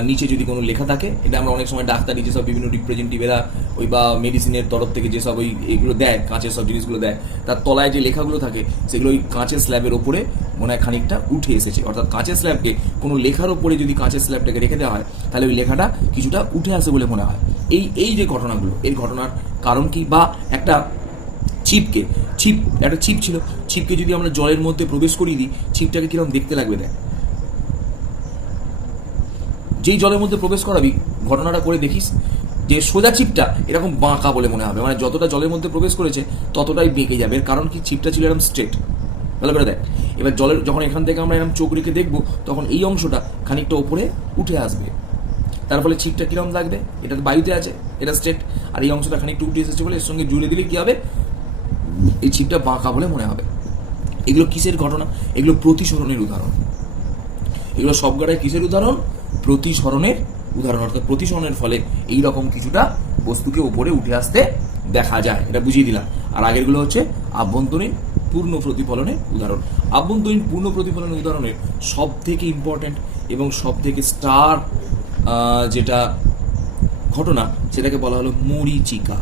নিচে যদি কোনো লেখা থাকে, এটা আমরা অনেক সময় ডাক্তারি যেসব বিভিন্ন রিপ্রেজেন্টেটিভেরা ওই বা মেডিসিনের তরফ থেকে যেসব ওই এগুলো দেয়, কাঁচের সব জিনিসগুলো দেয়, তার তলায় যে লেখাগুলো থাকে সেগুলো ওই কাঁচের স্ল্যাবের ওপরে মনে হয় খানিকটা উঠে এসেছে। অর্থাৎ কাঁচের স্ল্যাবকে কোনো লেখার ওপরে যদি কাঁচের স্ল্যাবটাকে রেখে দেওয়া হয়, তাহলে ওই লেখাটা কিছুটা উঠে আসে বলে মনে হয়। এই যে ঘটনাগুলো, এই ঘটনার কারণ কি? বা একটা একটা ছিপ ছিল, ছিপকে যদি আমরা জলের মধ্যে প্রবেশ করিয়ে দিই, ছিপটাকে কিরকম দেখতে লাগবে দেখ। যেই জলের মধ্যে প্রবেশ করাবি, ঘটনাটা করে দেখিস যে সোজা ছিপটা এরকম বাঁকা বলে মনে হবে, মানে যতটা জলের মধ্যে প্রবেশ করেছে ততটাই বেঁকে যাবে। এর কারণ কি, ছিপটা ছিল এরকম স্ট্রেট। ভালো করে দেখ। এবার জলের যখন এখান থেকে আমরা এরকম চোখ রেখে দেখবো, তখন এই অংশটা খানিকটা ওপরে উঠে আসবে। তার ফলে ছিপটা কিরকম লাগবে, এটা তো বায়ুতে আছে, এটা স্ট্রেট, আর এই অংশটা খানিকটা উঠে এসেছে বলে এর সঙ্গে জুড়ে দিলে কি হবে, এই ছিপটা বাঁকা বলে মনে হবে। এগুলো কিসের ঘটনা? এগুলো প্রতিসরণের উদাহরণ। এগুলো সবকটাই কিসের উদাহরণ? প্রতিসরণের উদাহরণ। অর্থাৎ প্রতিসরণের ফলে এইরকম কিছুটা বস্তুকে উপরে উঠে আসতে দেখা যায়, এটা বুঝিয়ে দিলাম। আর আগেরগুলো হচ্ছে আভ্যন্তরীণ পূর্ণ প্রতিফলনের উদাহরণ। আভ্যন্তরীণ পূর্ণ প্রতিফলনের উদাহরণের সব থেকে ইম্পর্টেন্ট এবং সব থেকে স্টার যেটা ঘটনা, সেটাকে বলা হলো মরীচিকা।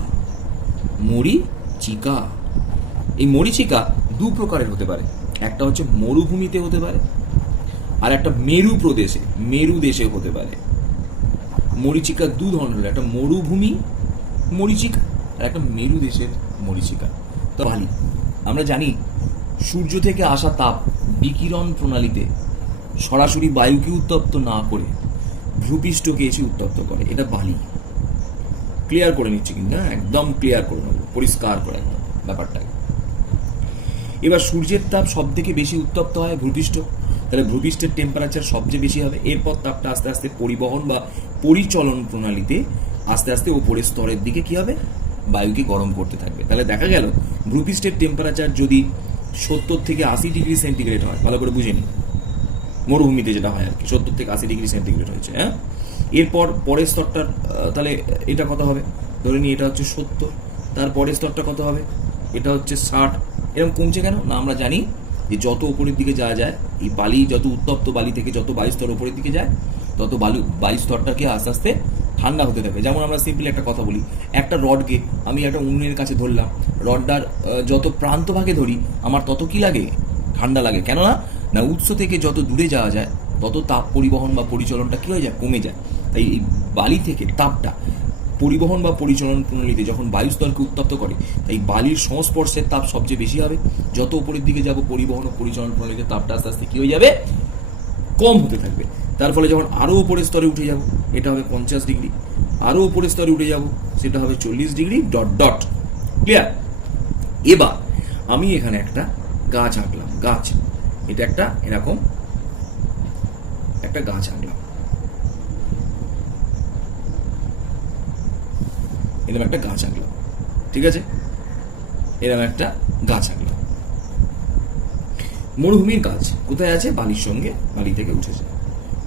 এই মরীচিকা দু প্রকারের হতে পারে। একটা হচ্ছে মরুভূমিতে হতে পারে, আর একটা মেরু দেশে হতে পারে। মরীচিকা দু ধরনের, একটা মরুভূমি মরীচিকা আর একটা মেরু দেশের মরীচিকা। তো বালি, আমরা জানি সূর্য থেকে আসা তাপ বিকিরণ প্রণালীতে সরাসরি বায়ুকে উত্তপ্ত না করে ভূপৃষ্ঠকে এসে উত্তপ্ত করে। এটা বালি। ক্লিয়ার করে নিচ্ছি কিন্তু, একদম ক্লিয়ার করে নেবো, পরিষ্কার করে একদম ব্যাপারটাকে। এবার সূর্যের তাপ সব থেকে বেশি উত্তপ্ত হয় ভূপৃষ্ঠ, তাহলে ভূপৃষ্ঠের টেম্পারেচার সবচেয়ে বেশি হবে। এরপর তাপটা আস্তে আস্তে পরিবহন বা পরিচলন প্রণালীতে আস্তে আস্তে ওপরের স্তরের দিকে কি হবে, বায়ুকে গরম করতে থাকবে। তাহলে দেখা গেল ভূপৃষ্ঠের টেম্পারেচার যদি 70 থেকে 80 ডিগ্রি সেন্টিগ্রেড হয়, ভালো করে বুঝে নিন, মরুভূমিতে যেটা হয় আর কি, 70 থেকে 80 ডিগ্রি সেন্টিগ্রেড হয়েছে। হ্যাঁ, এরপর পরের স্তরটা তাহলে এটা কত হবে, ধরে নিই এটা হচ্ছে 70, তার পরের স্তরটা কত হবে, এটা হচ্ছে 60। এরকম কমছে কেন না, আমরা জানি যে যত উপরের দিকে যাওয়া যায়, এই বালি যত উত্তপ্ত বালি থেকে যত বায়ুস্তর উপরের দিকে যায়, তত বায়ুস্তরটাকে আস্তে আস্তে ঠান্ডা হতে থাকে। যেমন আমরা সিম্পলি একটা কথা বলি, একটা রডকে আমি একটা উনুনের কাছে ধরলাম, রডটার যত প্রান্ত ভাগে ধরি আমার তত কি লাগে, ঠান্ডা লাগে। কেননা না উৎস থেকে যত দূরে যাওয়া যায় তত তাপ পরিবহন বা পরিচালনটা কী হয়ে যায়, কমে যায়। তাই এই বালি থেকে তাপটা পরিবহন বা পরিচালন প্রণালীতে যখন বায়ুস্তরকে উত্তপ্ত করে, তাই বালির সংস্পর্শের তাপ সবচেয়ে বেশি হবে। যত উপরের দিকে যাব পরিবহন ও পরিচালন প্রণালীতে তাপটা আস্তে আস্তে কী হয়ে যাবে, কম হতে থাকবে। তার ফলে যখন আরও উপরের স্তরে উঠে যাব, এটা হবে 50 ডিগ্রি, আরও উপরের স্তরে উঠে যাব সেটা হবে 40 ডিগ্রি, ডট ডট। ক্লিয়ার? এবার আমি এখানে একটা গাছ আঁকলাম, গাছ, এটা একটা এরকম একটা গাছ আঁকলাম, এরকম একটা গাছ আঁকলাম, ঠিক আছে, এরকম একটা গাছ আঁকলাম। মরুভূমির গাছ কোথায় আছে, বালির সঙ্গে, বালি থেকে উঠেছে।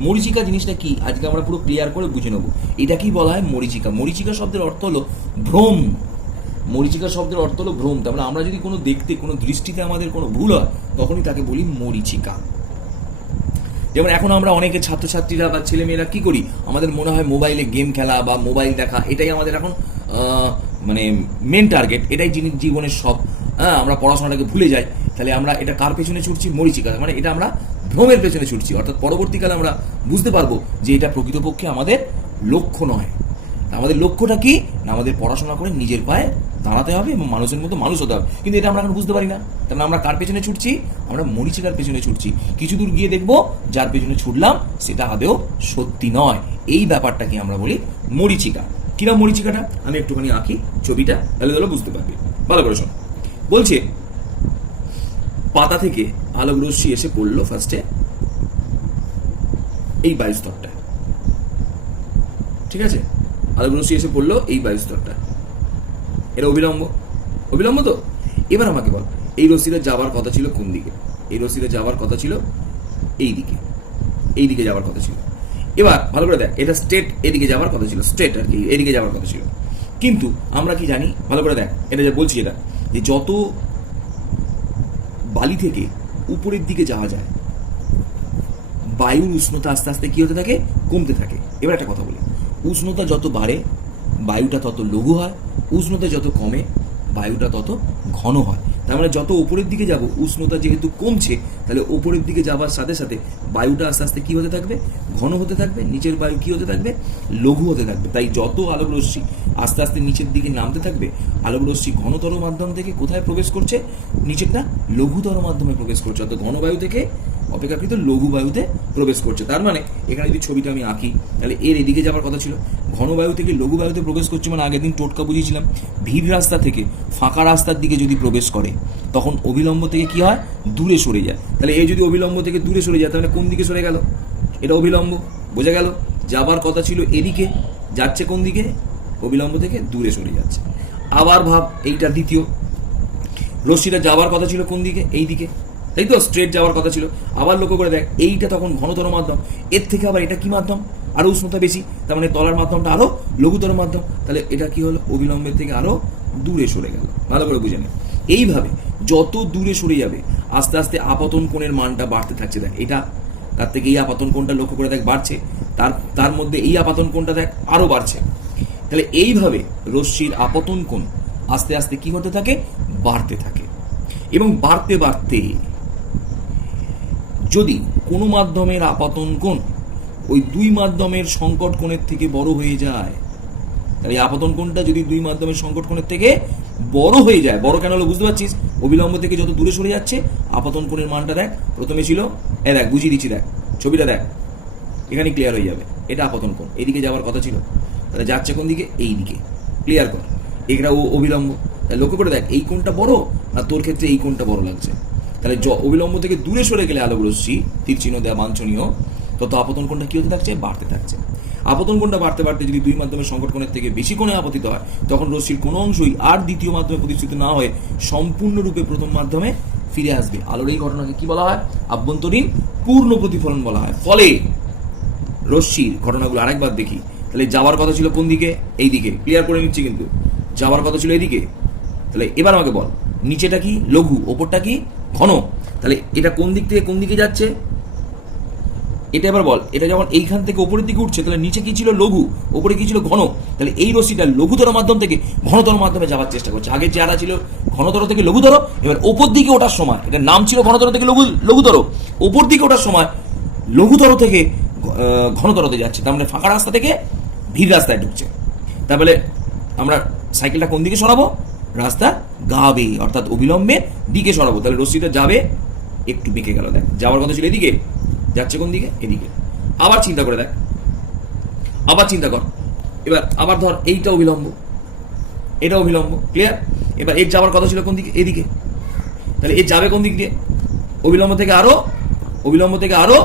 মরীচিকা জিনিসটা কি আজকে আমরা পুরো ক্লিয়ার করে বুঝে নেবো। এটা কি বলা হয়, মরীচিকা। মরীচিকা শব্দের অর্থ হলো ভ্রম। মরীচিকা শব্দের অর্থ হলো ভ্রম। তার মানে আমরা যদি কোনো দেখতে, কোনো দৃষ্টিতে আমাদের কোনো ভুল হয়, তখনই তাকে বলি মরীচিকা। যেমন এখন আমরা অনেকে ছাত্রছাত্রীরা বা ছেলেমেয়েরা কি করি, আমাদের মনে হয় মোবাইলে গেম খেলা বা মোবাইল দেখা, এটাই আমাদের এখন মানে মেন টার্গেট, এটাই জীবনের সব। হ্যাঁ, আমরা পড়াশোনাটাকে ভুলে যাই। তাহলে আমরা এটা কার পেছনে ছুটছি, মরীচিকা। মানে এটা আমরা ভ্রমের পেছনে ছুটছি। অর্থাৎ পরবর্তীকালে আমরা বুঝতে পারবো যে এটা প্রকৃতপক্ষে আমাদের লক্ষ্য নয়। আমাদের লক্ষ্যটা কি না, আমাদের পড়াশোনা করে নিজের পায়ে দাঁড়াতে হবে এবং মানুষের মতো মানুষ হতে হবে। কিন্তু এটা আমরা এখন বুঝতে পারি না। তাহলে আমরা কার পেছনে ছুটছি, আমরা মরীচিকার পেছনে ছুটছি। কিছু দূর গিয়ে দেখবো যার পেছনে ছুটলাম সেটা আদৌ সত্যি নয়। এই ব্যাপারটাকে আমরা বলি মরীচিকা। কিরম মরীচিকাটা আমি একটুখানি আঁকি ছবিটা, তাহলে তাহলে বুঝতে পারবি। ভালো করে শোন। বলছে পাতা থেকে আলোক রশ্মি এসে পড়লো ফার্স্টে এই বায়ুস্তরটা, ঠিক আছে, আলোক রশ্মি এসে পড়লো এই বায়ুস্তরটা, এটা অবিলম্ব, অবিলম্ব তো। এবার আমাকে বল, এই রশ্মিটা যাওয়ার কথা ছিল কোন দিকে, এই রশ্মিটা যাওয়ার কথা ছিল এই দিকে, এই দিকে যাওয়ার কথা ছিল। এবার ভালো করে দেখ, এটা স্ট্রেট এদিকে যাওয়ার কথা ছিল, স্ট্রেট আর কি এদিকে যাওয়ার কথা ছিল। কিন্তু আমরা কি জানি, ভালো করে দেখ, এটা যে বলছি এটা যে যত বালি থেকে উপরের দিকে যাওয়া যায়, বায়ুর উষ্ণতা আস্তে আস্তে কি হতে থাকে, কমতে থাকে। এবার একটা কথা বলি, উষ্ণতা যত বাড়ে বায়ুটা তত লঘু হয়, উষ্ণতা যত কমে বায়ুটা তত ঘন হয়। তার মানে যত উপরের দিকে যাব, উষ্ণতা যেহেতু কমছে, তাহলে উপরের দিকে যাওয়ার সাথে সাথে বায়ুটা আস্তে আস্তে কি হতে থাকবে, ঘন হতে থাকবে, নিচের বায়ু কি হতে থাকবে, লঘু হতে থাকবে। তাই যত আলোক রশ্মি আস্তে আস্তে নিচের দিকে নামতে থাকবে, আলোক রশ্মি ঘনতর মাধ্যম থেকে কোথায় প্রবেশ করছে, নিচেরটা লঘুতর মাধ্যমে প্রবেশ করছে, অর্থাৎ ঘন বায়ু থেকে অপেক্ষাকৃত লঘু বায়ুতে প্রবেশ করছে। তার মানে এখানে যদি ছবিটা আমি আঁকি, তাহলে এর এদিকে যাওয়ার কথা ছিল, ঘন বায়ু থেকে লঘু বায়ুতে প্রবেশ করছে। মানে আগের দিন টোটকা বুঝিয়েছিলাম, ভিড় রাস্তা থেকে ফাঁকা রাস্তার দিকে যদি প্রবেশ করে, তখন অবিলম্ব থেকে কি হয়, দূরে সরে যায়। তাহলে এই যদি অবিলম্ব থেকে দূরে সরে যায়, তাহলে কোন দিকে সরে গেল, এটা অবিলম্ব, বোঝা গেল। যাবার কথা ছিল এদিকে, যাচ্ছে কোন দিকে, অবিলম্ব থেকে দূরে সরে যাচ্ছে। আবার ভাব, এইটা দ্বিতীয়, রশ্মিটা যাওয়ার কথা ছিল কোন দিকে, এই দিকে, তাই তো, স্ট্রেট যাওয়ার কথা ছিল। আবার লক্ষ্য করে দেখ, এইটা তখন ঘনতর মাধ্যম, এর থেকে আবার এটা কি মাধ্যম, আরো উষ্ণতা বেশি, তার মানে তলার মাধ্যমটা আরো লঘুতর মাধ্যম। তাহলে এটা কি হলো, অবিলম্বের থেকে আরো দূরে সরে গেল। ভালো করে বুঝে নে। এইভাবে যত দূরে সরে যাবে আস্তে আস্তে আপতন কোণের মানটা বাড়তে থাকছে। দেখ এটা, তার থেকে এই আপতন কোণটা লক্ষ্য করে দেখ বাড়ছে, তার মধ্যে এই আপতন কোণটা দেখ আরো বাড়ছে। তাহলে এইভাবে রশ্মির আপতন কোণ আস্তে আস্তে কি হতে থাকে, বাড়তে থাকে। এবং বাড়তে বাড়তে যদি কোনো মাধ্যমের আপতন কোণ ওই দুই মাধ্যমের সংকট কোণের থেকে বড় হয়ে যায়, তাহলে আপতন কোণটা যদি দুই মাধ্যমের সংকট কোণের থেকে বড় হয়ে যায়, বড় কেন হলো বুঝতে পারছিস, অবিলম্ব থেকে যত দূরে সরে যাচ্ছে আপতন কোণের মানটা দেখ, প্রথমে ছিল দেখ বুঝিয়ে দিচ্ছি, দেখ ছবিটা দেখ, এখানে ক্লিয়ার হয়ে যাবে। এটা আপতন কোণ, এদিকে যাওয়ার কথা ছিল, তাহলে যাচ্ছে কোন দিকে, এই দিকে, ক্লিয়ার কর। এটা অবিলম্ব, তাহলে লক্ষ্য করে দেখ এই কোণটা বড়, আর তোর ক্ষেত্রে এই কোণটা বড় লাগছে। তাহলে অবিলম্ব থেকে দূরে সরে গেলে আলোক রশ্মি তীর চিহ্ন দেওয়া বাঞ্ছনীয়, তত আপতন কোণটা কি হতে থাকছে, বাড়তে থাকছে। আপতন কোণটা বাড়তে বাড়তে যদি দুই মাধ্যমের সংকট কোণের থেকে বেশি কোণে আপতিত হয়, তখন রশ্মির কোনো অংশই আর দ্বিতীয় মাধ্যমে প্রতিষ্ঠিত না হয়ে সম্পূর্ণরূপে প্রথম মাধ্যমে ফিরে আসবে। আলোর এই ঘটনাকে কি বলা হয়? আভ্যন্তরীণ পূর্ণ প্রতিফলন বলা হয়। ফলে রশ্মির ঘটনাগুলো আরেকবার দেখি। তাহলে যাওয়ার কথা ছিল কোন দিকে? এই দিকে। ক্লিয়ার করে নিচ্ছি কিন্তু, যাওয়ার কথা ছিল এদিকে। তাহলে এবার আমাকে বল, নিচেটা কি? লঘু, ওপরটা কি? ঘন। তাহলে এটা কোন দিক থেকে কোন দিকে যাচ্ছে? এটা এবার বল, এটা যখন এইখান থেকে ওপরের দিকে উঠছে, তাহলে নিচে কি ছিল? লঘু, ওপরে কি ছিল? ঘন। তাহলে এই রশ্মিটা লঘুতর মাধ্যম থেকে ঘনতর মাধ্যমে যাওয়ার চেষ্টা করছে। আগে যারা ছিল ঘনতর থেকে লঘুতর, এবার ওপর দিকে ওঠার সময়, এটার নাম ছিল ঘনতর থেকে লঘুতর, ওপর দিকে ওঠার সময় লঘুতর থেকে ঘনতরতে যাচ্ছে। তার মানে ফাঁকা রাস্তা থেকে ভিড় রাস্তায় ঢুকছে। তারপরে আমরা সাইকেলটা কোন দিকে সরাবো? রাস্তা গাবে, অর্থাৎ অবিলম্বে দিকে সরাবো। তাহলে রশ্মিটা যাবে, একটু বেঁকে গেল। দেখ, যাওয়ার কথা ছিল এদিকে, যাচ্ছে কোন দিকে? এদিকে। আবার চিন্তা করে দেখ, আবার চিন্তা কর। এবার আবার ধর, এইটা অবিলম্ব, এটা অবিলম্ব। ক্লিয়ার? এবার এর যাওয়ার কথা ছিল কোন দিকে? এদিকে। তাহলে এর যাবে কোন দিক দিয়ে? অবিলম্ব থেকে আরো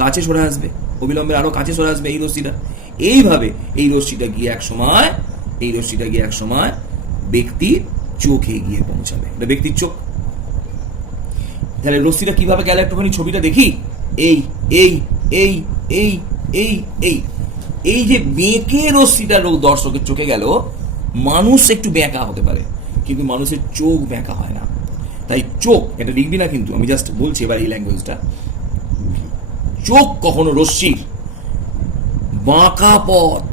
কাছে সরে আসবে, অবিলম্বের আরো কাছে সরে আসবে এই রশ্মিটা। এইভাবে এই রশ্মিটা গিয়ে এক সময় ব্যক্তির চোখে গিয়ে পৌঁছাবে। এটা ব্যক্তির চোখ। তাহলে রশ্মিটা কিভাবে গেল একটুখানি ছবিটা দেখি। এই এই এই এই এই এই এই যে বেঁকে রশ্মিটা দর্শকের চোখে গেল। মানুষ একটু বেঁকা হতে পারে, কিন্তু মানুষের চোখ বেঁকা হয় না। তাই চোখ, এটা লিখবি না কিন্তু, আমি জাস্ট বলছি এবার এই ল্যাঙ্গুয়েজটা। চোখ কখনো রশ্মির বাঁকা পথ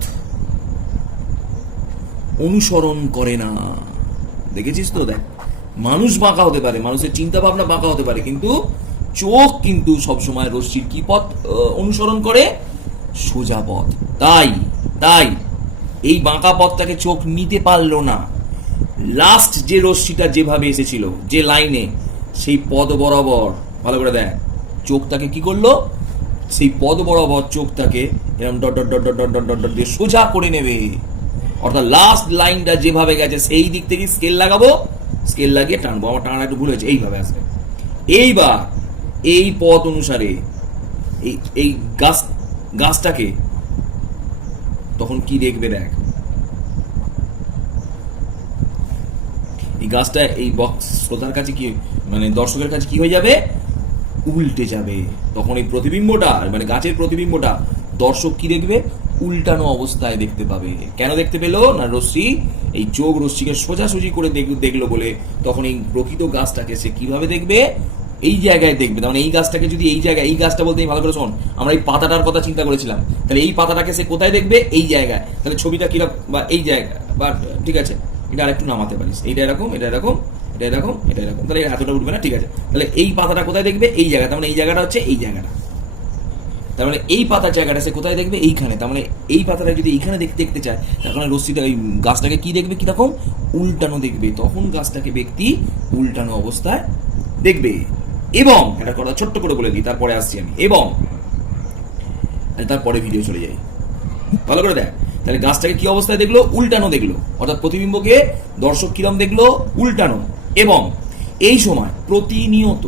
অনুসরণ করে না। দেখেছিস তো? দেখ, মানুষ বাঁকা হতে পারে, মানুষের চিন্তা ভাবনা বাঁকা হতে পারে, কিন্তু চোখ কিন্তু সবসময় রশ্মির কি পথ অনুসরণ করে? সোজা পথ। তাই এই বাঁকা পথটাকে চোখ নিতে পারলো না। লাস্ট যে রশ্মিটা যেভাবে এসেছিল, যে লাইনে, সেই পদ বরাবর, ভালো করে দেখ, চোখটাকে কি করলো? সেই পদ বরাবর চোখটাকে এরকম dot dot dot dot dot dot dot দিয়ে সোজা করে নেবে। অর্থাৎ লাস্ট লাইনটা যেভাবে গেছে সেই দিক থেকে স্কেল লাগাবো, স্কেল লাগিয়ে টানবো। আমার টানা একটু ভুল হয়েছে, এইভাবে আসবে। এইবার এই পথ অনুসারে এই গাছটাকে তখন কি দেখবে? দেখ, এই গাছটা এই বক্স শ্রোতার কাছে কি, মানে দর্শকের কাছে কি হয়ে যাবে? উল্টে যাবে। তখন এই প্রতিবিম্বটা, মানে গাছের প্রতিবিম্বটা দর্শক কি দেখবে? উল্টানো অবস্থায় দেখতে পাবে। কেন দেখতে পেলো না? রশ্মি, এই চোখ রশ্মিকে সোজাসুজি করে দেখলো বলে তখন এই প্রকৃত গাছটাকে সে কিভাবে দেখবে? এই জায়গায় দেখবে। তার মানে এই গাছটাকে যদি এই জায়গায়, এই গাছটা বলতে ভালো করে শোন, আমরা এই পাতাটার কথা চিন্তা করেছিলাম, তাহলে এই পাতাটাকে সে কোথায় দেখবে? এই জায়গায়। তাহলে ছবিটা কিরকম, বা এই জায়গা, বা ঠিক আছে, এটা আরেকটু নামাতে পারিস, এইটা এরকম, এটা এরকম, এটা এরকম, এটা এরকম, তাহলে এতটা উঠবে না। ঠিক আছে, তাহলে এই পাতাটা কোথায় দেখবে? এই জায়গা। তার মানে এই জায়গাটা হচ্ছে এই জায়গাটা। তার মানে এই পাতার জায়গাটা সে কোথায় দেখবে? এইখানে। তার মানে এই পাতাটা যদি এইখানে দেখতে চায়, তখন রশ্মিটা ওই গাছটাকে কি দেখবে? কিরকম? উল্টানো দেখবে। তখন গাছটাকে ব্যক্তি উল্টানো অবস্থায় দেখবে। এবং এটা কথা ছোট্ট করে বলে দিই, তারপরে আসছি আমি। এবং তারপরে ভিডিও চলে যাই, ভালো করে দেখ। তাহলে গাছটাকে কি অবস্থায় দেখলো? উল্টানো দেখলো। অর্থাৎ প্রতিবিম্বকে দর্শক কিরম দেখলো? উল্টানো। এবং এই সময় প্রতিনিয়ত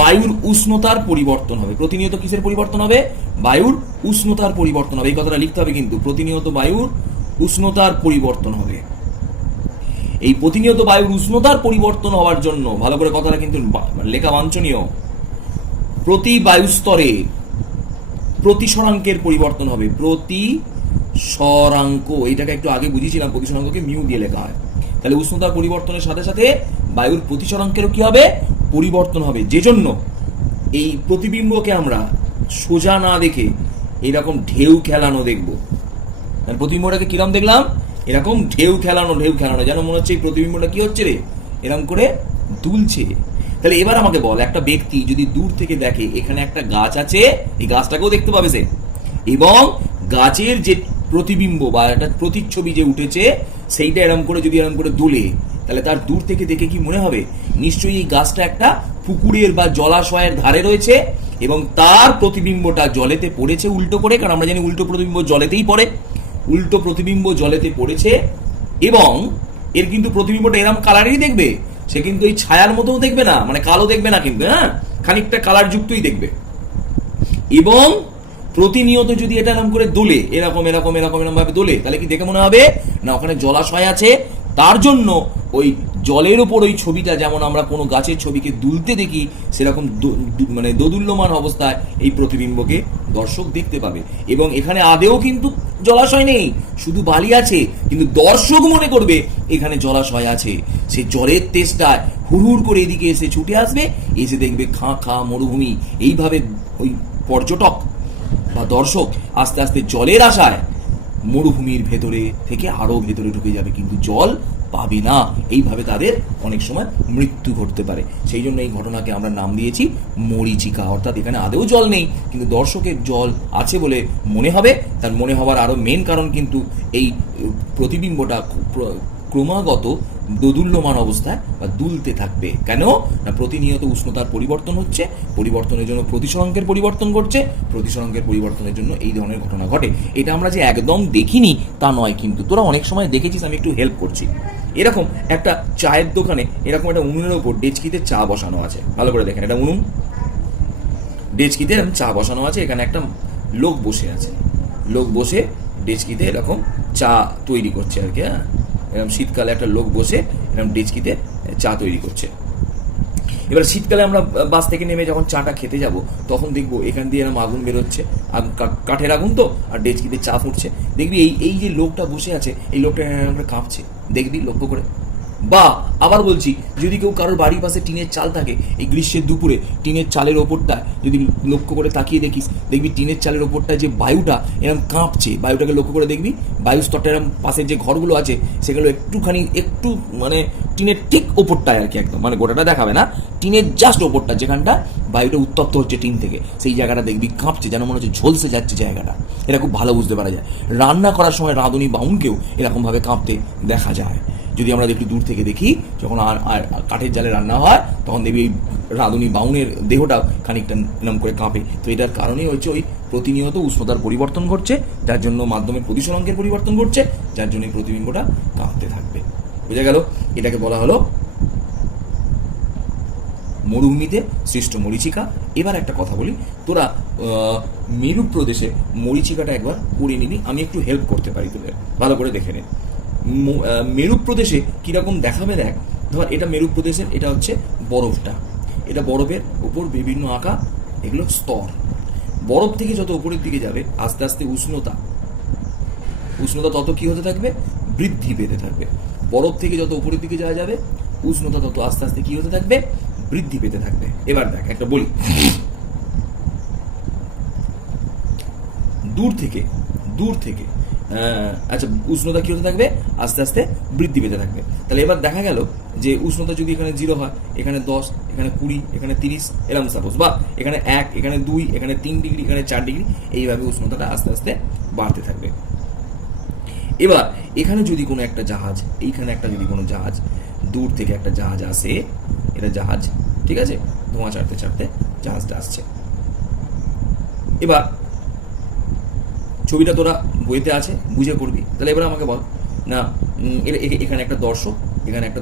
বায়ুর উষ্ণতার পরিবর্তন হবে। প্রতিনিয়ত কিসের পরিবর্তন হবে? বায়ুর উষ্ণতার পরিবর্তন হবে। এই কথাটা লিখতে হবে কিন্তু, প্রতিনিয়ত বায়ুর উষ্ণতার পরিবর্তন হবে। এই প্রতিনিয়ত বায়ুর উষ্ণতার পরিবর্তন হওয়ার জন্য, ভালো করে কথাটা কিন্তু লেখা বাঞ্ছনীয়, প্রতি বায়ুস্তরে প্রতিসরাঙ্কের পরিবর্তন হবে। প্রতিসরাঙ্ক, এইটাকে একটু আগে বুঝিয়েছিলাম, প্রতিসরাঙ্ককে মিউ দিয়ে লেখা হয়। তাহলে উষ্ণতার পরিবর্তনের সাথে সাথে বায়ুর প্রতিসরাঙ্কেরও কি হবে? পরিবর্তন হবে। যে জন্য এই প্রতিবিম্বকে আমরা সোজা না দেখে এরকম ঢেউ খেলানো দেখব। প্রতিবিম্বটাকে কিরম দেখলাম? এরকম ঢেউ খেলানো, যেন মনে হচ্ছে এই প্রতিবিম্বটা কি হচ্ছে রে, এরকম করে দুলছে। তাহলে এবার আমাকে বল, একটা ব্যক্তি যদি দূর থেকে দেখে এখানে একটা গাছ আছে, এই গাছটাকেও দেখতে পাবে সে, এবং গাছের যে প্রতিবিম্ব বা একটা প্রতিচ্ছবি যে উঠেছে সেইটা এরকম করে যদি এরকম করে দুলে, তাহলে তার দূর থেকে দেখে কি মনে হবে? নিশ্চয়ই এই গাছটা একটা পুকুরের বা জলাশয়ের ধারে রয়েছে এবং তার প্রতিবিম্বটা জলেতে পড়েছে উল্টো করে, কারণ আমরা জানি উল্টো প্রতিবিম্ব জলেতেই পড়ে। উল্টো প্রতিবিম্ব জলেতে পড়েছে এবং এর কিন্তু প্রতিবিম্বটা এরকম কালারেরই দেখবে, সে কিন্তু এই ছায়ার মতোও দেখবে না, মানে কালো দেখবে না কিন্তু, হ্যাঁ, খানিকটা কালার যুক্তই দেখবে। এবং প্রতিনিয়ত যদি এটা এরকম করে দোলে, এরকম এরকম এরকম এরকম ভাবে দোলে, তাহলে কি দেখে মনে হবে না ওখানে জলাশয় আছে, তার জন্য ওই জলের ওপর ওই ছবিটা যেমন আমরা কোনো গাছের ছবিকে দুলতে দেখি, সেরকম মানে দোদুল্যমান অবস্থায় এই প্রতিবিম্বকে দর্শক দেখতে পাবে। এবং এখানে আদেও কিন্তু জলাশয় নেই, শুধু বালি আছে, কিন্তু দর্শক মনে করবে এখানে জলাশয় আছে। সেই জলের তেষ্টায় হুড় করে এদিকে এসে ছুটে আসবে, এসে দেখবে খাঁ খাঁ মরুভূমি। এইভাবে ওই পর্যটক বা দর্শক আস্তে আস্তে জলের আশায় মরুভূমির ভেতরে থেকে আরো ভেতরে ঢুকে যাবে, কিন্তু জল পাবে না। এইভাবে তাদের অনেক সময় মৃত্যু ঘটতে পারে। সেই জন্য এই ঘটনাকে আমরা নাম দিয়েছি মরীচিকা। অর্থাৎ এখানে আদৌ জল নেই, কিন্তু দর্শকের জল আছে বলে মনে হবে। তার মনে হওয়ার আরো মেন কারণ কিন্তু এই প্রতিবিম্বটা ক্রমাগত দোদুল্যমান অবস্থায় বা দুলতে থাকবে। কেন না, প্রতিনিয়ত উষ্ণতার পরিবর্তন হচ্ছে, পরিবর্তনের জন্য প্রতিসরাঙ্কের পরিবর্তন ঘটছে, প্রতিসরাঙ্কের পরিবর্তনের জন্য এই ধরনের ঘটনা ঘটে। এটা আমরা যে একদম দেখিনি তা নয়, কিন্তু তোরা অনেক সময় দেখেছিস, আমি একটু হেল্প করছি। এরকম একটা চায়ের দোকানে এরকম একটা উনুনের ওপর ডেচকিতে চা বসানো আছে, ভালো করে দেখেন, এটা উনুন, ডেচকিতে এরকম চা বসানো আছে। এখানে একটা লোক বসে আছে, লোক বসে ডেচকিতে এরকম চা তৈরি করছে আর কি। হ্যাঁ, এরকম শীতকালে একটা লোক বসে এরকম ডেচকিতে চা তৈরি করছে। এবার শীতকালে আমরা বাস থেকে নেমে যখন চাটা খেতে যাব, তখন দেখবো এখান দিয়ে এরকম আগুন বেরোচ্ছে, কাঠের আগুন তো, আর ডেচকিতে চা ফুটছে। দেখবি এই যে লোকটা বসে আছে, এই লোকটা এরকম কাঁপছে, দেখবি লক্ষ্য করে। বা আবার বলছি, যদি কেউ কারোর বাড়ির পাশে টিনের চাল থাকে, এই গ্রীষ্মের দুপুরে টিনের চালের ওপরটা যদি লক্ষ্য করে তাকিয়ে দেখিস, দেখবি টিনের চালের ওপরটা যে বায়ুটা এরকম কাঁপছে, বায়ুটাকে লক্ষ্য করে দেখবি, বায়ু স্তরটা এরকম পাশের যে ঘরগুলো আছে সেগুলো একটু মানে টিনের ঠিক ওপরটায় আর কি, একদম মানে গোটাটা দেখাবে না, টিনের জাস্ট ওপরটা যেখানটা বায়ুটা উত্তপ্ত হচ্ছে টিন থেকে, সেই জায়গাটা দেখবি কাঁপছে, যেন মনে হচ্ছে ঝলসে যাচ্ছে জায়গাটা। এটা খুব ভালো বুঝতে পারা যায়। রান্না করার সময় রাঁধুনি বাউনকেও এরকমভাবে কাঁপতে দেখা যায়। যদি আমরা একটু দূর থেকে দেখি, যখন আর কাঠের জালে রান্না হয়, তখন দেখবি এই রাঁধুনি বাউনের দেহটা খানিকটা নাম করে কাঁপে। তো এটার কারণেই হচ্ছে ওই প্রতিনিয়ত উষ্ণতার পরিবর্তন ঘটছে, যার জন্য মাধ্যমে প্রতিসরাঙ্কের পরিবর্তন ঘটছে, যার জন্য এই প্রতিবিম্বটা কাঁপতে থাকবে। বুঝা গেল? এটাকে বলা হলো মরুভূমিতে সৃষ্ট মরীচিকা। এবার একটা কথা বলি, তোরা মেরু প্রদেশে মরীচিকাটা একবার পড়ে নিবি, আমি একটু হেল্প করতে পারি তোদের, ভালো করে দেখে নে। মেরু প্রদেশে কিরকম দেখাবে দেখ। ধর এটা মেরু প্রদেশের, এটা হচ্ছে বরফটা, এটা বরফের উপর বিভিন্ন আঁকা এগুলো স্তর। বরফ থেকে যত উপরের দিকে যাবে, আস্তে আস্তে উষ্ণতা তত কি হতে থাকবে, বৃদ্ধি পেতে থাকবে। বরফ থেকে যত উপরের দিকে যাওয়া যাবে, উষ্ণতা তত আস্তে আস্তে কি হতে থাকবে, বৃদ্ধি পেতে থাকবে। এবার দেখ একটা বলি, দূর থেকে আচ্ছা, উষ্ণতা কি হতে থাকবে, আস্তে আস্তে বৃদ্ধি পেতে থাকবে। তাহলে এবার দেখা গেল যে উষ্ণতা যদি এখানে 0 হয়, এখানে 10, এখানে 20, এখানে 30 এরকম সাপোজ, বা এখানে 1, এখানে 2, এখানে 3 ডিগ্রি, এখানে 4 ডিগ্রি, এইভাবে উষ্ণতাটা আস্তে আস্তে বাড়তে থাকবে। এবার এখানে যদি কোনো একটা জাহাজ, এইখানে একটা যদি কোনো জাহাজ, দূর থেকে একটা জাহাজ আসে, এটা জাহাজ, ঠিক আছে, ধোঁয়া ছাড়তে ছাড়তে জাহাজটা আসছে। এবার ছবিটা তোরা বইতে আছে, বুঝে করবি। তাহলে এবার আমাকে বল না, এখানে একটা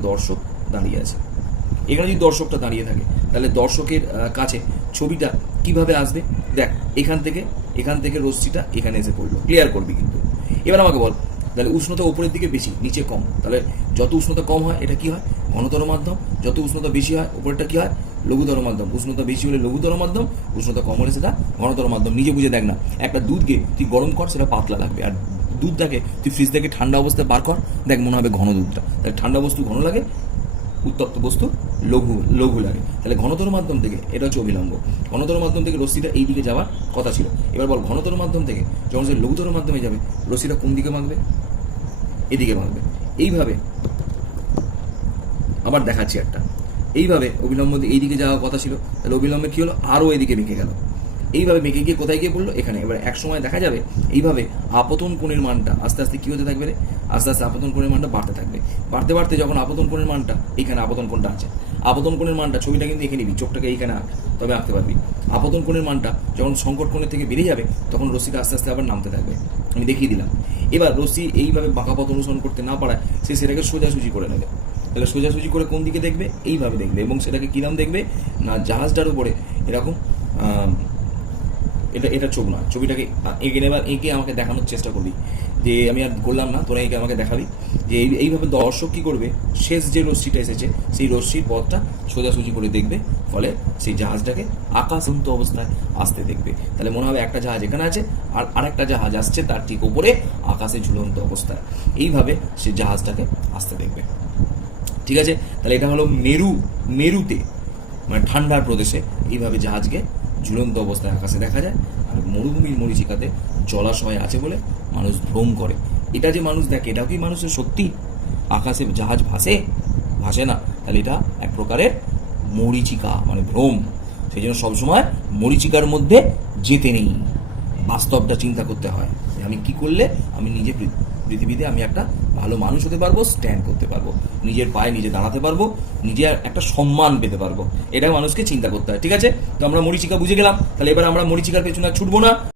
দর্শক দাঁড়িয়ে আছে। এখানে যদি দর্শকটা দাঁড়িয়ে থাকে, তাহলে দর্শকের কাছে ছবিটা কিভাবে আসবে? দেখ, এখান থেকে রশ্মিটা এখানে এসে পড়লো, ক্লিয়ার করবি কিন্তু। এবার আমাকে বল, তাহলে উষ্ণতা উপরের দিকে বেশি, নিচে কম, তাহলে যত উষ্ণতা কম হয় এটা কি হয়, ঘনতর মাধ্যম। যত উষ্ণতা বেশি হয়, উপরেরটা কি হয়, লঘুতর মাধ্যম। উষ্ণতা বেশি হলে লঘুতর মাধ্যম, উষ্ণতা কম হলে সেটা ঘনতর মাধ্যম। নিজে বুঝে দেখ না, একটা দুধকে তুই গরম কর, সেটা পাতলা লাগবে, আর দুধটাকে তুই ফ্রিজ থেকে ঠান্ডা অবস্থায় বার কর, দেখ মনে হবে ঘন দুধটা। তাহলে ঠান্ডা বস্তু ঘন লাগে, উত্তপ্ত বস্তু লঘু লাগে। তাহলে ঘনতর মাধ্যম থেকে, এটা হচ্ছে অভিলম্ব, ঘনতর মাধ্যম থেকে রশ্মিটা এই দিকে যাওয়ার কথা ছিল। এবার বল, ঘনতর মাধ্যম থেকে যখন সে লঘুতর মাধ্যমে যাবে, রশ্মিটা কোন দিকে মাগবে, এদিকে মাগবে। এইভাবে আবার দেখাচ্ছি একটা, এইভাবে অবিলম্ব এইদিকে যাওয়ার কথা ছিল, তাহলে অবিলম্বে কি হলো, আরও এদিকে বেঁকে গেল। এইভাবে বেঁকে গিয়ে কোথায় গিয়ে পড়লো, এখানে। এবার এক সময় দেখা যাবে এইভাবে আপতন কোণের মানটা আস্তে আস্তে কি হতে থাকবে রে, আস্তে আস্তে আপতন কোণের মানটা বাড়তে থাকবে। বাড়তে বাড়তে যখন আপতন কোণের মানটা, এইখানে আপতন কোণটা আছে, আপতন কোণের মানটা, ছবিটা কিন্তু এখানে নিবি, চোখটাকে এইখানে আঁক, তবে আঁকতে পারবি। আপতন কোণের মানটা যখন সংকট কোণের থেকে বেরিয়ে যাবে, তখন রশ্মিটা আস্তে আস্তে আবার নামতে থাকবে। আমি দেখিয়ে দিলাম। এবার রশ্মি এইভাবে বাঁকা পথ অনুসরণ করতে না পারায় সে সেটাকে সোজাসুজি করে নেবে। তাহলে সোজাসুজি করে কোন দিকে দেখবে, এইভাবে দেখবে, এবং সেটাকে কিরাম দেখবে না, জাহাজটার উপরে এরকম এটা এটা চোখ না, ছবিটাকে এঁকে নেবার, এঁকে আমাকে দেখানোর চেষ্টা করবি যে আমি আর বললাম না, তোরা এঁকে আমাকে দেখাবি যে এইভাবে দর্শক কী করবে, শেষ যে রশ্মিটা এসেছে সেই রশ্মির পথটা সোজাসুজি করে দেখবে, ফলে সেই জাহাজটাকে আকাশন্ত অবস্থায় আসতে দেখবে। তাহলে মনে হবে একটা জাহাজ এখানে আছে আর আরেকটা জাহাজ আসছে তার ঠিক ওপরে আকাশে ঝুলন্ত অবস্থায়, এইভাবে সে জাহাজটাকে আসতে দেখবে। ঠিক আছে, তাহলে এটা হলো মেরুতে মানে ঠান্ডার প্রদেশে এইভাবে জাহাজকে ঝুলন্ত অবস্থায় আকাশে দেখা যায়। আর মরুভূমির মরীচিকাতে জলাশয় আছে বলে মানুষ ভ্রম করে। এটা যে মানুষ দেখে, এটাও কি মানুষের সত্যি? আকাশে জাহাজ ভাসে না, তাহলে এটা এক প্রকারের মরীচিকা মানে ভ্রম। সেই জন্য সবসময় মরীচিকার মধ্যে যেতে নেই, বাস্তবটা চিন্তা করতে হয় যে আমি কি করলে আমি নিজে পৃথিবীতে আমি একটা ভালো মানুষ হতে পারবো, স্ট্যান্ড করতে পারবো, নিজের পায়ে নিজে দাঁড়াতে পারবো, নিজে একটা সম্মান পেতে পারবো। এটা মানুষকে চিন্তা করতে হয়। ঠিক আছে, তো আমরা মরীচিকা বুঝে গেলাম, তাহলে এবার আমরা মরীচিকার পেছনে ছুটবো না।